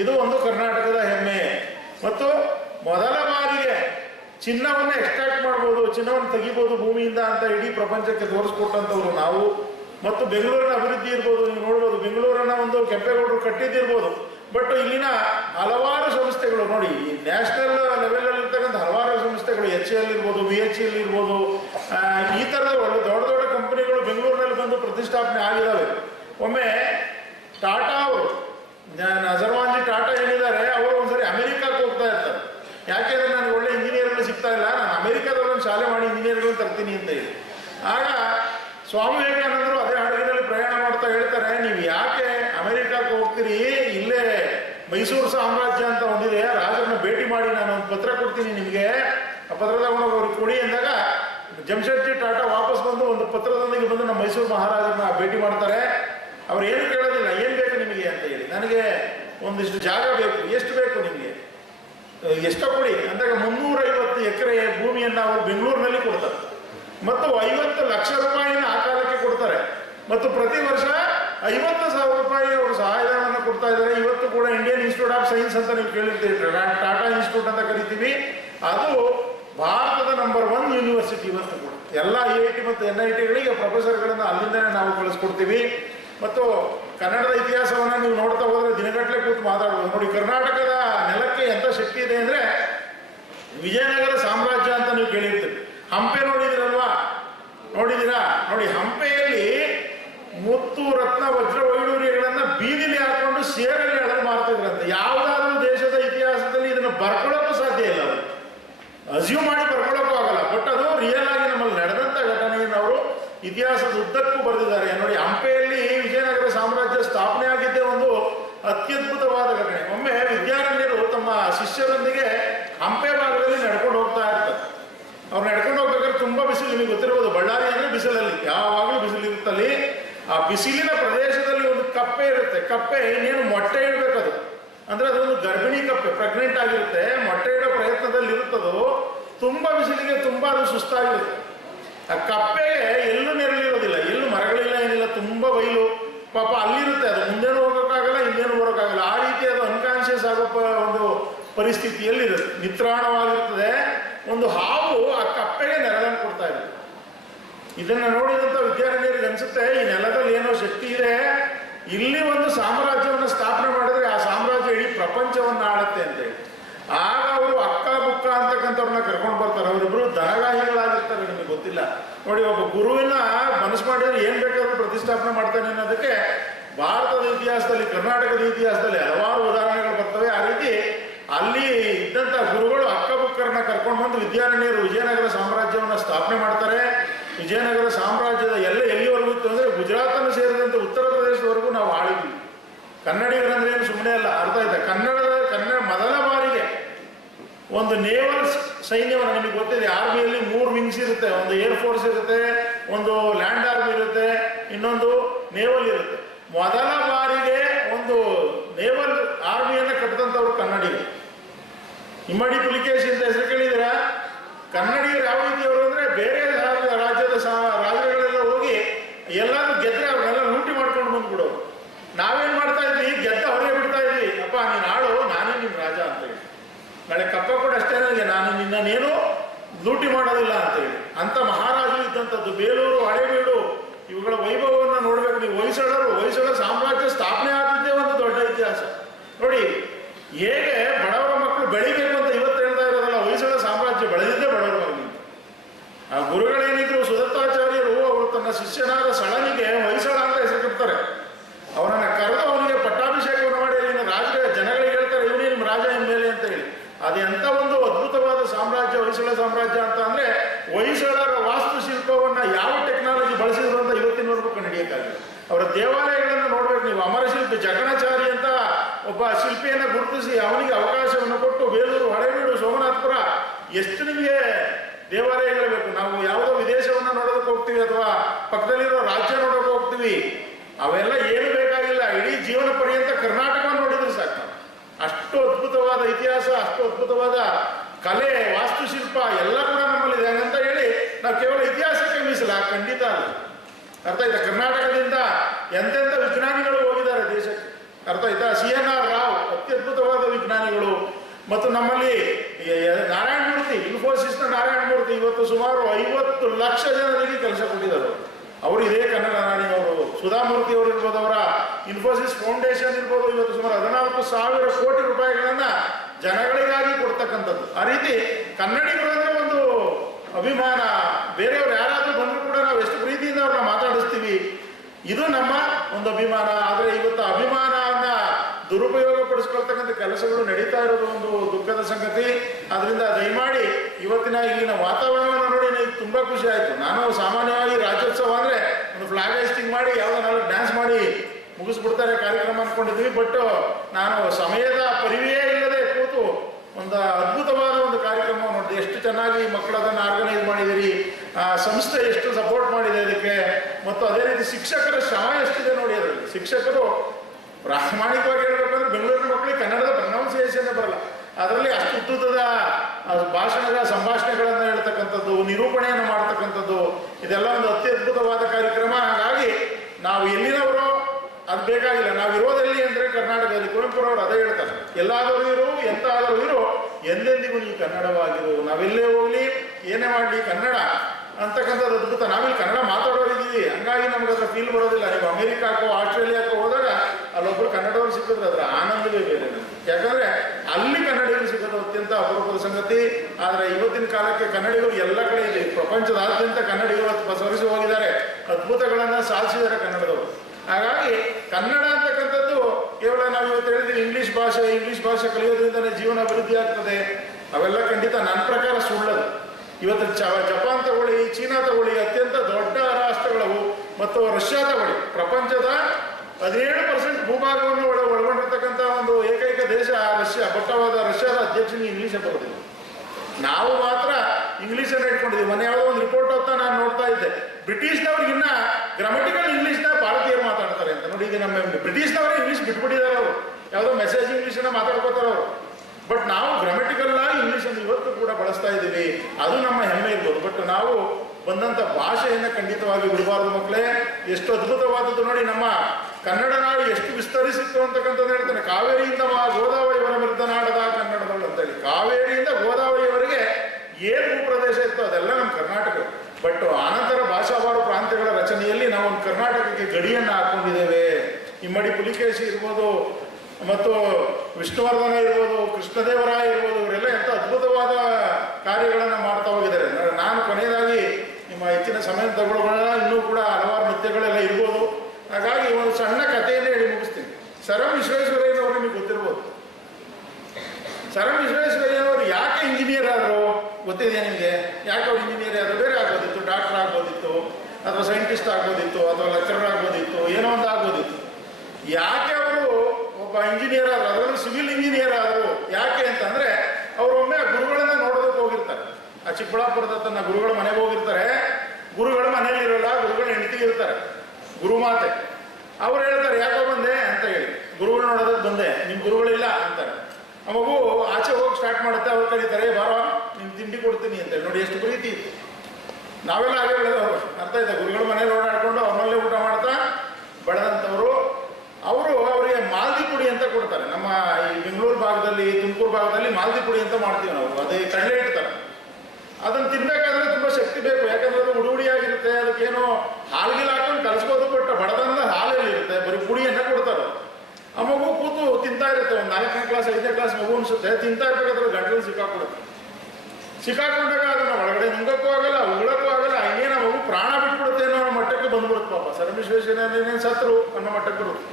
ಇದು ಒಂದು ಕರ್ನಾಟಕದ ಹೆಮ್ಮೆ. ಮತ್ತು ಮೊದಲ ಬಾರಿಗೆ ಚಿನ್ನವನ್ನು ಎಕ್ಸ್ಟ್ರಾಕ್ಟ್ ಮಾಡ್ಬೋದು, ಚಿನ್ನವನ್ನು ತೆಗಿಬೋದು ಭೂಮಿಯಿಂದ ಅಂತ ಇಡೀ ಪ್ರಪಂಚಕ್ಕೆ ತೋರಿಸ್ಕೊಟ್ಟಂಥವ್ರು ನಾವು. ಮತ್ತು ಬೆಂಗಳೂರಿನ ಅಭಿವೃದ್ಧಿ ಇರ್ಬೋದು, ನೀವು ನೋಡ್ಬೋದು, ಬೆಂಗಳೂರನ್ನ ಒಂದು ಕೆಂಪೇಗೌಡರು ಕಟ್ಟಿದ್ದಿರ್ಬೋದು. ಬಟ್ ಇಲ್ಲಿನ ಹಲವಾರು ಸಂಸ್ಥೆಗಳು ನೋಡಿ, ನ್ಯಾಷನಲ್ ಲೆವೆಲಲ್ಲಿ ಇರ್ತಕ್ಕಂಥ ಹಲವಾರು ಸಂಸ್ಥೆಗಳು, HAL ಇರ್ಬೋದು, BHEL ಇರ್ಬೋದು, ಈ ಥರದ ದೊಡ್ಡ ದೊಡ್ಡ ಕಂಪನಿಗಳು ಬೆಂಗಳೂರಿನಲ್ಲಿ ಬಂದು ಪ್ರತಿಷ್ಠಾಪನೆ ಆಗಿದ್ದಾವೆ. ಒಮ್ಮೆ ಟಾಟಾ ಅವರು, ನಜರ್ವಾನ್ಜಿ ಟಾಟಾ ಏನಿದ್ದಾರೆ, ಅವರು ಒಂದ್ಸರಿ ಅಮೆರಿಕಕ್ಕೆ ಹೋಗ್ತಾ ಇರ್ತಾರೆ. ಯಾಕೆಂದರೆ ನನಗೆ ಒಳ್ಳೆ ಇಂಜಿನಿಯರ್ಗಳು ಸಿಗ್ತಾ ಇಲ್ಲ, ನಾನು ಅಮೆರಿಕಾದವ್ರನ್ನ ಶಾಲೆ ಮಾಡಿ ಇಂಜಿನಿಯರ್ಗಳು ತರ್ತೀನಿ ಅಂತ ಹೇಳಿ. ಆಗ ಸ್ವಾಮಿ ವಿವೇಕಾನಂದರು ಅದೇ ಹಡಗಿನಲ್ಲಿ ಪ್ರಯಾಣ ಮಾಡ್ತಾ ಹೇಳ್ತಾರೆ, ನೀವು ಯಾಕೆ ಅಮೆರಿಕಕ್ಕೆ ಹೋಗ್ತೀರಿ, ಇಲ್ಲೇ ಮೈಸೂರು ಸಾಮ್ರಾಜ್ಯ ಅಂತ ಒಂದಿದೆ, ರಾಜರನ್ನ ಭೇಟಿ ಮಾಡಿ, ನಾನು ಒಂದು ಪತ್ರ ಕೊಡ್ತೀನಿ ನಿಮಗೆ, ಆ ಪತ್ರ ತಗೊಂಡೋಗಿ ಅವ್ರಿಗೆ ಕೊಡಿ ಅಂದಾಗ ಜಮ್ಶೆಡ್ಜಿ ಟಾಟಾ ವಾಪಸ್ ಬಂದು ಒಂದು ಪತ್ರದೊಂದಿಗೆ ಬಂದು ನಮ್ಮ ಮೈಸೂರು ಮಹಾರಾಜರನ್ನ ಭೇಟಿ ಮಾಡ್ತಾರೆ. ಅವ್ರು ಏನು ಕೇಳೋದಿಲ್ಲ, ಏನು ಬೇಕು ನಿಮಗೆ ಅಂತ ಹೇಳಿ. ನನಗೆ ಒಂದಿಷ್ಟು ಜಾಗ ಬೇಕು, ಎಷ್ಟು ಬೇಕು ನಿಮಗೆ, ಎಷ್ಟೋ ಕೊಡಿ ಅಂದಾಗ 350 ಎಕರೆ ಭೂಮಿಯನ್ನು ಅವರು ಬೆಂಗಳೂರಿನಲ್ಲಿ ಕೊಡ್ತಾರೆ. ಮತ್ತು 50 ಲಕ್ಷ ರೂಪಾಯಿನ ಆ ಕಾಲಕ್ಕೆ ಕೊಡ್ತಾರೆ. ಮತ್ತು ಪ್ರತಿ ವರ್ಷ 50,000 ರೂಪಾಯಿ ಅವರು ಸಹಾಯಧನವನ್ನು ಕೊಡ್ತಾ ಇದ್ದಾರೆ. ಇವತ್ತು ಕೂಡ ಇಂಡಿಯನ್ ಇನ್ಸ್ಟಿಟ್ಯೂಟ್ ಆಫ್ ಸೈನ್ಸ್ ಅಂತ ನೀವು ಕೇಳಿರ್ತೀರಿ, ಟಾಟಾ ಇನ್ಸ್ಟಿಟ್ಯೂಟ್ ಅಂತ ಕರಿತೀವಿ. ಅದು ಭಾರತದ ನಂಬರ್ 1 ಯೂನಿವರ್ಸಿಟಿ ಇವತ್ತು ಕೂಡ. ಎಲ್ಲ IIT ಮತ್ತು NITಗಳಿಗೆ ಪ್ರೊಫೆಸರ್ಗಳನ್ನು ಅಲ್ಲಿಂದನೇ ನಾವು ಕಳಿಸ್ಕೊಡ್ತೀವಿ. ಮತ್ತು ಕನ್ನಡದ ಇತಿಹಾಸವನ್ನು ನೀವು ನೋಡ್ತಾ ಹೋದರೆ ದಿನಗಟ್ಟಲೆ ಕೂತು ಮಾತಾಡ್ಬೋದು. ನೋಡಿ, ಕರ್ನಾಟಕದ ನೆಲಕ್ಕೆ ಎಂಥ ಶಕ್ತಿ ಇದೆ ಅಂದರೆ, ವಿಜಯನಗರ ಸಾಮ್ರಾಜ್ಯ ಅಂತ ನೀವು ಕೇಳಿರ್ತೀರಿ. ಹಂಪೆ ನೋಡಿದಿರಲ್ವಾ? ನೋಡಿದ್ದೀರಾ? ನೋಡಿ, ಹಂಪೆಯಲ್ಲಿ ಮುತ್ತು ರತ್ನ ವಜ್ರ ವೈಡೂರ್ಯಗಳನ್ನು ಬೀದಿಲಿ ಹಾಕೊಂಡು ಸೇರಲ್ಲಿ ಎಳೆದು ಮಾರ್ತಿದ್ರಂತೆ. ಯಾವುದಾದ್ರೂ ದೇಶದ ಇತಿಹಾಸದಲ್ಲಿ ಇದನ್ನು ಬರ್ಕೊಳ್ಳೋಕ್ಕೂ ಸಾಧ್ಯ ಇಲ್ಲ. ಅವರು ಅಸ್ಯೂಮ್ ಮಾಡಿ ಬರ್ಕೊಳ್ಳೋಕ್ಕೂ ಆಗಲ್ಲ. ಬಟ್ ಅದು ರಿಯಲ್ ಆಗಿ ನಮ್ಮಲ್ಲಿ ನಡೆದಂಥ ಘಟನೆಯನ್ನು ಅವರು ಇತಿಹಾಸದ ಉದ್ದಕ್ಕೂ ಬರೆದಿದ್ದಾರೆ. ನೋಡಿ, ಹಂಪೆಯಲ್ಲಿ ವಿಜಯನಗರ ಸಾಮ್ರಾಜ್ಯ ಸ್ಥಾಪನೆ ಆಗಿದ್ದೇ ಒಂದು ಅತ್ಯದ್ಭುತವಾದ ಘಟನೆ. ಒಮ್ಮೆ ವಿದ್ಯಾರಣ್ಯರು ತಮ್ಮ ಶಿಷ್ಯರೊಂದಿಗೆ ಹಂಪೆ ಭಾಗದಲ್ಲಿ ನಡ್ಕೊಂಡು ಹೋಗ್ತಾ ಇರ್ತಾರೆ. ಅವ್ರು ನಡ್ಕೊಂಡು ಹೋಗ್ಬೇಕಾದ್ರೆ ತುಂಬ ಬಿಸಿಲು, ನಿಮಗೆ ಗೊತ್ತಿರ್ಬೋದು, ಬಳ್ಳಾರಿ ಅಂದರೆ ಬಿಸಿಲಲ್ಲಿ ಯಾವಾಗಲೂ ಬಿಸಿಲಿರುತ್ತಲ್ಲಿ. ಆ ಬಿಸಿಲಿನ ಪ್ರದೇಶದಲ್ಲಿ ಒಂದು ಕಪ್ಪೆ ಇರುತ್ತೆ. ಕಪ್ಪೆ ಇನ್ನೇನು ಮೊಟ್ಟೆ ಇಡಬೇಕದು, ಅಂದರೆ ಅದೊಂದು ಗರ್ಭಿಣಿ ಕಪ್ಪೆ, ಪ್ರೆಗ್ನೆಂಟ್ ಆಗಿರುತ್ತೆ, ಮೊಟ್ಟೆ ಇಡೋ ಪ್ರಯತ್ನದಲ್ಲಿ ಇರುತ್ತದು. ತುಂಬ ಬಿಸಿಲಿಗೆ ತುಂಬ ಅದು ಸುಸ್ತಾಗಿರುತ್ತೆ. ಆ ಕಪ್ಪೆಗೆ ಎಲ್ಲೂ ನೆರಳಿರೋದಿಲ್ಲ, ಎಲ್ಲೂ ಮರಗಳಿಲ್ಲ, ಏನಿಲ್ಲ, ತುಂಬ ಬಯಲು. ಪಾಪ ಅಲ್ಲಿರುತ್ತೆ, ಅದು ಮುಂದೇನು ಹೋಗೋಕ್ಕಾಗಲ್ಲ, ಹಿಂದೇನು ಬರೋಕ್ಕಾಗಲ್ಲ. ಆ ರೀತಿ ಅದು ಅನ್ಕಾನ್ಷಿಯಸ್ ಆಗೋ ಒಂದು ಪರಿಸ್ಥಿತಿಯಲ್ಲಿರುತ್ತೆ, ನಿತ್ರಾಣವಾಗಿರ್ತದೆ. ಒಂದು ಹಾವು ಆ ಕಪ್ಪೆಗೆ ನೆರಳನ್ನು ಕೊಡ್ತಾ ಇದೆ. ಇದನ್ನು ನೋಡಿದಂಥ ವಿದ್ಯಾರಣ್ಯರಿಗೆ ಅನಿಸುತ್ತೆ, ಈ ನೆಲದಲ್ಲಿ ಏನೋ ಶಕ್ತಿ ಇದೆ, ಇಲ್ಲಿ ಒಂದು ಸಾಮ್ರಾಜ್ಯವನ್ನು ಸ್ಥಾಪನೆ ಮಾಡಿದ್ರೆ ಆ ಸಾಮ್ರಾಜ್ಯ ಇಡೀ ಪ್ರಪಂಚವನ್ನು ಆಳುತ್ತೆ ಅಂತೇಳಿ. ಆಗ ಅವರು ಅಕ್ಕ ಬುಕ್ಕ ಅಂತಕ್ಕಂಥವ್ರನ್ನ ಕರ್ಕೊಂಡು ಬರ್ತಾರೆ. ಅವರಿಬ್ಬರು ದನಗಾಹಿಗಳಾಗಿರ್ತಾರೆ, ನಿಮಗೆ ಗೊತ್ತಿಲ್ಲ. ನೋಡಿ, ಒಬ್ಬ ಗುರುವಿನ ಮನಸ್ಸು ಮಾಡಿದ್ರೆ ಏನು ಬೇಕಾದ್ರೂ ಪ್ರತಿಷ್ಠಾಪನೆ ಮಾಡ್ತಾನೆ ಅನ್ನೋದಕ್ಕೆ ಭಾರತದ ಇತಿಹಾಸದಲ್ಲಿ, ಕರ್ನಾಟಕದ ಇತಿಹಾಸದಲ್ಲಿ ಹಲವಾರು ಉದಾಹರಣೆಗಳು ಬರ್ತವೆ. ಆ ರೀತಿ ಅಲ್ಲಿ ಇದ್ದಂಥ ಗುರುಗಳು ಅಕ್ಕ ಬುಕ್ಕರನ್ನ ಕರ್ಕೊಂಡು ಬಂದು ವಿದ್ಯಾರಣ್ಯರು ವಿಜಯನಗರ ಸಾಮ್ರಾಜ್ಯವನ್ನು ಸ್ಥಾಪನೆ ಮಾಡ್ತಾರೆ. ವಿಜಯನಗರ ಸಾಮ್ರಾಜ್ಯದ ಎಲ್ಲಿವರೆಗೂ ಇತ್ತು ಅಂದರೆ ಗುಜರಾತನ್ನು ಸೇರಿದಂತೆ ಉತ್ತರ ಪ್ರದೇಶದವರೆಗೂ ನಾವು ಆಳಿದ್ವಿ. ಕನ್ನಡಿಗರಂದ್ರೆ ಏನು ಸುಮ್ಮನೆ ಅಲ್ಲ, ಅರ್ಥ ಆಯ್ತಾ? ಕನ್ನಡ ಮೊದಲ ಬಾರಿಗೆ ಒಂದು ನೇವಲ್ ಸೈನ್ಯವನ್ನು, ನಿಮಗೆ ಗೊತ್ತಿದೆ, ಆರ್ಮಿಯಲ್ಲಿ 3 ವಿಂಗ್ಸ್ ಇರುತ್ತೆ. ಒಂದು ಏರ್ ಫೋರ್ಸ್ ಇರುತ್ತೆ, ಒಂದು ಲ್ಯಾಂಡ್ ಆರ್ಮಿ ಇರುತ್ತೆ, ಇನ್ನೊಂದು ನೇವಲ್ ಇರುತ್ತೆ. ಮೊದಲ ಬಾರಿಗೆ ಒಂದು ನೇವಲ್ ಆರ್ಮಿಯನ್ನು ಕಟ್ಟಿದಂಥವ್ರು ಕನ್ನಡಿಗರು. ಇಮ್ಮಡಿ ಪುಲಿಕೇಶಿ ಅಂತ ಹೆಸರು ಕೇಳಿದ್ದೀರಾ? ಕನ್ನಡಿಗರು ಯಾವ ರೀತಿಯವರು ಅಂದರೆ, ಬೇರೆ ರಾಜ್ಯದ ರಾಜ್ಯಗಳೆಲ್ಲ ಹೋಗಿ ಎಲ್ಲಾದ್ರೂ ಗೆದ್ದರೆ ಅವ್ರನ್ನೆಲ್ಲ ಲೂಟಿ ಮಾಡ್ಕೊಂಡು ಬಂದ್ಬಿಡೋರು. ನಾವೇನು ಮಾಡ್ತಾ ಇದ್ವಿ, ಗೆದ್ದ ಹೊರಗೆ ಬಿಡ್ತಾ ಇದ್ವಿ. ಅಪ್ಪ ನೀನು ಆಳು, ನಾನೇ ನಿಮ್ಮ ರಾಜ ಅಂತೇಳಿ. ನಾಳೆ ಕಪ್ಪ ಕೂಡ ಅಷ್ಟೇ, ನನಗೆ ನಾನು ನಿನ್ನನೇನು ಲೂಟಿ ಮಾಡೋದಿಲ್ಲ ಅಂತೇಳಿ. ಅಂಥ ಮಹಾರಾಜರು ಇದ್ದಂಥದ್ದು. ಬೇಲೂರು, ಹಳೇಬೀಡು ಇವುಗಳ ವೈಭವವನ್ನು ನೋಡ್ಬೇಕು ನೀವು. ಹೊಯ್ಸಳ ಸಾಮ್ರಾಜ್ಯ ಸ್ಥಾಪನೆ ಆಗಿದ್ದೇ ಒಂದು ದೊಡ್ಡ ಇತಿಹಾಸ. ನೋಡಿ, ಹೇಗೆ ಬಡವರ ಮಕ್ಕಳು ಬೆಳಿಬೇಕು ಅಂತ ಇವತ್ತು ಹೇಳ್ತಾ ಇರೋದಲ್ಲ, ಹೊಯ್ಸಳ ಸಾಮ್ರಾಜ್ಯ ಬೆಳೆದಿದ್ದೇ ಬಡವರ ಮಕ್ಕಳಿಂದ. ಆ ಗುರುಗಳೇನಿದ್ರು ಸುದತ್ತಾಚಾರ್ಯರು, ಅವರು ತನ್ನ ಶಿಷ್ಯನಾದ ಸಳನಿಗೆ ಹೊಯ್ಸಳ ಅಂತ ಹೆಸರು ಕೊಡ್ತಾರೆ. ಅವನನ್ನು ಕರೆದು ಅವನಿಗೆ ಪಟ್ಟಾಭಿಷೇಕವನ್ನು ಮಾಡಿ ಅಲ್ಲಿನ ಜನಗಳಿಗೆ ಹೇಳ್ತಾರೆ, ಇವನೇ ನಿಮ್ಮ ರಾಜ ಇನ್ಮೇಲೆ ಅಂತ ಹೇಳಿ. ಅದೆಂಥ ಒಂದು ಅದ್ಭುತವಾದ ಸಾಮ್ರಾಜ್ಯ ಹೊಯ್ಸಳ ಸಾಮ್ರಾಜ್ಯ ಅಂತ ಅಂದರೆ, ಹೊಯ್ಸಳರ ವಾಸ್ತುಶಿಲ್ಪವನ್ನು ಯಾವ ಟೆಕ್ನಾಲಜಿ ಬಳಸಿದ್ರು ಅಂತ ಇವತ್ತಿನವರೆಗೂ ಕಂಡುಹಿಡಿಯಕ್ಕಾಗಲ್ಲ. ಅವರ ದೇವಾಲಯಗಳನ್ನು ನೋಡ್ಬೇಕು ನೀವು. ಅಮರಶಿಲ್ಪಿ ಜಕಣಾಚಾರಿ ಅಂತ ಒಬ್ಬ ಶಿಲ್ಪಿಯನ್ನು ಗುರುತಿಸಿ ಅವನಿಗೆ ಅವಕಾಶವನ್ನು ಕೊಟ್ಟು, ಬೇಲೂರು, ಹಳೇಬೀಡು, ಸೋಮನಾಥಪುರ, ಎಷ್ಟು ನಿಮಗೆ ದೇವಾಲಯಗಳು ಬೇಕು. ನಾವು ಯಾವುದೋ ವಿದೇಶವನ್ನು ನೋಡೋದಕ್ಕೆ ಹೋಗ್ತೀವಿ ಅಥವಾ ಪಕ್ಕದಲ್ಲಿರೋ ರಾಜ್ಯ ನೋಡೋಕೆ ಹೋಗ್ತೀವಿ, ಅವೆಲ್ಲ ಏನು ಬೇಕಾಗಿಲ್ಲ. ಇಡೀ ಜೀವನ ಪರ್ಯಂತ ಕರ್ನಾಟಕವನ್ನು ನೋಡಿದ್ರೆ ಸಾಕು. ಅಷ್ಟು ಅದ್ಭುತವಾದ ಇತಿಹಾಸ, ಅಷ್ಟು ಅದ್ಭುತವಾದ ಕಲೆ, ವಾಸ್ತುಶಿಲ್ಪ ಎಲ್ಲ ಕೂಡ ನಮ್ಮಲ್ಲಿದೆ. ಹಂಗಂತ ಹೇಳಿ ನಾವು ಕೇವಲ ಇತಿಹಾಸಕ್ಕೆ ಮೀಸಲ, ಖಂಡಿತ ಅಲ್ಲ. ಅರ್ಥ ಆಯ್ತಾ? ಕರ್ನಾಟಕದಿಂದ ಎಂತೆಂಥ ವಿಜ್ಞಾನಿಗಳು ಹೋಗಿದ್ದಾರೆ ದೇಶಕ್ಕೆ, ಅರ್ಥ ಆಯ್ತಾ? CNR ರಾವ್ ಅತ್ಯದ್ಭುತವಾದ ವಿಜ್ಞಾನಿಗಳು. ಮತ್ತು ನಮ್ಮಲ್ಲಿ ನಾರಾಯಣ ಮೂರ್ತಿ, ಇನ್ಫೋಸಿಸ್ನ ನಾರಾಯಣ ಮೂರ್ತಿ ಇವತ್ತು ಸುಮಾರು 50 ಲಕ್ಷ ಜನರಿಗೆ ಕೆಲಸ ಕೊಟ್ಟಿದ್ದಾರೆ. ಅವರು ಇದೇ ಕನ್ನಡ ನಾಡಿನವರು. ಸುಧಾಮೂರ್ತಿ ಅವರು ಇರ್ಬೋದು, ಅವರ ಇನ್ಫೋಸಿಸ್ ಫೌಂಡೇಶನ್ ಇರ್ಬೋದು, ಇವತ್ತು ಸುಮಾರು 14,000 ಕೋಟಿ ರೂಪಾಯಿಗಳನ್ನು ಜನಗಳಿಗಾಗಿ ಕೊಡ್ತಕ್ಕಂಥದ್ದು. ಆ ರೀತಿ ಕನ್ನಡಿಗರು ಅಂದರೆ ಒಂದು ಅಭಿಮಾನ. ಬೇರೆಯವ್ರು ಯಾರಾದರೂ ಬಂದರೂ ಕೂಡ ನಾವು ಎಷ್ಟು ಪ್ರೀತಿಯಿಂದ ಅವ್ರನ್ನ ಮಾತಾಡಿಸ್ತೀವಿ, ಇದು ನಮ್ಮ ಒಂದು ಅಭಿಮಾನ. ಆದರೆ ಇವತ್ತು ಅಭಿಮಾನವನ್ನು ದುರುಪಯೋಗ ಪಡಿಸ್ಕೊಳ್ತಕ್ಕಂಥ ಕೆಲಸಗಳು ನಡೀತಾ ಇರೋದು ಒಂದು ದುಃಖದ ಸಂಗತಿ. ಅದರಿಂದ ದಯಮಾಡಿ ಇವತ್ತಿನ ಇಲ್ಲಿನ ವಾತಾವರಣವನ್ನು ನೋಡಿ ನನಗೆ ತುಂಬ ಖುಷಿ ಆಯಿತು. ನಾನು ಸಾಮಾನ್ಯವಾಗಿ ರಾಜ್ಯೋತ್ಸವ ಅಂದರೆ ಒಂದು ಫ್ಲಾಗ್ ಹಾಸ್ಟಿಂಗ್ ಮಾಡಿ ಯಾವುದೋ 4 ಡ್ಯಾನ್ಸ್ ಮಾಡಿ ಮುಗಿಸ್ಬಿಡ್ತಾರೆ ಕಾರ್ಯಕ್ರಮ ಅಂದ್ಕೊಂಡಿದ್ವಿ. ಬಟ್ ನಾನು ಸಮಯದ ಪರಿವೆಯೇ ಇಲ್ಲದೆ ಕೂತು ಒಂದು ಅದ್ಭುತವಾದ ಒಂದು ಕಾರ್ಯಕ್ರಮ ನೋಡಿದೆ. ಎಷ್ಟು ಚೆನ್ನಾಗಿ ಮಕ್ಕಳು ಅದನ್ನು ಆರ್ಗನೈಸ್ ಮಾಡಿದ್ದೀರಿ, ಸಂಸ್ಥೆ ಎಷ್ಟು ಸಪೋರ್ಟ್ ಮಾಡಿದೆ ಅದಕ್ಕೆ. ಮತ್ತು ಅದೇ ರೀತಿ ಶಿಕ್ಷಕರ ಶ್ರಮ ಎಷ್ಟಿದೆ ನೋಡಿ ಅದರಲ್ಲಿ. ಶಿಕ್ಷಕರು ಪ್ರಾಮಾಣಿಕವಾಗಿ ಹೇಳ್ಬೇಕಂದ್ರೆ ಬೆಂಗಳೂರಿನ ಮಕ್ಕಳಿಗೆ ಕನ್ನಡದ ಪ್ರೊನೌನ್ಸಿಯೇಷನ್ ಬರಲ್ಲ. ಅದರಲ್ಲಿ ಅಷ್ಟು ಉದ್ದದ ಸಂಭಾಷಣೆಗಳನ್ನು ಹೇಳ್ತಕ್ಕಂಥದ್ದು, ನಿರೂಪಣೆಯನ್ನು ಮಾಡ್ತಕ್ಕಂಥದ್ದು, ಇದೆಲ್ಲ ಒಂದು ಅತ್ಯದ್ಭುತವಾದ ಕಾರ್ಯಕ್ರಮ. ಹಾಗಾಗಿ ನಾವು ಎಲ್ಲಿನವರು ಅದು ಬೇಕಾಗಿಲ್ಲ. ನಾವು ಇರೋದೆಲ್ಲಿ ಅಂದರೆ ಕರ್ನಾಟಕದಲ್ಲಿ. ಕುವೆಂಪುರವರು ಅದೇ ಹೇಳ್ತಾರೆ, ಎಲ್ಲಾದರೂ ಇರು, ಎಂತಾದರೂ ಇರು, ಎಂದೆಂದಿಗೂ ನೀವು ಕನ್ನಡವಾಗಿರು. ನಾವೆಲ್ಲೇ ಹೋಗಲಿ, ಏನೇ ಮಾಡಲಿ, ಕನ್ನಡ ಅಂತಕ್ಕಂಥದ್ದು ಅದ್ಭುತ. ನಾವಿಲ್ಲಿ ಕನ್ನಡ ಮಾತಾಡೋರಿದ್ದೀವಿ, ಹಂಗಾಗಿ ನಮ್ಗೆ ಅದರ ಫೀಲ್ ಬರೋದಿಲ್ಲ. ನೀವು ಅಮೆರಿಕಾಕ್ಕೋ ಆಸ್ಟ್ರೇಲಿಯಾಕ್ಕೋ ಹೋದಾಗ ಅಲ್ಲೊಬ್ಬರು ಕನ್ನಡವರು ಸಿಕ್ಕಿದ್ರೆ ಅದರ ಆನಂದವೇ ಬೇರೆ. ಯಾಕಂದರೆ ಅಲ್ಲಿ ಕನ್ನಡಿಗರು ಸಿಗೋದು ಅತ್ಯಂತ ಅಪರೂಪದ ಸಂಗತಿ. ಆದರೆ ಇವತ್ತಿನ ಕಾಲಕ್ಕೆ ಕನ್ನಡಿಗರು ಎಲ್ಲ ಕಡೆ ಇದೆ, ಪ್ರಪಂಚದಾದ್ಯಂತ ಕನ್ನಡಿಗರು ಪಸರಿಸಿ ಹೋಗಿದ್ದಾರೆ, ಅದ್ಭುತಗಳನ್ನು ಸಾಧಿಸಿದ್ದಾರೆ ಕನ್ನಡದವರು. ಹಾಗಾಗಿ ಕನ್ನಡ ಅಂತಕ್ಕಂಥದ್ದು ಕೇವಲ ನಾವು ಇವತ್ತು ಹೇಳಿದ್ವಿ ಇಂಗ್ಲೀಷ್ ಭಾಷೆ ಕಲಿಯೋದ್ರಿಂದಲೇ ಜೀವನ ಅಭಿವೃದ್ಧಿ ಆಗ್ತದೆ, ಅವೆಲ್ಲ ಖಂಡಿತ ನನ್ನ ಪ್ರಕಾರ ಸುಳ್ಳದು. ಇವತ್ತು ಜಪಾನ್ ತಗೊಳ್ಳಿ, ಚೀನಾ ತಗೊಳ್ಳಿ, ಅತ್ಯಂತ ದೊಡ್ಡ ರಾಷ್ಟ್ರಗಳವು, ಮತ್ತು ರಷ್ಯಾ ತಗೊಳ್ಳಿ, ಪ್ರಪಂಚದ 17% ಭೂಭಾಗವನ್ನು ಒಳಗೊಂಡಿರ್ತಕ್ಕಂಥ ಒಂದು ಏಕೈಕ ದೇಶ ರಷ್ಯಾ. ಬಟ್ಟವಾದ ರಷ್ಯಾದ ಅಧ್ಯಕ್ಷನಿಗೆ ಇಂಗ್ಲೀಷೇ ಬರೋದಿಲ್ಲ. ನಾವು ಮಾತ್ರ ಇಂಗ್ಲೀಷನ್ನು ಇಟ್ಕೊಂಡಿದ್ದೀವಿ. ಮೊನ್ನೆ ಯಾವುದೋ ಒಂದು ರಿಪೋರ್ಟ್ ಅಂತ ನಾನು ನೋಡ್ತಾ ಇದ್ದೆ, ಬ್ರಿಟಿಷ್ನವ್ರಿಗಿನ್ನ ಗ್ರಾಮಟಿಕಲ್ ಇಂಗ್ಲೀಷ್ನ ಭಾರತೀಯರು ಮಾತಾಡ್ತಾರೆ ಅಂತ. ನೋಡಿ, ಈಗ ನಮ್ಮ ಬ್ರಿಟಿಷ್ನವರೇ ಇಂಗ್ಲೀಷ್ ಬಿಟ್ಬಿಟ್ಟಿದ್ದಾರೆ, ಅವರು ಯಾವುದೋ ಮೆಸೇಜ್ ಇಂಗ್ಲೀಷನ್ನು ಮಾತಾಡ್ಕೋತಾರೆ ಅವರು. ಬಟ್ ನಾವು ಗ್ರಾಮಟಿಕಲ್ ಆಗಿ ಇಂಗ್ಲೀಷನ್ನು ಇವತ್ತು ಕೂಡ ಬಳಸ್ತಾ ಇದ್ದೀವಿ, ಅದು ನಮ್ಮ ಹೆಮ್ಮೆ ಇರ್ಬೋದು. ಬಟ್ ನಾವು ಬಂದಂಥ ಭಾಷೆಯನ್ನು ಖಂಡಿತವಾಗಿ ಬಿಡಬಾರ್ದು ಮಕ್ಕಳೇ. ಎಷ್ಟು ಅದ್ಭುತವಾದದ್ದು ನೋಡಿ, ನಮ್ಮ ಕನ್ನಡ ನಾಡು ಎಷ್ಟು ವಿಸ್ತರಿಸಿತ್ತು ಅಂತಕ್ಕಂಥದ್ದು ಹೇಳ್ತಾನೆ. ಕಾವೇರಿಯಿಂದ ಗೋದಾವರಿವರ ಮಿರ್ದ ನಾಡದ ಕನ್ನಡದವಳು ಅಂತೇಳಿ, ಕಾವೇರಿಯಿಂದ ಗೋದಾವರಿಯವರೆಗೆ ಏನು ಭೂಪ್ರದೇಶ ಇತ್ತು ಅದೆಲ್ಲ ನಮ್ಮ ಕರ್ನಾಟಕ. ಬಟ್ ಆನಂತರ ಭಾಷಾವಾರು ಪ್ರಾಂತ್ಯಗಳ ರಚನೆಯಲ್ಲಿ ನಾವು ಒಂದು ಕರ್ನಾಟಕಕ್ಕೆ ಗಡಿಯನ್ನು ಹಾಕೊಂಡಿದ್ದೇವೆ. ಇಮ್ಮಡಿ ಪುಲಿಕೇಶಿ ಇರ್ಬೋದು, ಮತ್ತು ವಿಷ್ಣುವರ್ಧನ ಇರ್ಬೋದು, ಕೃಷ್ಣದೇವರಾಯ ಇರ್ಬೋದು, ಇವರೆಲ್ಲ ಎಂಥ ಅದ್ಭುತವಾದ ಕಾರ್ಯಗಳನ್ನು ಮಾಡ್ತಾ ಹೋಗಿದ್ದಾರೆ. ನಾನು ಕೊನೆಯದಾಗಿ ನಿಮ್ಮ ಹೆಚ್ಚಿನ ಸಮಯ ತಗೊಳ್ಳೋಣ, ಇನ್ನೂ ಕೂಡ ಹಲವಾರು ನೃತ್ಯಗಳೆಲ್ಲ ಇರ್ಬೋದು. ಹಾಗಾಗಿ ಒಂದು ಸಣ್ಣ ಕಥೆಯನ್ನೇ ಹೇಳಿ ಮುಗಿಸ್ತೀನಿ. ಸರ್ ಎಂ ವಿಶ್ವೇಶ್ವರಯ್ಯನವರು ನಿಮಗೆ ಗೊತ್ತಿರ್ಬೋದು. ಸರ್ ಎಂ ವಿಶ್ವೇಶ್ವರಯ್ಯನವರು ಯಾಕೆ ಇಂಜಿನಿಯರ್ ಆದರು ಗೊತ್ತಿದೆಯಾ ನಿಮಗೆ? ಯಾಕೆ ಅವ್ರು ಇಂಜಿನಿಯರ್ ಆದರು? ಬೇರೆ ಆಗ್ಬೋದಿತ್ತು, ಡಾಕ್ಟರ್ ಆಗ್ಬೋದಿತ್ತು, ಅಥವಾ ಸೈಂಟಿಸ್ಟ್ ಆಗ್ಬೋದಿತ್ತು, ಅಥವಾ ಲೆಕ್ಚರರ್ ಆಗ್ಬೋದಿತ್ತು, ಏನೋ ಒಂದು ಆಗ್ಬೋದಿತ್ತು. ಯಾಕೆ ಅವರು ಒಬ್ಬ ಇಂಜಿನಿಯರ್ ಆದರು, ಅದರಲ್ಲೂ ಸಿವಿಲ್ ಇಂಜಿನಿಯರ್ ಆದರು? ಯಾಕೆ ಅಂತಂದರೆ ಅವರು ಒಮ್ಮೆ ಗುರುಗಳನ್ನ ನೋಡೋದಕ್ಕೆ ಹೋಗಿರ್ತಾರೆ. ಆ ಚಿಕ್ಕಬಳ್ಳಾಪುರದ ತನ್ನ ಗುರುಗಳ ಮನೆಗೆ ಹೋಗಿರ್ತಾರೆ. ಗುರುಗಳ ಮನೇಲಿ ಇರೋಲ್ಲ, ಗುರುಗಳ ಹೆಂಡತಿ ಇರ್ತಾರೆ, ಗುರುಮಾತೆ. ಅವ್ರು ಹೇಳ್ತಾರೆ, ಯಾಕೋ ಬಂದೆ ಅಂತ ಹೇಳಿ. ಗುರುಗಳು ನೋಡೋದಕ್ಕೆ ಬಂದೆ, ನಿಮ್ಮ ಗುರುಗಳಿಲ್ಲ ಅಂತಾರೆ. ಆ ಮಗು ಆಚೆ ಹೋಗಿ ಸ್ಟಾರ್ಟ್ ಮಾಡುತ್ತೆ. ಅವ್ರು ಕರೀತಾರೆ, ಬಾರೋ ನಿನ್ನ ತಿಂಡಿ ಕೊಡ್ತೀನಿ ಅಂತೇಳಿ. ನೋಡಿ ಎಷ್ಟು ಪ್ರೀತಿ ಇತ್ತು. ನಾವೆಲ್ಲ ಹಾಗೆ ಬೆಳೆದವರು, ಅರ್ಥ ಆಯ್ತಾ? ಗುರುಗಳ ಮನೇಲಿ ಓಡಾಡ್ಕೊಂಡು ಅವ್ರನ್ನಲ್ಲೇ ಊಟ ಮಾಡ್ತಾ ಬೆಳೆದಂಥವ್ರು. ಅವರಿಗೆ ಮಾಲ್ದಿ ಪುಡಿ ಅಂತ ಕೊಡ್ತಾರೆ. ನಮ್ಮ ಈ ಬೆಂಗಳೂರು ಭಾಗದಲ್ಲಿ, ತುಮಕೂರು ಭಾಗದಲ್ಲಿ ಮಾಲ್ದಿ ಪುಡಿ ಅಂತ ಮಾಡ್ತೀವಿ ನಾವು. ಅದೇ ಕಡಲೆ ಇಡ್ತಾರೆ. ಅದನ್ನು ತಿನ್ಬೇಕಾದ್ರೆ ತುಂಬ ಶಕ್ತಿ ಬೇಕು, ಯಾಕಂದ್ರೆ ಅದು ಉಡುಗುಡಿಯಾಗಿರುತ್ತೆ. ಅದಕ್ಕೇನೋ ಹಾಲ್ಗಿಲ್ ಹಾಕೊಂಡು ಕಲಿಸ್ಬೋದು. ಬಟ್ ಬಡದಂದ ಹಾಲಲ್ಲಿ ಇರುತ್ತೆ, ಬರೀ ಪುಡಿಯನ್ನು ಕೊಡ್ತಾರೆ. ಆ ಮಗು ಕೂತು ತಿಂತಾ ಇರುತ್ತೆ. ಒಂದು 4ನೇ ಕ್ಲಾಸ್ 5ನೇ ಕ್ಲಾಸ್ ಮಗು ಅನ್ಸುತ್ತೆ. ತಿಂತಾ ಇರ್ಬೇಕಾದ್ರೆ ಗಂಟಲು ಸಿಕ್ಕಾಕೊಡುತ್ತೆ. ಸಿಕ್ಕಾಕೊಂಡಾಗ ಅದನ್ನು ಒಳಗಡೆ ನುಂಗಕ್ಕೂ ಆಗಲ್ಲ, ಉಗುಳಕ್ಕೂ ಆಗಲ್ಲ. ಇನ್ನೇನು ಮಗು ಪ್ರಾಣ ಬಿಟ್ಬಿಡುತ್ತೆ ಅನ್ನೋ ಮಟ್ಟಕ್ಕೆ ಬಂದ್ಬಿಡುತ್ತೆ. ಪಾಪ ಸರ್ ಎಂ ವಿಶ್ವೇಶ್ವರಯ್ಯನೇನು ಸತ್ರು ಅನ್ನೋ ಮಟ್ಟಕ್ಕೆ ಬರುತ್ತೆ.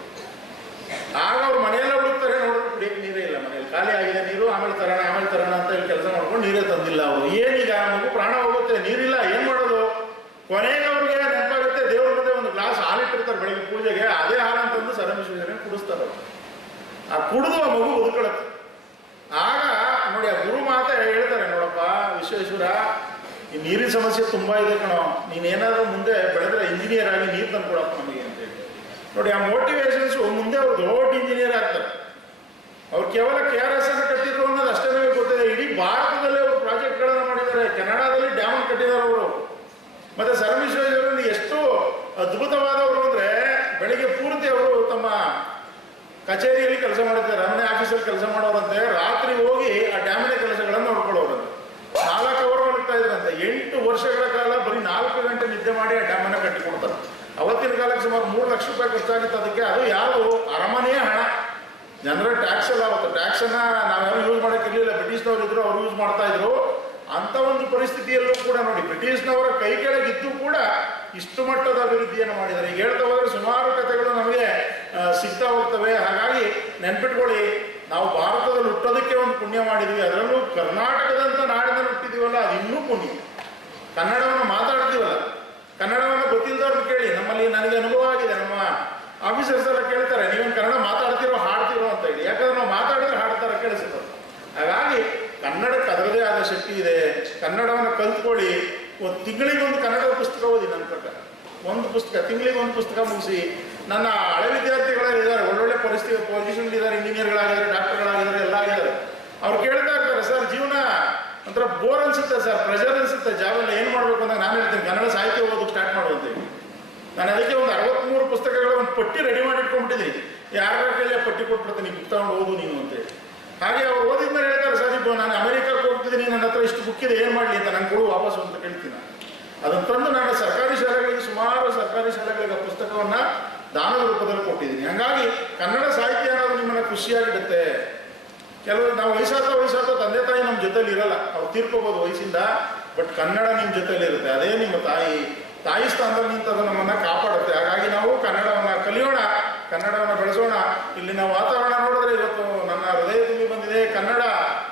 ಆಗ ಅವ್ರು ಮನೆಯೆಲ್ಲ ಹುಡುಕ್ತಾರೆ, ನೋಡಿದ್ರೆ ಕುಡಿಯಕ್ಕೆ ನೀರೇ ಇಲ್ಲ, ಮನೇಲಿ ಖಾಲಿ ಆಗಿದೆ ನೀರು. ಆಮೇಲೆ ತರೋಣ ಅಂತ ಹೇಳಿ ಕೆಲಸ ಮಾಡ್ಕೊಂಡು ನೀರೇ ತಂದಿಲ್ಲ ಅವರು. ಏನೀಗ ಮಗು ಪ್ರಾಣ ಹೋಗುತ್ತೆ, ನೀರಿಲ್ಲ, ಏನು ಮಾಡೋದು? ಕೊನೆಗೆ ಅವ್ರಿಗೆ ನೆನಪಾಗುತ್ತೆ, ದೇವ್ರ ಮುಂದೆ ಒಂದು ಗ್ಲಾಸ್ ಹಾಲಿಟ್ಟಿರ್ತಾರೆ ಬೆಳಗ್ಗೆ ಪೂಜೆಗೆ. ಅದೇ ಹಾಲಂತಂದು ಸರ್ ಎಂ ವಿಶ್ವೇಶ್ವರಯ್ಯ ಕುಡಿಸ್ತಾರೆ ಅವರು. ಆ ಕುಡಿದು ಆ ಮಗು ಬದುಕೊಳ್ಳುತ್ತೆ. ಆಗ ನೋಡಿ, ಆ ಗುರು ಮಾತೆ ಹೇಳ್ತಾರೆ, ನೋಡಪ್ಪ ವಿಶ್ವೇಶ್ವರ, ಈ ನೀರಿನ ಸಮಸ್ಯೆ ತುಂಬ ಇದೆ ಕಣೋ, ನೀನೇನಾದ್ರೂ ಮುಂದೆ ಬೆಳೆದ್ರೆ ಇಂಜಿನಿಯರ್ ಆಗಿ ನೀರು ತಂದು ಕೊಡಪ್ಪ ನಮಗೆ ಅಂತೇಳಿ. ನೋಡಿ, ಆ ಮೋಟಿವೇಶನ್ಸು ಮುಂದೆ ಅವ್ರು ದೊಡ್ಡ ಇಂಜಿನಿಯರ್ ಆಗ್ತಾರೆ. ಅವ್ರು ಕೇವಲ KRS ಅನ್ನು ಕಟ್ಟಿದ್ರು ಅನ್ನೋದು ಅಷ್ಟೇ ನಮಗೆ ಗೊತ್ತಿದೆ. ಇಡೀ ಭಾರತದಲ್ಲೇ ಅವರು ಪ್ರಾಜೆಕ್ಟ್ಗಳನ್ನು ಮಾಡಿದ್ದಾರೆ. ಕೆನಡಾದಲ್ಲಿ ಡ್ಯಾಮ್ ಕಟ್ಟಿದ್ದಾರೆ ಅವರು. ಮತ್ತು ಸರ್ ಎಂ ವಿಶ್ವೇಶ್ವರಯ್ಯ ಎಷ್ಟು ಅದ್ಭುತವಾದವರು ಅಂದರೆ, ಬೆಳಿಗ್ಗೆ ಪೂರ್ತಿ ಅವರು ತಮ್ಮ ಕಚೇರಿಯಲ್ಲಿ ಕೆಲಸ ಮಾಡಿದ್ದಾರೆ, ಅರಮನೆ ಆಫೀಸಲ್ಲಿ ಕೆಲಸ ಮಾಡೋರಂತೆ. ರಾತ್ರಿ ಹೋಗಿ ಆ ಡ್ಯಾಮಿನ ಕೆಲಸಗಳನ್ನು ನೋಡ್ಕೊಳ್ಳೋರಂತೆ. 4 ಅವರ್ ಮಾಡ್ತಾ ಇದ್ರಂತೆ. 8 ವರ್ಷಗಳ ಕಾಲ ಬರೀ 4 ಗಂಟೆ ನಿದ್ದೆ ಮಾಡಿ ಆ ಡ್ಯಾಮನ್ನು ಕಟ್ಟಿಕೊಡ್ತಾರೆ. ಅವತ್ತಿನ ಕಾಲಕ್ಕೆ ಸುಮಾರು 3 ಲಕ್ಷ ರೂಪಾಯಿ ಖರ್ಚಾಗಿತ್ತು ಅದಕ್ಕೆ. ಅದು ಯಾವುದು? ಅರಮನೆಯ ಹಣ, ಜನರ ಟ್ಯಾಕ್ಸ್ ಎಲ್ಲ. ಅವತ್ತು ಟ್ಯಾಕ್ಸನ್ನು ನಾವ್ಯಾರು ಯೂಸ್ ಮಾಡೋಕ್ಕಿರಲಿಲ್ಲ, ಬ್ರಿಟಿಷ್ನವ್ರು ಇದ್ರು, ಅವ್ರು ಯೂಸ್ ಮಾಡ್ತಾ ಇದ್ರು. ಅಂಥ ಒಂದು ಪರಿಸ್ಥಿತಿಯಲ್ಲೂ ಕೂಡ ನೋಡಿ, ಬ್ರಿಟಿಷ್ನವರ ಕೈ ಕೆಳಗಿದ್ದು ಕೂಡ ಇಷ್ಟು ಮಟ್ಟದ ಅಭಿವೃದ್ಧಿಯನ್ನು ಮಾಡಿದ್ದಾರೆ. ಈಗ ಹೇಳ್ತಾ ಹೋದರೆ ಸುಮಾರು ಕಥೆಗಳು ನಮಗೆ ಸಿಗ್ತಾ ಹೋಗ್ತವೆ. ಹಾಗಾಗಿ ನೆನ್ಪಿಟ್ಕೊಳ್ಳಿ, ನಾವು ಭಾರತದಲ್ಲಿ ಹುಟ್ಟೋದಕ್ಕೆ ಒಂದು ಪುಣ್ಯ ಮಾಡಿದ್ವಿ. ಅದರಲ್ಲೂ ಕರ್ನಾಟಕದಂಥ ನಾಡಿನಲ್ಲಿ ಹುಟ್ಟಿದೀವಲ್ಲ, ಅದು ಇನ್ನೂ ಪುಣ್ಯ. ಕನ್ನಡವನ್ನು ಮಾತಾಡ್ತೀವಲ್ಲ, ಕನ್ನಡವನ್ನು ಗೊತ್ತಿಲ್ಲದವ್ರನ್ನ ಕೇಳಿ. ನಮ್ಮಲ್ಲಿ ನನಗೆ ಅನುಭವ ಆಗಿದೆ, ನಮ್ಮ ಆಫೀಸರ್ಸ್ ಎಲ್ಲ ಕೇಳ್ತಾರೆ, ನೀವೇನು ಕನ್ನಡ ಮಾತಾಡ್ತಿರೋ ಹಾಡ್ತಿರೋ ಅಂತ ಹೇಳಿ. ಯಾಕಂದ್ರೆ ನಾವು ಮಾತಾಡಿದ್ರೆ ಹಾಡ್ತಾರೆ, ಕೇಳಿಸುತ್ತೆ. ಹಾಗಾಗಿ ಕನ್ನಡಕ್ಕೆ ಅದರದೇ ಆದ ಶಕ್ತಿ ಇದೆ. ಕನ್ನಡವನ್ನು ಕಲ್ತ್ಕೊಳ್ಳಿ. ಒಂದು ತಿಂಗಳಿಗೊಂದು ಕನ್ನಡದ ಪುಸ್ತಕ ಓದಿ. ನನ್ನ ಪ್ರಕಾರ ಒಂದು ಪುಸ್ತಕ, ತಿಂಗಳಿಗೊಂದು ಪುಸ್ತಕ ಮುಗಿಸಿ. ನನ್ನ ಹಳೆ ವಿದ್ಯಾರ್ಥಿಗಳೆಲ್ಲ ಇದ್ದಾರೆ, ಒಳ್ಳೊಳ್ಳೆ ಪೊಸಿಷನ್ ಇದ್ದಾರೆ, ಇಂಜಿನಿಯರ್ಗಳಾಗಿದ್ದಾರೆ, ಡಾಕ್ಟರ್ಗಳಾಗಿದ್ದಾರೆ, ಎಲ್ಲ ಆಗಿದ್ದಾರೆ. ಅವ್ರು ಕೇಳ್ತಾ ಇರ್ತಾರೆ, ಸರ್ ಜೀವನ ಒಂಥರ ಬೋರ್ ಅನ್ಸುತ್ತೆ ಸರ್, ಪ್ರೆಷರ್ ಅನ್ಸುತ್ತೆ, ಜಾಬೆಲ್ಲ ಏನು ಮಾಡಬೇಕು ಅಂತ. ನಾನು ಹೇಳ್ತೀನಿ, ಕನ್ನಡ ಸಾಹಿತ್ಯ ಓದೋಕೆ ಸ್ಟಾರ್ಟ್ ಮಾಡುವಂತೇಳಿ. ನಾನು ಅದಕ್ಕೆ ಒಂದು 63 ಪುಸ್ತಕಗಳ ಒಂದು ಪಟ್ಟಿ ರೆಡಿ ಮಾಡಿ ಇಟ್ಕೊಂಡ್ಬಿಟ್ಟಿದ್ದೀನಿ. ಯಾರ ಕೈಯಲ್ಲಿ ಪಟ್ಟಿ ಕೊಟ್ಬಿಡ್ತೀನಿ, ಬುಕ್ ತಗೊಂಡು ಓದು ನೀನು ಅಂತೇಳಿ. ಹಾಗೆ ಅವ್ರು ಓದಿದ್ಮೇಲೆ ಹೇಳ್ತಾರೆ, ಸರ್ ನಾನು ಅಮೆರಿಕಕ್ಕೆ ಹೋಗ್ತಿದ್ದೀನಿ, ನನ್ನ ಹತ್ರ ಇಷ್ಟು ಬುಕ್ ಇದೆ, ಏನು ಮಾಡಲಿ ಅಂತ. ನಂಗೆ ಕೊಡು ವಾಪಸ್ಸು ಅಂತ ಕೇಳ್ತೀನಿ. ಅದನ್ನು ತಂದು ನಾನು ಸರ್ಕಾರಿ ಶಾಲೆಗಳಿಗೆ ಸುಮಾರು ಸರ್ಕಾರಿ ಶಾಲೆಗಳಿಗೆ ಆ ಪುಸ್ತಕವನ್ನು ದಾನದ ರೂಪದಲ್ಲಿ ಕೊಟ್ಟಿದ್ದೀನಿ. ಹಾಗಾಗಿ ಕನ್ನಡ ಸಾಹಿತ್ಯ ಅನ್ನೋದು ನಿಮ್ಮನ್ನು ಖುಷಿಯಾಗಿಡುತ್ತೆ. ಕೆಲವರು ನಾವು ವಯಸ್ಸಾದ ತಂದೆ ತಾಯಿ ನಮ್ಮ ಜೊತೆಲಿ ಇರಲ್ಲ, ಅವ್ರು ತೀರ್ಕೋಬೋದು ವಯಸ್ಸಿಂದ, ಬಟ್ ಕನ್ನಡ ನಿಮ್ಮ ಜೊತೆಲಿ ಇರುತ್ತೆ. ಅದೇ ನಿಮ್ಮ ತಾಯಿ ಸ್ಥಾನದಲ್ಲಿ ನಿಂತದ್ದು ನಮ್ಮನ್ನು ಕಾಪಾಡುತ್ತೆ. ಹಾಗಾಗಿ ನಾವು ಕನ್ನಡವನ್ನು ಕಲಿಯೋಣ, ಕನ್ನಡವನ್ನು ಬೆಳೆಸೋಣ. ಇಲ್ಲಿನ ವಾತಾವರಣ ನೋಡಿದ್ರೆ ಇವತ್ತು ನನ್ನ ಹೃದಯ ತುಂಬಿ ಬಂದಿದೆ. ಕನ್ನಡ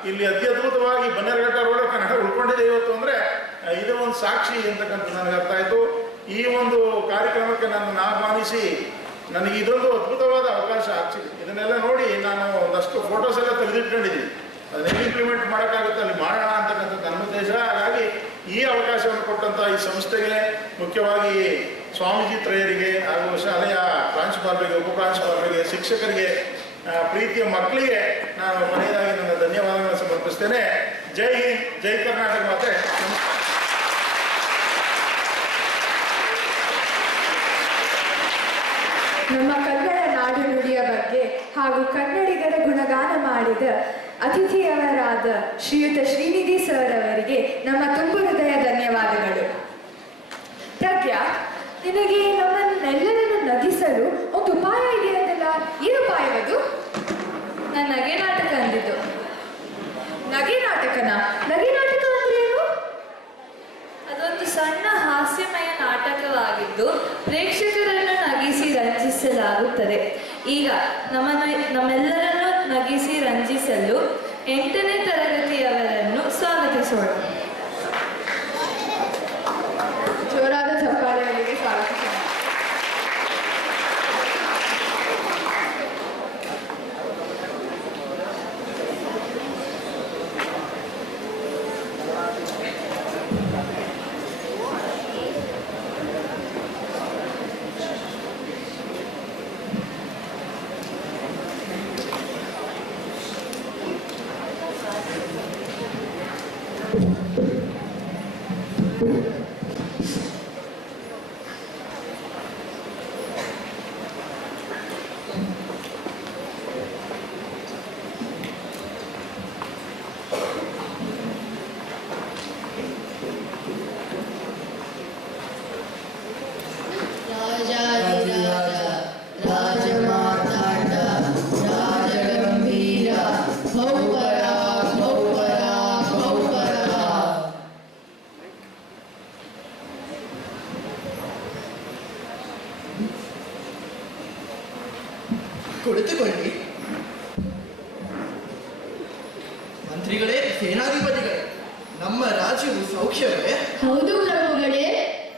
ಇಲ್ಲಿ ಅತ್ಯದ್ಭುತವಾಗಿ ಬನ್ನೇರುಘಟ್ಟ ರೋಡ್ ಕನ್ನಡ ಉಳ್ಕೊಂಡಿದೆ ಇವತ್ತು ಅಂದರೆ ಇದು ಒಂದು ಸಾಕ್ಷಿ ಅಂತಕ್ಕಂಥ ನನಗೆ ಅರ್ಥ ಆಯಿತು. ಈ ಒಂದು ಕಾರ್ಯಕ್ರಮಕ್ಕೆ ನನ್ನನ್ನು ಆಹ್ವಾನಿಸಿ ನನಗೆ ಇದೊಂದು ಅದ್ಭುತವಾದ ಅವಕಾಶ ಆಗ್ತಿದೆ. ಇದನ್ನೆಲ್ಲ ನೋಡಿ ನಾನು ಒಂದಷ್ಟು ಫೋಟೋಸ್ ಎಲ್ಲ ತೆಗೆದಿಟ್ಕೊಂಡಿದ್ದೀನಿ. ಅದನ್ನೆಲ್ಲ ಇಂಪ್ಲಿಮೆಂಟ್ ಮಾಡೋಕ್ಕಾಗುತ್ತೆ, ಅಲ್ಲಿ ಮಾಡೋಣ ಅಂತಕ್ಕಂಥದ್ದು ನನ್ನ ಉದ್ದೇಶ. ಹಾಗಾಗಿ ಈ ಅವಕಾಶವನ್ನು ಕೊಟ್ಟಂಥ ಈ ಸಂಸ್ಥೆಗೆ, ಮುಖ್ಯವಾಗಿ ಸ್ವಾಮೀಜಿ ತ್ರಯರಿಗೆ ಹಾಗೂ ಶಾಲೆಯ ಪ್ರಾಂಶುಪಾಲರಿಗೆ, ಉಪಪ್ರಾಂಶುಪಾಲರಿಗೆ, ಶಿಕ್ಷಕರಿಗೆ, ಪ್ರೀತಿಯ ಮಕ್ಕಳಿಗೆ ನಾನು ಕೊನೆಯದಾಗಿ ನನ್ನ ಧನ್ಯವಾದಗಳನ್ನು ಸಮರ್ಪಿಸ್ತೇನೆ. ಜೈ ಹಿಂದ್, ಜೈ ಕರ್ನಾಟಕ ಮಾತೆ. ನಮ್ಮ ಕನ್ನಡ ನಾಡು ನುಡಿಯ ಬಗ್ಗೆ ಹಾಗೂ ಕನ್ನಡಿಗರ ಗುಣಗಾನ ಮಾಡಿದ ಅತಿಥಿಯವರಾದ ಶ್ರೀಯುತ ಶ್ರೀನಿಧಿ ಸರ್ ಅವರಿಗೆ ನಮ್ಮ ತುಂಬು ಹೃದಯ ಧನ್ಯವಾದಗಳು. ಪ್ರಜ್ಞಾ, ನಿನಗೆ ನಮ್ಮನ್ನೆಲ್ಲರನ್ನು ನಗಿಸಲು ಒಂದು ಉಪಾಯ ಇದೆಯಲ್ಲ, ಏನು ಉಪಾಯವದು? ನಾನು ನಗೆ ನಾಟಕ ಅಂದಿದ್ದು. ನಗೆ ನಾಟಕನ? ನಗೆ ನಾಟಕ ಅಂದ್ರೆ ಏನು? ಅದೊಂದು ಸಣ್ಣ ಹಾಸ್ಯಮಯ ನಾಟಕವಾಗಿದ್ದು ಪ್ರೇಕ್ಷಕರನ್ನು ನಗಿಸಿ ರಂಜಿಸಲಾಗುತ್ತದೆ. ಈಗ ನಮ್ಮೆಲ್ಲರನ್ನು ನಗಿಸಿ ರಂಜಿಸಲು 8ನೇ ತರಗತಿಯವರನ್ನು ಸ್ವಾಗತಿಸೋಣ. ಜೋರಾದ ಚಪ್ಪಾಳೆಗಳಿಗೆ ಸ್ವಾಗತಿಸೋಣ. ಕುಳಿತುಕೊಳ್ಳಿ. ಮಂತ್ರಿಗಳೇ, ಸೇನಾಧಿಪತಿಗಳೇ, ನಮ್ಮ ರಾಜ್ಯವು ಸೌಖ್ಯವೇ? ಹೌದು ಪ್ರಭುಗಳೇ.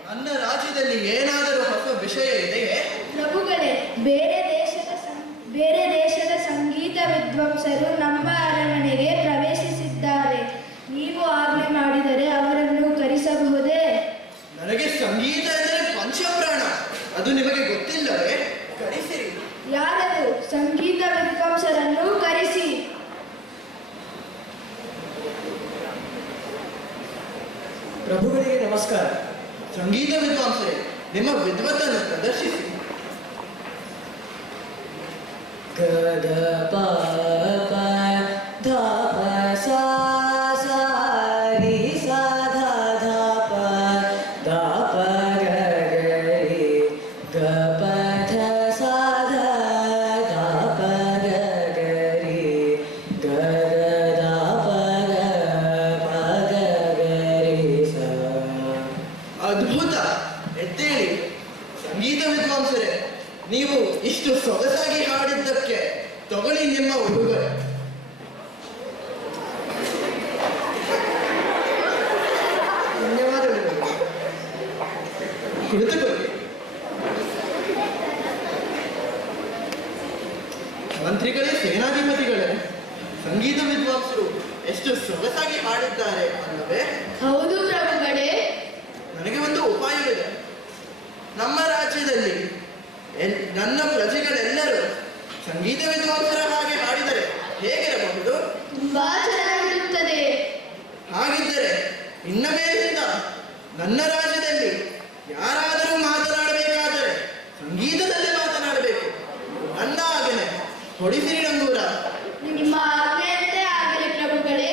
ನನ್ನ ರಾಜ್ಯದಲ್ಲಿ ಏನಾದರೂ ಹೊಸ ವಿಷಯ ಇದೆಯೇ? ಪ್ರಭುಗಳೇ, ಬೇರೆ ದೇಶದ ಸಂಗೀತ ವಿದ್ವಾಂಸರು ನಮ್ಮ ಅರಮನೆಗೆ ಪ್ರವೇಶಿಸಿದ್ದಾರೆ. ನೀವು ಆಜ್ಞೆ ಮಾಡಿದರೆ ಅವರನ್ನು ಕರೆಸಬಹುದೇ? ನನಗೆ ಸಂಗೀತ ಎಂದರೆ ಪಂಚಪ್ರಾಣ, ಅದು ನಿಮಗೆ ಗೊತ್ತಿಲ್ಲವೇ? ಕರೆಸಿರಿ. ಯಾರದು? ಸಂಗೀತ ವಿದ್ವಾಂಸರನ್ನು ಕರೆಸಿ. ಪ್ರಭುಗಳಿಗೆ ನಮಸ್ಕಾರ. ಸಂಗೀತ ವಿದ್ವಾಂಸರೇ, ನಿಮ್ಮ ವಿದ್ವತ್ತನ್ನು ಪ್ರದರ್ಶಿಸಿ. ಗದ ಪ ಪ ಧ ಪ ಸಾ ಸಾ ರಿ ಸಾ ಧ ಧ ಪ ಧ ಪ ಗ ಗ ರಿ ಗ ಪ ಧ ಸಾ ಧ ಧ ಪ ಗ ಗ ರಿ ಗ ಗ ಧ ಪ ಗ ಪ ಗ ಗ ರಿ ಸಾ. ಅದ್ಭುತ! ಎದ್ದೇಳಿ. ಸಂಗೀತ ವಿದ್ವಾಂಸರೇ, ನೀವು ಇಷ್ಟು ಸೊಗಸಾಗಿ ಹಾಡಿದ್ದಕ್ಕೆ ತಗೊಳ್ಳಿ ನಿಮ್ಮ ಉಡುಗೊರೆ. ಧನ್ಯವಾದಗಳು. ಕುಳಿತುಕೊಳ್ಳಿ. ಮಂತ್ರಿಗಳೇ, ಸೇನಾಧಿಪತಿಗಳೇ, ಸಂಗೀತ ವಿದ್ವಾಂಸರು ಎಷ್ಟು ಸೊಗಸಾಗಿ ಹಾಡಿದ್ದಾರೆ ಅಲ್ಲವೇ? ಹೌದು ಪ್ರಭುಗಳೇ. ನನಗೆ ಒಂದು ಉಪಾಯವಿದೆ. ನಮ್ಮ ರಾಜ್ಯದಲ್ಲಿ ನನ್ನ ಪ್ರಜೆಗಳೆಲ್ಲರೂ ಸಂಗೀತ ವಿದ್ವಾಂಸರ ಹಾಗೆ ಹಾಡಿದರೆ ಹೇಗಿರಬಹುದು? ತುಂಬಾ ಚೆನ್ನಾಗಿರುತ್ತದೆ. ಹಾಗಿದ್ದರೆ ಇನ್ನ ಮೇಲಿಂದ ನನ್ನ ರಾಜ್ಯದಲ್ಲಿ ಯಾರಾದರೂ ಮಾತನಾಡಬೇಕಾದರೆ ಸಂಗೀತದಲ್ಲೇ ಮಾತನಾಡಬೇಕು. ನನ್ನ ಆಜ್ಞೆ ಹೊಡಿಸಿರಿ ನಂಗೂರ. ನಿಮ್ಮ ಆಜ್ಞೆಯಂತೆ ಆಗಲಿ ಪ್ರಭುಗಳೇ.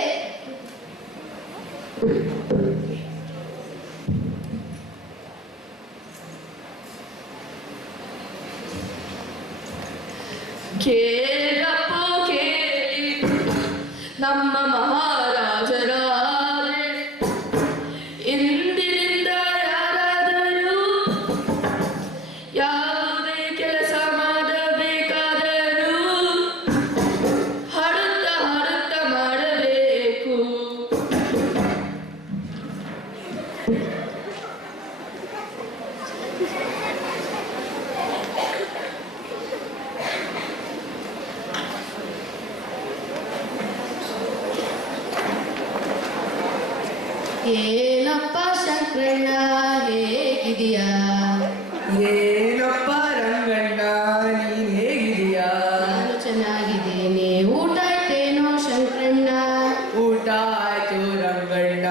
ಕೇಳಪ್ಪೋ ಕೇಳಿ ನಮ್ಮ ಮಹಾರಾಜರ ಇಂದಿನಿಂದ ಯಾರಾದರೂ ಯಾವುದೇ ಕೆಲಸ ಮಾಡಬೇಕಾದರೂ ಹಾಡುತ್ತಾ ಹಾಡುತ್ತಾ ಮಾಡಬೇಕು. ಏನಪ್ಪ ಶಂಕರಣ್ಣ ಹೇಗಿದೆಯಾ? ಏನಪ್ಪ ರಂಗಣ್ಣ ನೀನ್ ಹೇಗಿದೀಯಾ? ನಾನು ಚೆನ್ನಾಗಿದ್ದೇನೆ. ಊಟ ಆಯ್ತೇನೋ ಶಂಕರಣ್ಣ? ಊಟ ಆಯ್ತು ರಂಗಣ್ಣ,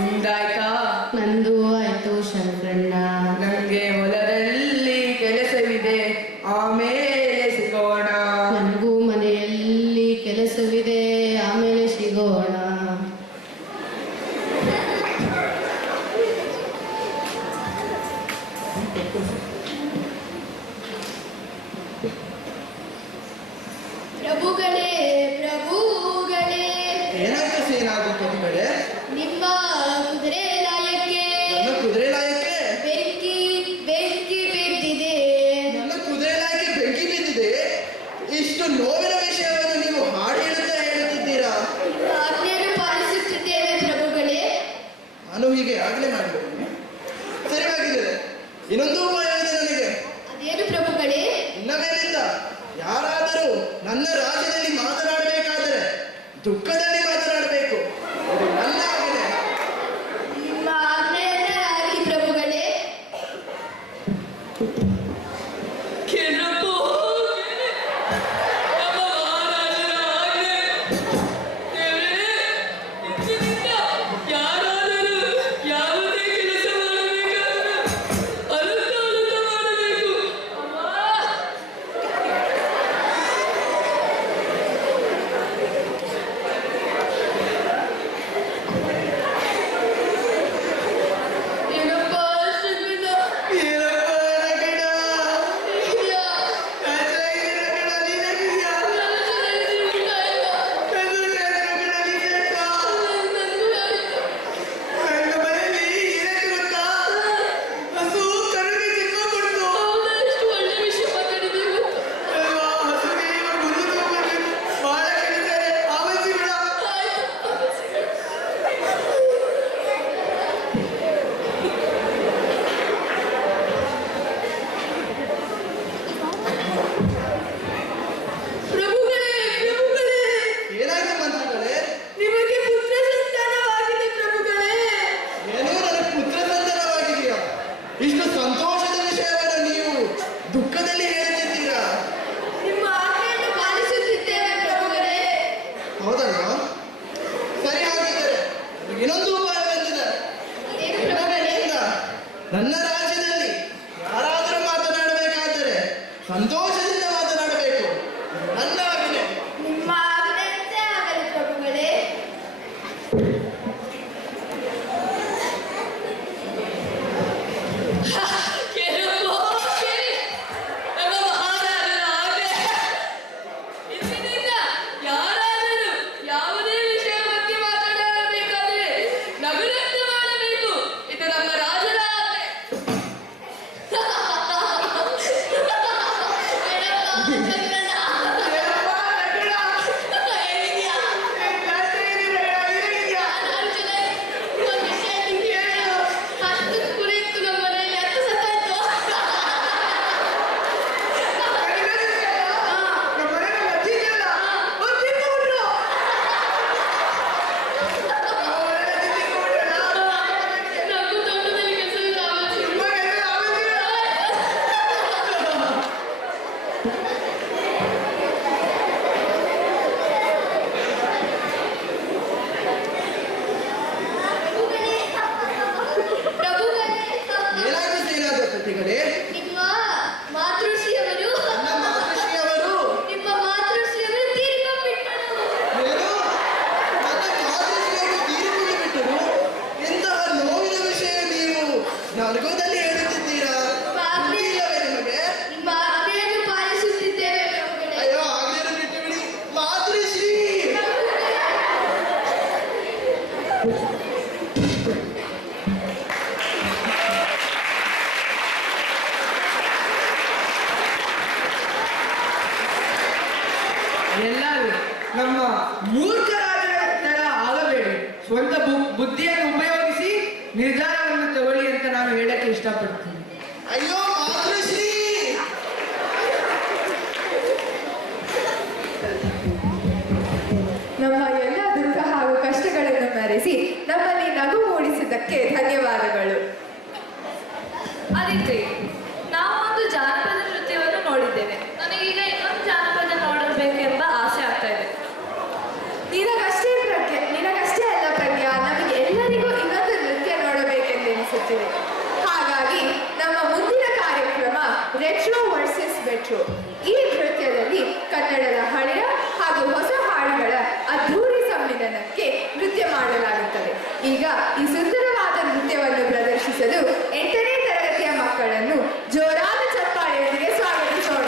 ನಿಂದಾಯ್ತಾ? ನಂದು ಆಯ್ತು ಶಂಕರಣ್ಣ. ನಂಗೆ ಹೊಲದಲ್ಲಿ ಕೆಲಸವಿದೆ, ಆಮೇಲೆ ಸಿಗೋಣ. ನನಗೂ ಮನೆಯಲ್ಲಿ ಕೆಲಸವಿದೆ, ಆಮೇಲೆ ಸಿಗೋಣ. ಪ್ರಭುಗಳೇ ಪ್ರಭುಗಳೇ, ಏನಾಯ್ತು ಸೇನಾಧಿಪತಿಗಳೇ? ನಿಮ್ಮ ಕುದುರೆ ಲಾಯಕ್ಕೆ ನನ್ನ ಕುದುರೆ ಲಾಯಕ್ಕೆ ಬೆಂಕಿ ಬೆಂಕಿ ಬಿದ್ದಿದೆ. ನನ್ನ ಕುದುರೆ ಲಾಯಕ್ಕೆ ಬೆಂಕಿ ಬಿದ್ದಿದೆ. ಇಷ್ಟು ನೋವಿನ ವಿಷಯವನ್ನು ನೀವು ಹಾಡು ಹೇಳುತ್ತಿದ್ದೀರಾ? ನಿಮ್ಮ ಆಜ್ಞೆಯನ್ನು ಪಾಲಿಸುತ್ತಿದ್ದೇವೆ ಪ್ರಭುಗಳೇ. ನಾನು ಹೀಗೆ ಆಗ್ಲೇ ಮಾಡಬೇಕು. ಸರಿಯಾಗಿದ್ದಾರೆ. ಇನ್ನೊಂದು ಉಪಾಯವಿದೆ ನನಗೆ. ಅದೇನು ಪ್ರಭುಗಳೇ? ಇನ್ನ ಮೇಲಿಂದ ಯಾರಾದರೂ ನನ್ನ ರಾಜ್ಯದಲ್ಲಿ ಮಾತನಾಡಬೇಕಾದರೆ ದುಃಖದಲ್ಲಿ ಮಾತನಾಡಬೇಕು. ಇದು ನನ್ನ ಆಜ್ಞೆ. ನಿಮ್ಮ ಆಜ್ಞೆಯನ್ನೇ ಆಗಲಿ ಪ್ರಭುಗಳೇ. ಕೇಳಪ್ಪೋ ನಮ್ಮ ಮಹಾರಾಜರ ಆಜ್ಞೆ. ದೇವರೇ, ಇಂದಿನಿಂದ ಯಾರಾದರೂ ಯಾವುದೇ ಕೆಲಸ ಮಾಡಬೇಕಾದರೂ ಅಳುತ್ತಾ ಅಳುತ್ತಾ ಮಾಡಬೇಕು. ಏನಪ್ಪ ಶ್ರೀಮಂತ? ಏನಪ್ಪ ರಗಡ? ನನ್ನ ಮನೆಯಲ್ಲಿ ಏನಾಯ್ತು ಗೊತ್ತಾ? ಹಸು ಕರುಗೆ ಜನ್ಮ ಕೊಡ್ತು. ಎಷ್ಟು ಒಳ್ಳೆ ವಿಷಯ ಮಾತಾಡಿದೆ ಇವತ್ತು. ಅಲ್ವಾ? ಹಸುಗೆ ಇವಾಗ ಹುಲ್ಲು ತಗೊಂಡ್ಬರ್ಬೇಕು. ಬಹಳ ಕರೀತಾರೆ. ಆಮೇಲೆ ಸಿಗೋಣ. ಪ್ರಭುಗಳೇ ಪ್ರಭುಗಳೇ, ಏನಾಯ್ತು ಮಂತ್ರಿಗಳೇ? ನಿಮಗೆ ಪುತ್ರ ಸಂತಾನವಾಗಿದೆ ಪ್ರಭುಗಳೇ. ಏನೋ ನನಗೆ ಪುತ್ರ ಸಂತಾನವಾಗಿದೆಯಾ? ಇಷ್ಟು ಸಂತೋಷದ ವಿಷಯವನ್ನು ನೀವು ದುಃಖದಲ್ಲಿ ಹೇಳುತ್ತಿದ್ದೀರಾ? ನಿಮ್ಮ ಆಜ್ಞೆಯನ್ನು ಪಾಲಿಸುತ್ತಿದ್ದೇವೆ ಪ್ರಭುಗಳೇ. ಹೌದಲ್ವಾ? ಸರಿ, ಹಾಗಿದ್ದರೆ ಇನ್ನೊಂದು ಉಪಾಯ ಬಂದಿದೆ. ಅದೇನು ಪ್ರಭುಗಳೇ? ನನ್ನ ರಾಜ್ಯದಲ್ಲಿ ಯಾರಾದರೂ ಮಾತನಾಡಬೇಕಾದರೆ ಸಂತೋಷದಿಂದ ಮಾತನಾಡಬೇಕು. ನನ್ನ ಆಜ್ಞೆ. ನಿಮ್ಮ ಆಜ್ಞೆಯಂತೆ ಆಗಲಿ ಪ್ರಭುಗಳೇ. ಕೇಳಪ್ಪೋ ಕೇಳಿ ನಮ್ಮ ಮಹಾರಾಜರ ಆಜ್ಞೆ. ಇಂದಿನಿಂದ ಯಾರಾದರೂ ಯಾವುದೇ ವಿಷಯ ಬಗ್ಗೆ ಮಾತನಾಡಬೇಕಾದರೆ ನಗುನಗ್ತಾ ಮಾಡಬೇಕು. ಇದು ನಮ್ಮ ರಾಜರ ಆಜ್ಞೆ. ಅಷ್ಟು ಕುರಿತು ನಮ್ಮ ಮನೆಯಲ್ಲಿ ಹತ್ತು ಸತ್ತಾಯ್ತು. ನಮ್ಮ ಮನೆಗೆ ಮಜ್ಜಿಗೆಲ್ಲ ಒಂದು ತಿಂದುಬಿಟ್ರು. ನಗು ತೋಟದಲ್ಲಿ ಕೆಲಸವಿಲ್ಲ ಪ್ರಭುಗಳೇ, ಏನಾಯ್ತು ಸೇನಾಧಿಪತಿಗಳೇ? ನಿಮ್ಮ ಮಾತೃಶ್ರೀಯವರು ನನ್ನ ಮಾತೃಶ್ರೀಯವರು ನಿಮ್ಮ ಮಾತೃಶ್ರೀಯವರು ತೀರಿಕೊಂಡ್ಬಿಟ್ಟರು. ಏನು? ನನ್ನ ಮಾತೃಶ್ರೀಯವರು ತೀರಿಕೊಂಡು ಬಿಟ್ಟರು? ಎಂತಹ ನೋವಿನ ವಿಷಯ ನೀವು ನರಕದಲ್ಲಿ ಹೇಳುತ್ತಿದ್ದೀರಾ? ನಿಮ್ಮ ಆಜ್ಞೆ- ಗೊತ್ತಿಲ್ಲವೇ ನಿಮಗೆ? ನಿಮ್ಮ ಆಜ್ಞೆಯನ್ನು ಪಾಲಿಸುತ್ತಿದ್ದೇವೆ ಪ್ರಭುಗಳೇ. ಅಯ್ಯೋ ಮೂರ್ಖರಾದ ತರ ಆಗಬೇಡಿ. ಸ್ವಂತ ಬುದ್ಧಿಯನ್ನು ಉಪಯೋಗಿಸಿ ನಿರ್ಧಾರವನ್ನು ತಗೊಳ್ಳಿ ಅಂತ ನಾನು ಹೇಳಕ್ಕೆ ಇಷ್ಟಪಡ್ತೀನಿ. ಅಯ್ಯೋ ಮಾತೃಶ್ರೀ, ನಮ್ಮ ಎಲ್ಲ ದುಃಖ ಹಾಗೂ ಕಷ್ಟಗಳನ್ನು ಮರೆಸಿ ನಮ್ಮಲ್ಲಿ ನಗು ಮೂಡಿಸಿದ್ದಕ್ಕೆ ಧನ್ಯವಾದಗಳು. ಆದಿತ್ರಿ, ನಾವು ಒಂದು ಜಾನಪದ ನೃತ್ಯವನ್ನು ನೋಡಿದ್ದೇವೆ. ನನಗೀಗ ಇನ್ನೊಂದು ಜಾನಪದ ನೋಡಬೇಕೆಂಬ ಆಸೆ ಆಗ್ತಾ ಇದೆ. ನಿನಗಷ್ಟೇ ಅಲ್ಲ ಪ್ರಜ್ಞಾ, ನಮಗೆ ಎಲ್ಲರಿಗೂ ಇನ್ನೊಂದು ನೃತ್ಯ ನೋಡಬೇಕೆಂದು ಎನಿಸುತ್ತಿದೆ. ಹಾಗಾಗಿ ನಮ್ಮ ಮುಂದಿನ ಕಾರ್ಯಕ್ರಮ ರೆಟ್ರೋ ವರ್ಸಸ್ ಮೆಟ್ರೋ. ಈ ನೃತ್ಯದಲ್ಲಿ ಕನ್ನಡದ ಹಳೆಯ ಹಾಗೂ ಹೊಸ ಹಾಡುಗಳ ಅದ್ಧೂರಿ ಸಮ್ಮಿಲನಕ್ಕೆ ನೃತ್ಯ ಮಾಡಲಾಗುತ್ತದೆ. ಈಗ ಈ ಸುಂದರವಾದ ನೃತ್ಯವನ್ನು ಪ್ರದರ್ಶಿಸಲು 8ನೇ ತರಗತಿಯ ಮಕ್ಕಳನ್ನು ಜೋರಾದ ಚಪ್ಪಾಳೆಯೊಂದಿಗೆ ಸ್ವಾಗತಿಸೋಣ.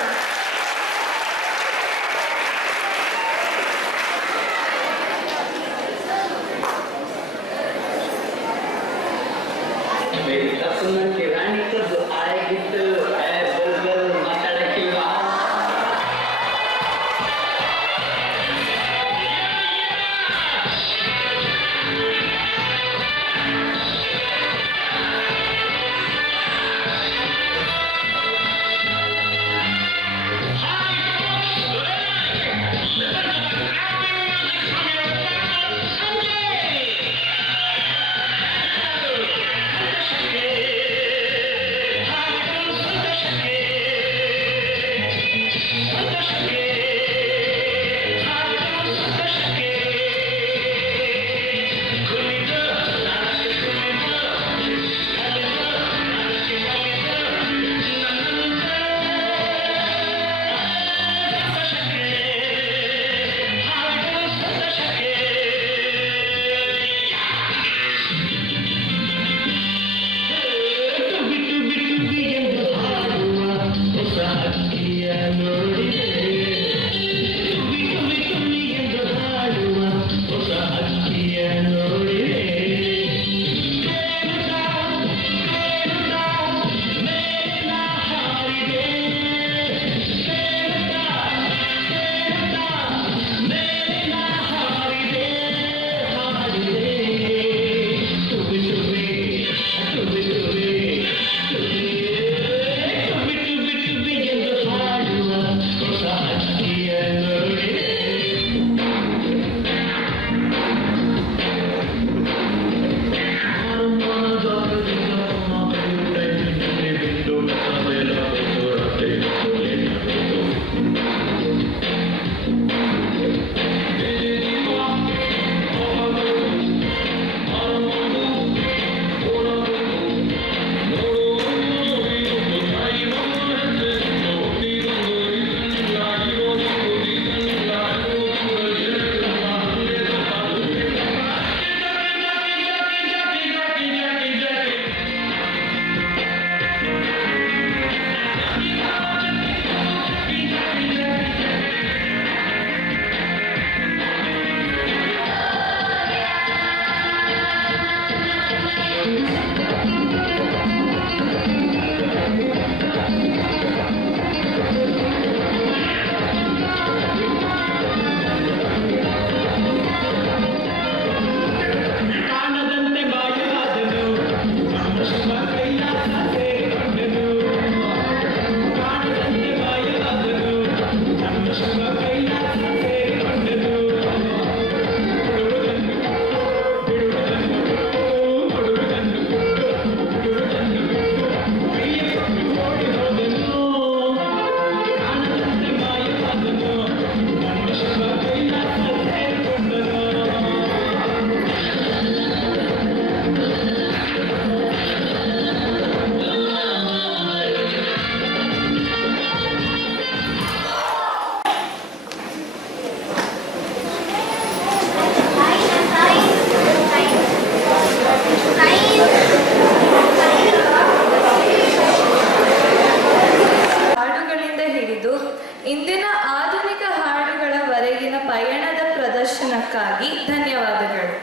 ಪ್ರದರ್ಶನಕ್ಕಾಗಿ ಧನ್ಯವಾದಗಳು.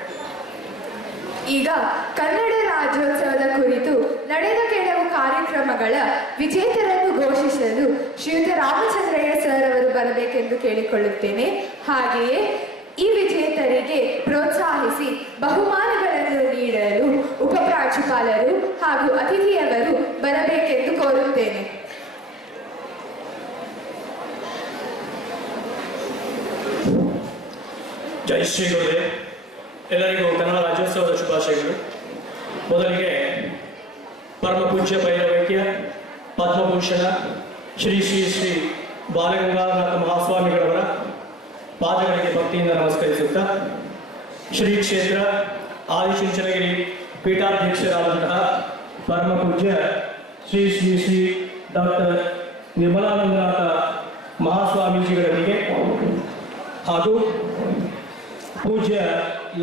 ಈಗ ಕನ್ನಡ ರಾಜ್ಯೋತ್ಸವದ ಕುರಿತು ನಡೆದ ಕೆಲವು ಕಾರ್ಯಕ್ರಮಗಳ ವಿಜೇತರನ್ನು ಘೋಷಿಸಲು ಶ್ರೀಯುತ ರಾಮಚಂದ್ರಯ್ಯ ಸರ್ ಅವರು ಬರಬೇಕೆಂದು ಕೇಳಿಕೊಳ್ಳುತ್ತೇನೆ. ಹಾಗೆಯೇ ಈ ವಿಜೇತರಿಗೆ ಪ್ರೋತ್ಸಾಹಿಸಿ ಬಹುಮಾನಗಳನ್ನು ನೀಡಲು ಉಪಪ್ರಾಂಶುಪಾಲರು ಹಾಗೂ ಅತಿಥಿಯವರು ಬರಬೇಕೆಂದು ಕೋರುತ್ತೇನೆ. ಜೈ ಶ್ರೀ ಗುರುದೇವ್. ಎಲ್ಲರಿಗೂ ಕನ್ನಡ ರಾಜ್ಯೋತ್ಸವದ ಶುಭಾಶಯಗಳು. ಮೊದಲಿಗೆ ಪರಮ ಪೂಜ್ಯ ಭೈರವೈಕ್ಯ ಪದ್ಮಭೂಷಣ ಶ್ರೀ ಶ್ರೀ ಶ್ರೀ ಬಾಲಗಂಗಾಧರ ಮಹಾಸ್ವಾಮಿಗಳವರ ಪಾದಗಳಿಗೆ ಭಕ್ತಿಯಿಂದ ನಮಸ್ಕರಿಸುತ್ತಾ, ಶ್ರೀ ಕ್ಷೇತ್ರ ಆದಿಚುಂಚನಗಿರಿ ಪೀಠಾಧ್ಯಕ್ಷರಾದಂತಹ ಪರಮ ಪೂಜ್ಯ ಶ್ರೀ ಶ್ರೀ ಶ್ರೀ ಡಾಕ್ಟರ್ ನಿರ್ಮಲಾನಂದನಾಥ ಮಹಾಸ್ವಾಮೀಜಿಗಳಿಗೆ ಹಾಗೂ ಪೂಜ್ಯ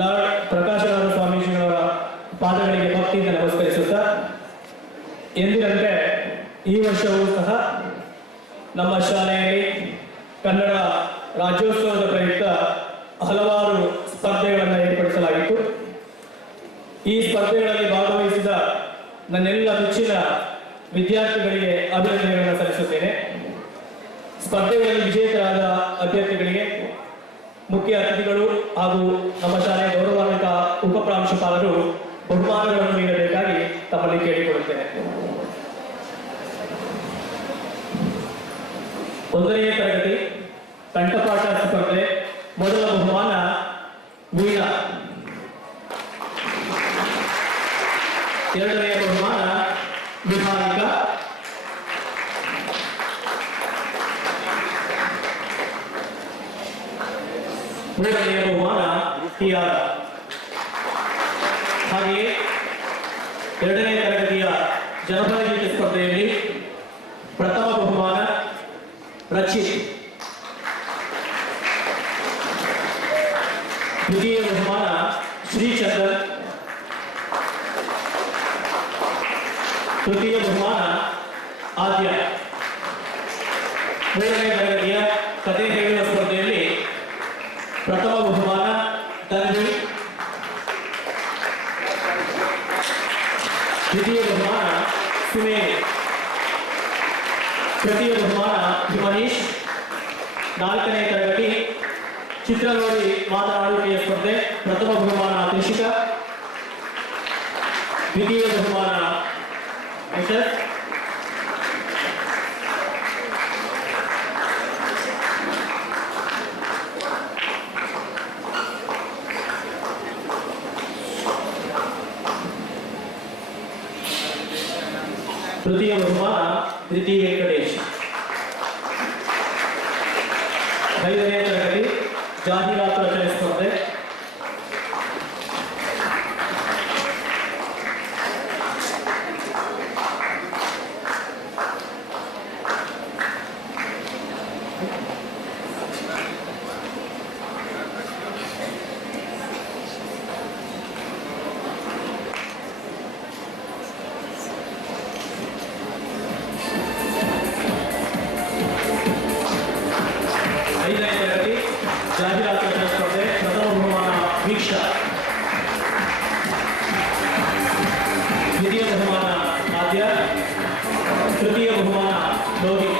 ಲಾರ್ಡ್ ಪ್ರಕಾಶರಾಮ ಸ್ವಾಮೀಜಿಯವರ ಪಾದಗಳಿಗೆ ಭಕ್ತಿಯಿಂದ ನಮಸ್ಕರಿಸುತ್ತಾ, ಎಂದಿನಂತೆ ಈ ವರ್ಷವೂ ಸಹ ನಮ್ಮ ಶಾಲೆಯಲ್ಲಿ ಕನ್ನಡ ರಾಜ್ಯೋತ್ಸವದ ಪ್ರಯುಕ್ತ ಹಲವಾರು ಸ್ಪರ್ಧೆಗಳನ್ನು ಏರ್ಪಡಿಸಲಾಗಿತ್ತು. ಈ ಸ್ಪರ್ಧೆಗಳಲ್ಲಿ ಭಾಗವಹಿಸಿದ ನನ್ನೆಲ್ಲ ಮೆಚ್ಚಿನ ವಿದ್ಯಾರ್ಥಿಗಳಿಗೆ ಅಭಿನಂದನೆಗಳನ್ನು ಸಲ್ಲಿಸುತ್ತೇನೆ. ಸ್ಪರ್ಧೆಗಳಲ್ಲಿ ವಿಜೇತರಾದ ಅಭ್ಯರ್ಥಿಗಳಿಗೆ ಮುಖ್ಯ ಅತಿಥಿಗಳು ಹಾಗೂ ನಮ್ಮ ಶಾಲೆಯ ಗೌರವಾನ್ವಿತ ಉಪಪ್ರಾಂಶುಪಾಲರು ಬಹುಮಾನಗಳನ್ನು ನೀಡಬೇಕಾಗಿ ತಮ್ಮಲ್ಲಿ ಕೇಳಿಕೊಳ್ಳುತ್ತೇನೆ. 1ನೇ ತರಗತಿ ಕಂಠಪಾಠ ಸ್ಪರ್ಧೆ ಮೊದಲ ಬಹುಮಾನ ವೀಣಾ, 2ನೇ ಬಹುಮಾನ ವಿಹಾರಿಕ, 3ನೇ ಬಹುಮಾನ ಟಿಆರ್. ಹಾಗೆಯೇ 2ನೇ ತರಗತಿಯ ಜನಪದ ಗೀತೆ ಸ್ಪರ್ಧೆಯಲ್ಲಿ ಪ್ರಥಮ ಬಹುಮಾನ ರಚಿತ್, 2ಯ ಬಹುಮಾನ ಶ್ರೀಚಂದನ್, 3ಯ ಬಹುಮಾನ ಆದ್ಯ. 3ನೇ ತರಗತಿಯ ಕಥೆ ಹೇಳುವ ಸ್ಪರ್ಧೆಯಲ್ಲಿ ಪ್ರಥಮ ಬಹುಮಾನ ತನ್ವಿ, 2ಯ ಬಹುಮಾನ ಸುಮೇಶ್, 3ಯ ಬಹುಮಾನ ಹಿಮನೀಶ್. 4ನೇ ತರಗತಿ ಚಿತ್ರ ನೋಡಿ ಮಾತನಾಡುವಿಕೆಯ ಸ್ಪರ್ಧೆ ಪ್ರಥಮ ಬಹುಮಾನ ತ್ರಿಷಿಕಾ, 2ಯ ಬಹುಮಾನ ಯಶಸ್. ತೃತೀಯ ಬಹುಮಾನ ಧೃತಿ ವೆಂಕಟೇಶ್. 5ನೇ ತರಗತಿ ಜಾಹೀರಾತು ರಚನೆ ಸ್ಪರ್ಧೆ ಜಾಹೀರಾತು ರಚನೆ ಸ್ಪರ್ಧೆ ಪ್ರಥಮ ಬಹುಮಾನ ವೀಕ್ಷಾ, 2ಯ ಬಹುಮಾನ ಆದ್ಯ, 3ಯ ಬಹುಮಾನ ಲೋಹಿ.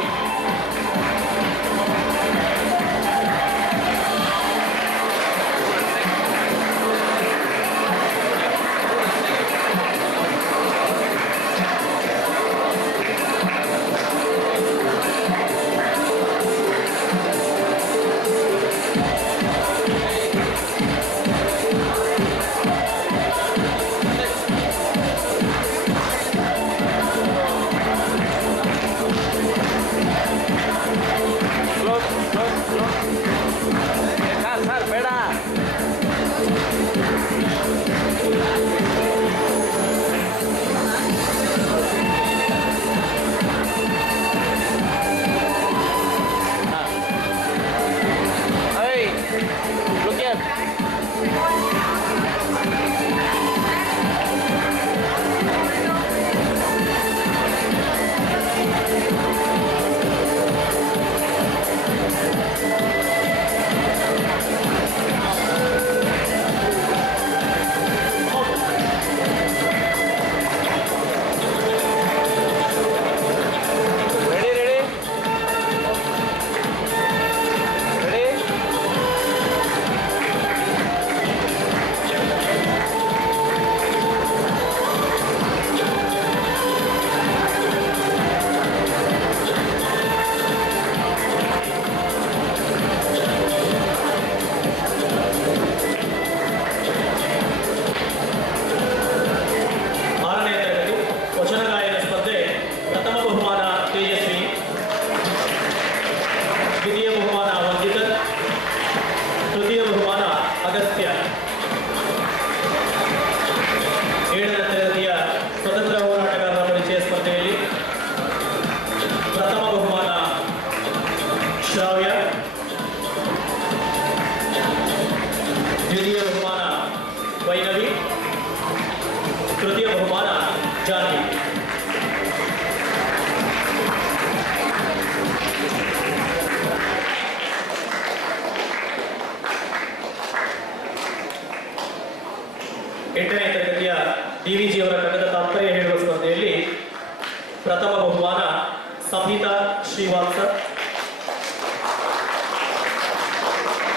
ಶ್ರೀವಾತ್ಸ.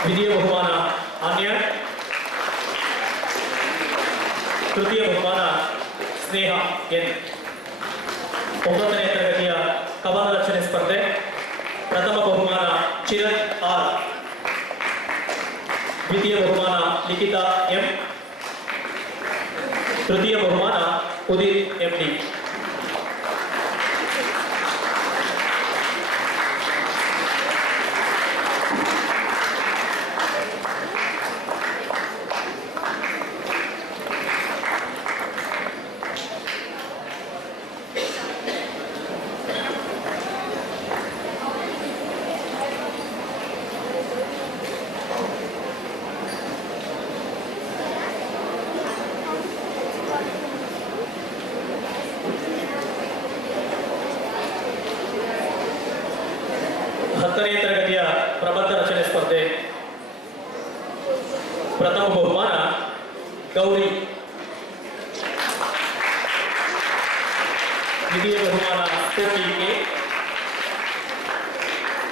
ದ್ವಿತೀಯ ಬಹುಮಾನ ಆನ್ಯ. ತೃತೀಯ ಬಹುಮಾನ ಸ್ನೇಹ ಎನ್. 9ನೇ ತರಗತಿಯ ಕವನ ರಚನೆ ಸ್ಪರ್ಧೆ. ಪ್ರಥಮ ಬಹುಮಾನ ಚಿರಣ್ ಆರ್. ದ್ವಿತೀಯ ಬಹುಮಾನ ಲಿಖಿತಾ ಎಂ. ತೃತೀಯ ಬಹುಮಾನ ಉದಿತ್ ಎಂಡಿ. ಹತ್ತನೇ ತರಗತಿಯ ಪ್ರಬಂಧ ರಚನೆ ಸ್ಪರ್ಧೆ. ಪ್ರಥಮ ಬಹುಮಾನ ಗೌರಿ. ದ್ವಿತೀಯ ಬಹುಮಾನ ಸ್ಫೂರ್ತಿ.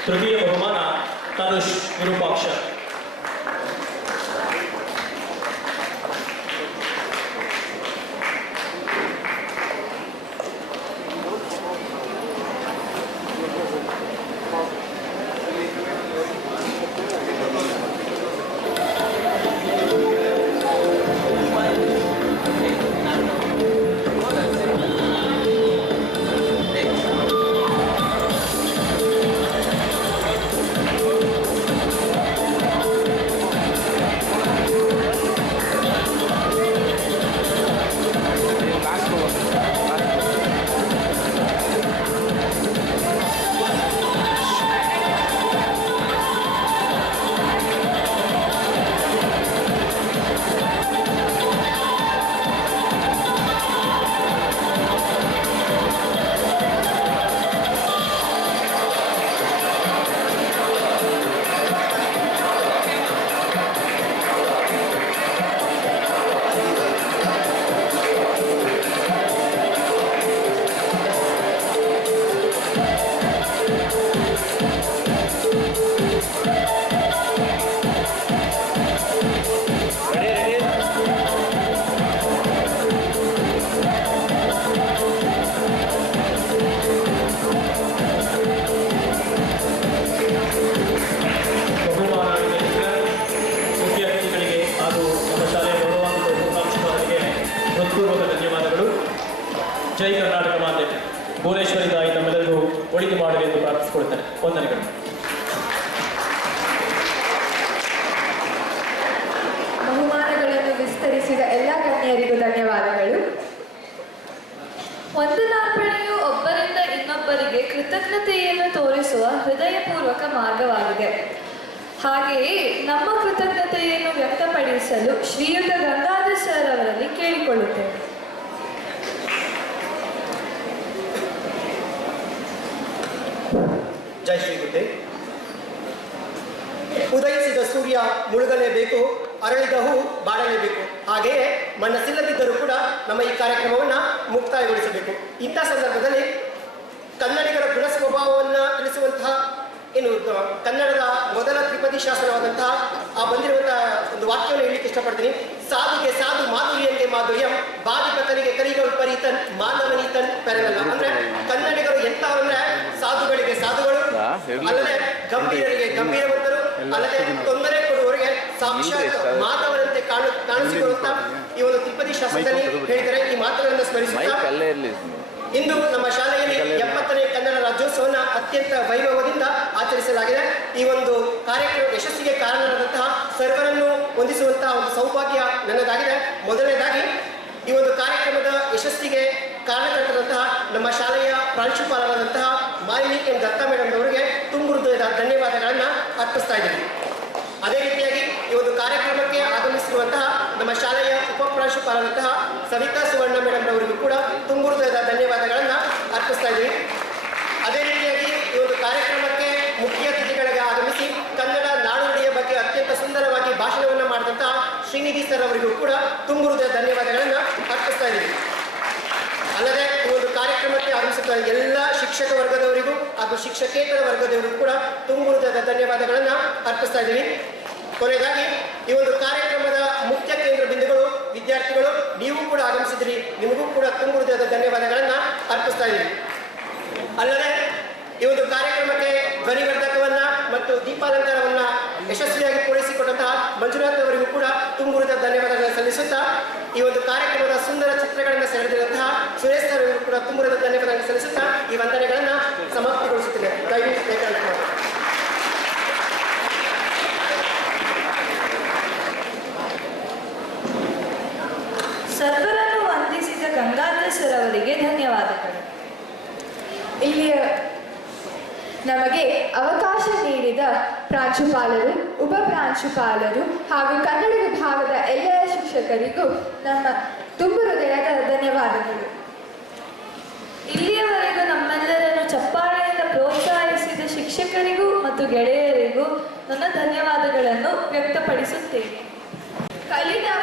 ತೃತೀಯ ಬಹುಮಾನ ತನುಷ್ ವಿರೂಪಾಕ್ಷ. ಜೈ ಕರ್ನಾಟಕ ಮಾತೆ ಭುವನೇಶ್ವರಿ ತಾಯಿ ತಮ್ಮೆಲ್ಲರಿಗೂ ಒಳಿತು ಮಾಡಲಿ ಎಂದು ಪ್ರಾರ್ಥಿಸಿಕೊಳ್ತಾರೆ. ವಂದನೆಗಳು. ಬಹುಮಾನಗಳನ್ನು ವಿಸ್ತರಿಸಿದ ಎಲ್ಲ ಗಣ್ಯರಿಗೂ ಧನ್ಯವಾದಗಳು. ವಂದನಾರ್ಪಣೆಯು ಒಬ್ಬರಿಂದ ಇನ್ನೊಬ್ಬರಿಗೆ ಕೃತಜ್ಞತೆಯನ್ನು ತೋರಿಸುವ ಹೃದಯಪೂರ್ವಕ ಮಾರ್ಗವಾಗಿದೆ. ಹಾಗೆಯೇ ನಮ್ಮ ಕೃತಜ್ಞತೆಯನ್ನು ವ್ಯಕ್ತಪಡಿಸಲು ಶ್ರೀಯುತ ಗಂಗಾಧರ್ ಸರ್ ಅವರಲ್ಲಿ ಕೇಳಿಕೊಳ್ಳುತ್ತೇವೆ. ಜೈ ಶ್ರೀ ಗುಡ್ಡೆ. ಉದಯಿಸಿದ ಸೂರ್ಯ ಮುಳುಗಲೇಬೇಕು, ಅರಳಿದ ಹೂ ಬಾಡಲೇಬೇಕು. ಹಾಗೆಯೇ ಮನಸ್ಸಿಲ್ಲದಿದ್ದರೂ ಕೂಡ ನಮ್ಮ ಈ ಕಾರ್ಯಕ್ರಮವನ್ನು ಮುಕ್ತಾಯಗೊಳಿಸಬೇಕು. ಇಂಥ ಸಂದರ್ಭದಲ್ಲಿ ಕನ್ನಡಿಗರ ಗುಣ ಸ್ವಭಾವವನ್ನು ತಿಳಿಸುವಂತಹ ಕನ್ನಡದ ಮೊದಲ ತ್ರಿಪದಿ ಶಾಸನವಾದಂತಹ ಬಂದಿರುವಂತಹ ಒಂದು ವಾಕ್ಯವನ್ನು ಹೇಳಲಿಕ್ಕೆ ಇಷ್ಟಪಡ್ತೀನಿ. ಸಾಧುಗೆ ಸಾಧು ಮಾಧುರ್ಯಂಗೆ ಮಾಧುರ್ಯಂ ಬಾಧಿಪತನಿಗೆ ಕರಿಗಳು ಪರಿತನ್ ಮಾನವನೀತನ್ ಪೆರಗಲ್ಲ. ಅಂದ್ರೆ ಕನ್ನಡಿಗರು ಎಂತಹವಂದ್ರೆ ಸಾಧುಗಳಿಗೆ ಸಾಧುಗಳು, ಅಲ್ಲದೆ ಗಂಭೀರರಿಗೆ ಗಂಭೀರವಂತರು, ಅಲ್ಲದೆ ತೊಂದರೆ ಕೊಡುವವರಿಗೆ ಸಾಕ್ಷಾತ್ ಮಾಧವರಂತೆ ಕಾಣಿಸಿಕೊಳ್ಳುತ್ತಾ ಈ ಒಂದು ತ್ರಿಪದಿ ಶಾಸನದಲ್ಲಿ ಹೇಳಿದರೆ ಈ ಮಾತುಗಳನ್ನು ಸ್ಮರಿಸುತ್ತಾ ಇಂದು ನಮ್ಮ ಶಾಲೆಯಲ್ಲಿ 70ನೇ ಕನ್ನಡ ರಾಜ್ಯೋತ್ಸವವನ್ನು ಅತ್ಯಂತ ವೈಭವದಿಂದ ಆಚರಿಸಲಾಗಿದೆ. ಈ ಒಂದು ಕಾರ್ಯಕ್ರಮ ಯಶಸ್ಸಿಗೆ ಕಾರಣರಾದಂತಹ ಸರ್ವರನ್ನು ಹೊಂದಿಸುವಂತಹ ಒಂದು ಸೌಭಾಗ್ಯ ನನ್ನದಾಗಿದೆ. ಮೊದಲನೇದಾಗಿ ಈ ಒಂದು ಕಾರ್ಯಕ್ರಮದ ಯಶಸ್ಸಿಗೆ ಕಾರಣಕರ್ತರಾದಂತಹ ನಮ್ಮ ಶಾಲೆಯ ಪ್ರಾಂಶುಪಾಲರಾದಂತಹ ಮಾಲಿನಿ ಎಂ ದತ್ತಾ ಮೇಡಮ್ ಅವರಿಗೆ ತುಂಬು ಹೃದಯದ ಧನ್ಯವಾದಗಳನ್ನು ಅರ್ಪಿಸ್ತಾ ಇದ್ದೀನಿ. ಅದೇ ರೀತಿಯಾಗಿ ಈ ಒಂದು ಕಾರ್ಯಕ್ರಮಕ್ಕೆ ಆಗಮಿಸಿರುವಂತಹ ನಮ್ಮ ಶಾಲೆಯ ಉಪಪ್ರಾಂಶುಪಾಲರಾದಂತಹ ಸವಿತಾ ಸುವರ್ಣ ಮೇಡಮ್ ಅವರಿಗೂ ಕೂಡ ತುಂಬು ಹೃದಯದ ಧನ್ಯವಾದಗಳನ್ನು ಅರ್ಪಿಸ್ತಾ ಇದ್ದೀವಿ. ಅದೇ ರೀತಿಯಾಗಿ ಈ ಒಂದು ಕಾರ್ಯಕ್ರಮಕ್ಕೆ ಮುಖ್ಯ ಅತಿಥಿಗಳಿಗೆ ಆಗಮಿಸಿ ಕನ್ನಡ ನಾಡುನುಡಿಯ ಬಗ್ಗೆ ಅತ್ಯಂತ ಸುಂದರವಾಗಿ ಭಾಷಣವನ್ನು ಮಾಡಿದಂತಹ ಶ್ರೀನಿಧಿ ಸರ್ ಅವರಿಗೂ ಕೂಡ ತುಂಬು ಹೃದಯದ ಧನ್ಯವಾದಗಳನ್ನು ಅರ್ಪಿಸ್ತಾ ಇದ್ದೀವಿ. ಅಲ್ಲದೆ ಈ ಒಂದು ಕಾರ್ಯಕ್ರಮಕ್ಕೆ ಕಾರ್ಯಕ್ರಮಕ್ಕೆ ಆಗಮಿಸುತ್ತಿರುವ ಎಲ್ಲ ಶಿಕ್ಷಕ ವರ್ಗದವರಿಗೂ ಹಾಗೂ ಶಿಕ್ಷಕೇತರ ವರ್ಗದವರಿಗೂ ಕೂಡ ತುಂಬು ಹೃದಯದ ಧನ್ಯವಾದಗಳನ್ನು ಅರ್ಪಿಸ್ತಾ ಇದ್ದೀವಿ. ಕೊನೆಯದಾಗಿ ಈ ಒಂದು ಕಾರ್ಯಕ್ರಮದ ಮುಖ್ಯ ಕೇಂದ್ರ ಬಿಂದುಗಳು ವಿದ್ಯಾರ್ಥಿಗಳು, ನೀವು ಕೂಡ ಆಗಮಿಸಿದ್ರಿ, ನಿಮಗೂ ಕೂಡ ತುಂಬು ಹೃದಯದ ಧನ್ಯವಾದಗಳನ್ನು ಅರ್ಪಿಸ್ತಾ ಇದ್ದೀವಿ. ಅಲ್ಲದೆ ಈ ಒಂದು ಕಾರ್ಯಕ್ರಮಕ್ಕೆ ಧ್ವನಿವರ್ಧಕವನ್ನ ಮತ್ತು ದೀಪಾಲಂಕಾರವನ್ನ ಯಶಸ್ವಿಯಾಗಿ ಪೂರೈಸಿಕೊಟ್ಟಂತಹ ಮಂಜುನಾಥ್ ಅವರಿಗೂ ಕೂಡ ತುಂಬು ಹೃದಯದ ಧನ್ಯವಾದಗಳನ್ನು ಸಲ್ಲಿಸುತ್ತಾ ಈ ಒಂದು ಕಾರ್ಯಕ್ರಮದ ಸುಂದರ ಚಿತ್ರಗಳನ್ನು ಸೆಳೆದಿರುವಂತಹ ಸುರೇಶ್ ಸರ್ ಅವರಿಗೂ ಕೂಡ ತುಂಬು ಹೃದಯದ ಧನ್ಯವಾದಗಳನ್ನು ಸಲ್ಲಿಸುತ್ತಾ ಈ ವಂದನೆಗಳನ್ನು ಸಮಾಪ್ತಿಗೊಳಿಸುತ್ತೇನೆ. ದಯವಿಟ್ಟು ಏಕಾಂತ ಸರ್ವರನ್ನು ವಂದಿಸಿದ ಗಂಗಾಧರ ಸರ್ ಅವರಿಗೆ ಧನ್ಯವಾದಗಳು. ಇಲ್ಲಿಯ ನಮಗೆ ಅವಕಾಶ ನೀಡಿದ ಪ್ರಾಂಶುಪಾಲರು, ಉಪ ಪ್ರಾಂಶುಪಾಲರು ಹಾಗೂ ಕನ್ನಡ ವಿಭಾಗದ ಎಲ್ಲ ಶಿಕ್ಷಕರಿಗೂ ನಮ್ಮ ತುಂಬು ಹೃದಯದ ಧನ್ಯವಾದಗಳು. ಇಲ್ಲಿಯವರೆಗೂ ನಮ್ಮೆಲ್ಲರನ್ನು ಚಪ್ಪಾಳೆಯಿಂದ ಪ್ರೋತ್ಸಾಹಿಸಿದ ಶಿಕ್ಷಕರಿಗೂ ಮತ್ತು ಗೆಳೆಯರಿಗೂ ನನ್ನ ಧನ್ಯವಾದಗಳನ್ನು ವ್ಯಕ್ತಪಡಿಸುತ್ತೇನೆ. ಕಲಿತವ